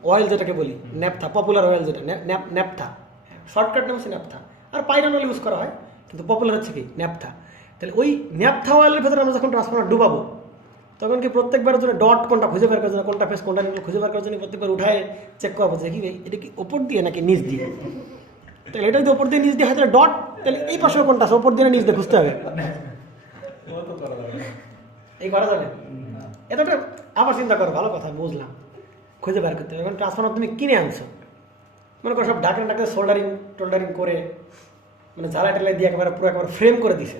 অয়েল, যেটাকে বলি ন্যাপথা, পপুলার অয়েল যেটা ন্যাপথা, শর্টকাট নাম হচ্ছে ন্যাপথা। আর পাইরানল ইউজ করা হয়, কিন্তু পপুলার হচ্ছে কি ন্যাপথা। তাহলে ওই ন্যাপথা অয়েলের ভেতরে আমরা যখন ট্রান্সফরমার ডুবাবো তখন কি প্রত্যেকবারের জন্য ডট কোনটা খুঁজে বের করার জন্য, কোনটা ফেস কোনটা খুঁজে বের করার জন্য প্রত্যেকবার উঠায় চেক করবো যে কি এটা কি ওপর দিয়ে নাকি নিচ দিয়ে। তাহলে এটা যদি ওপর দিয়ে নিচ দিয়ে হয় তাহলে ডট, তাহলে এই পাশে কোনটা আছে ওপর দিয়ে নিচ দিয়ে খুঁজতে হবে। এই করা যাবে? এটা একটা আবার চিন্তা করো, ভালো কথা বুঝলাম, খুঁজে বের করতে হবে। এখন ট্রান্সফরমার তুমি কিনে আনছো, মনে করো সব ঢাকা ঢাকা টোল্ডারিং করে মানে জ্বালা টেলাই দিয়ে একেবারে পুরো একেবারে ফ্রেম করে দিছে।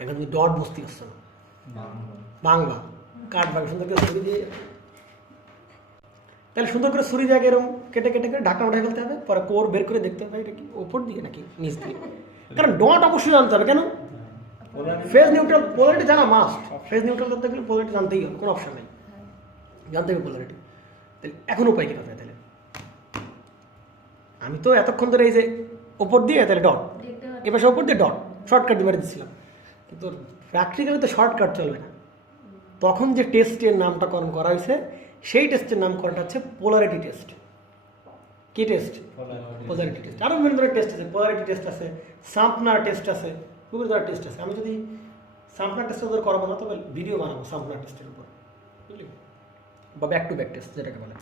এখন তুমি ডট বুঝতে পারছো না, বাংলা কাঠ ভাগে সুন্দর করে ছুরি দিয়ে, তাহলে সুন্দর করে ছুরি দিয়ে এরকম কেটে কেটে করে ঢাকনা উঠে ফেলতে হবে। পরে কোর বের করে দেখতে হবে এটা কি ওপর দিয়ে নাকি নিচ দিয়ে। কারণ ডট অবশ্যই জানতে হবে। কেন? ফেজ নিউট্রাল পোলারিটি জানা মাস্ট। ফেজ নিউট্রাল করতে গেলে পোলারিটি জানতেই হবে, কোনো অপশন নেই, জানতে হবে পোলারিটি। তাহলে এখন উপায় কী হবে? তাহলে আমি তো এতক্ষণ ধরে এই যে ওপর দিয়ে তাহলে ডট, এবার ওপর দিয়ে ডট শর্টকাট দিয়ে মেরে দিচ্ছিলাম, কিন্তু প্র্যাকটিক্যালি তো শর্টকাট চলবে না। তখন যে টেস্টের নামকরণ করা হয়েছে সেই টেস্টের নামকরণটা হচ্ছে পোলারিটি টেস্ট। কি টেস্ট? Polarity test. আরও বিভিন্ন ধরনের টেস্ট আছে, পোলারিটি টেস্ট আছে, সাম্পনার টেস্ট আছে, বিভিন্ন ধরনের টেস্ট আছে। আমি যদি সাম্পনার টেস্ট ওদের করবো না, তবে ভিডিও বানাবো সাম্পনার টেস্টের উপর, বুঝলি, বা ব্যাক টু ব্যাক টেস্ট যেটাকে বলে।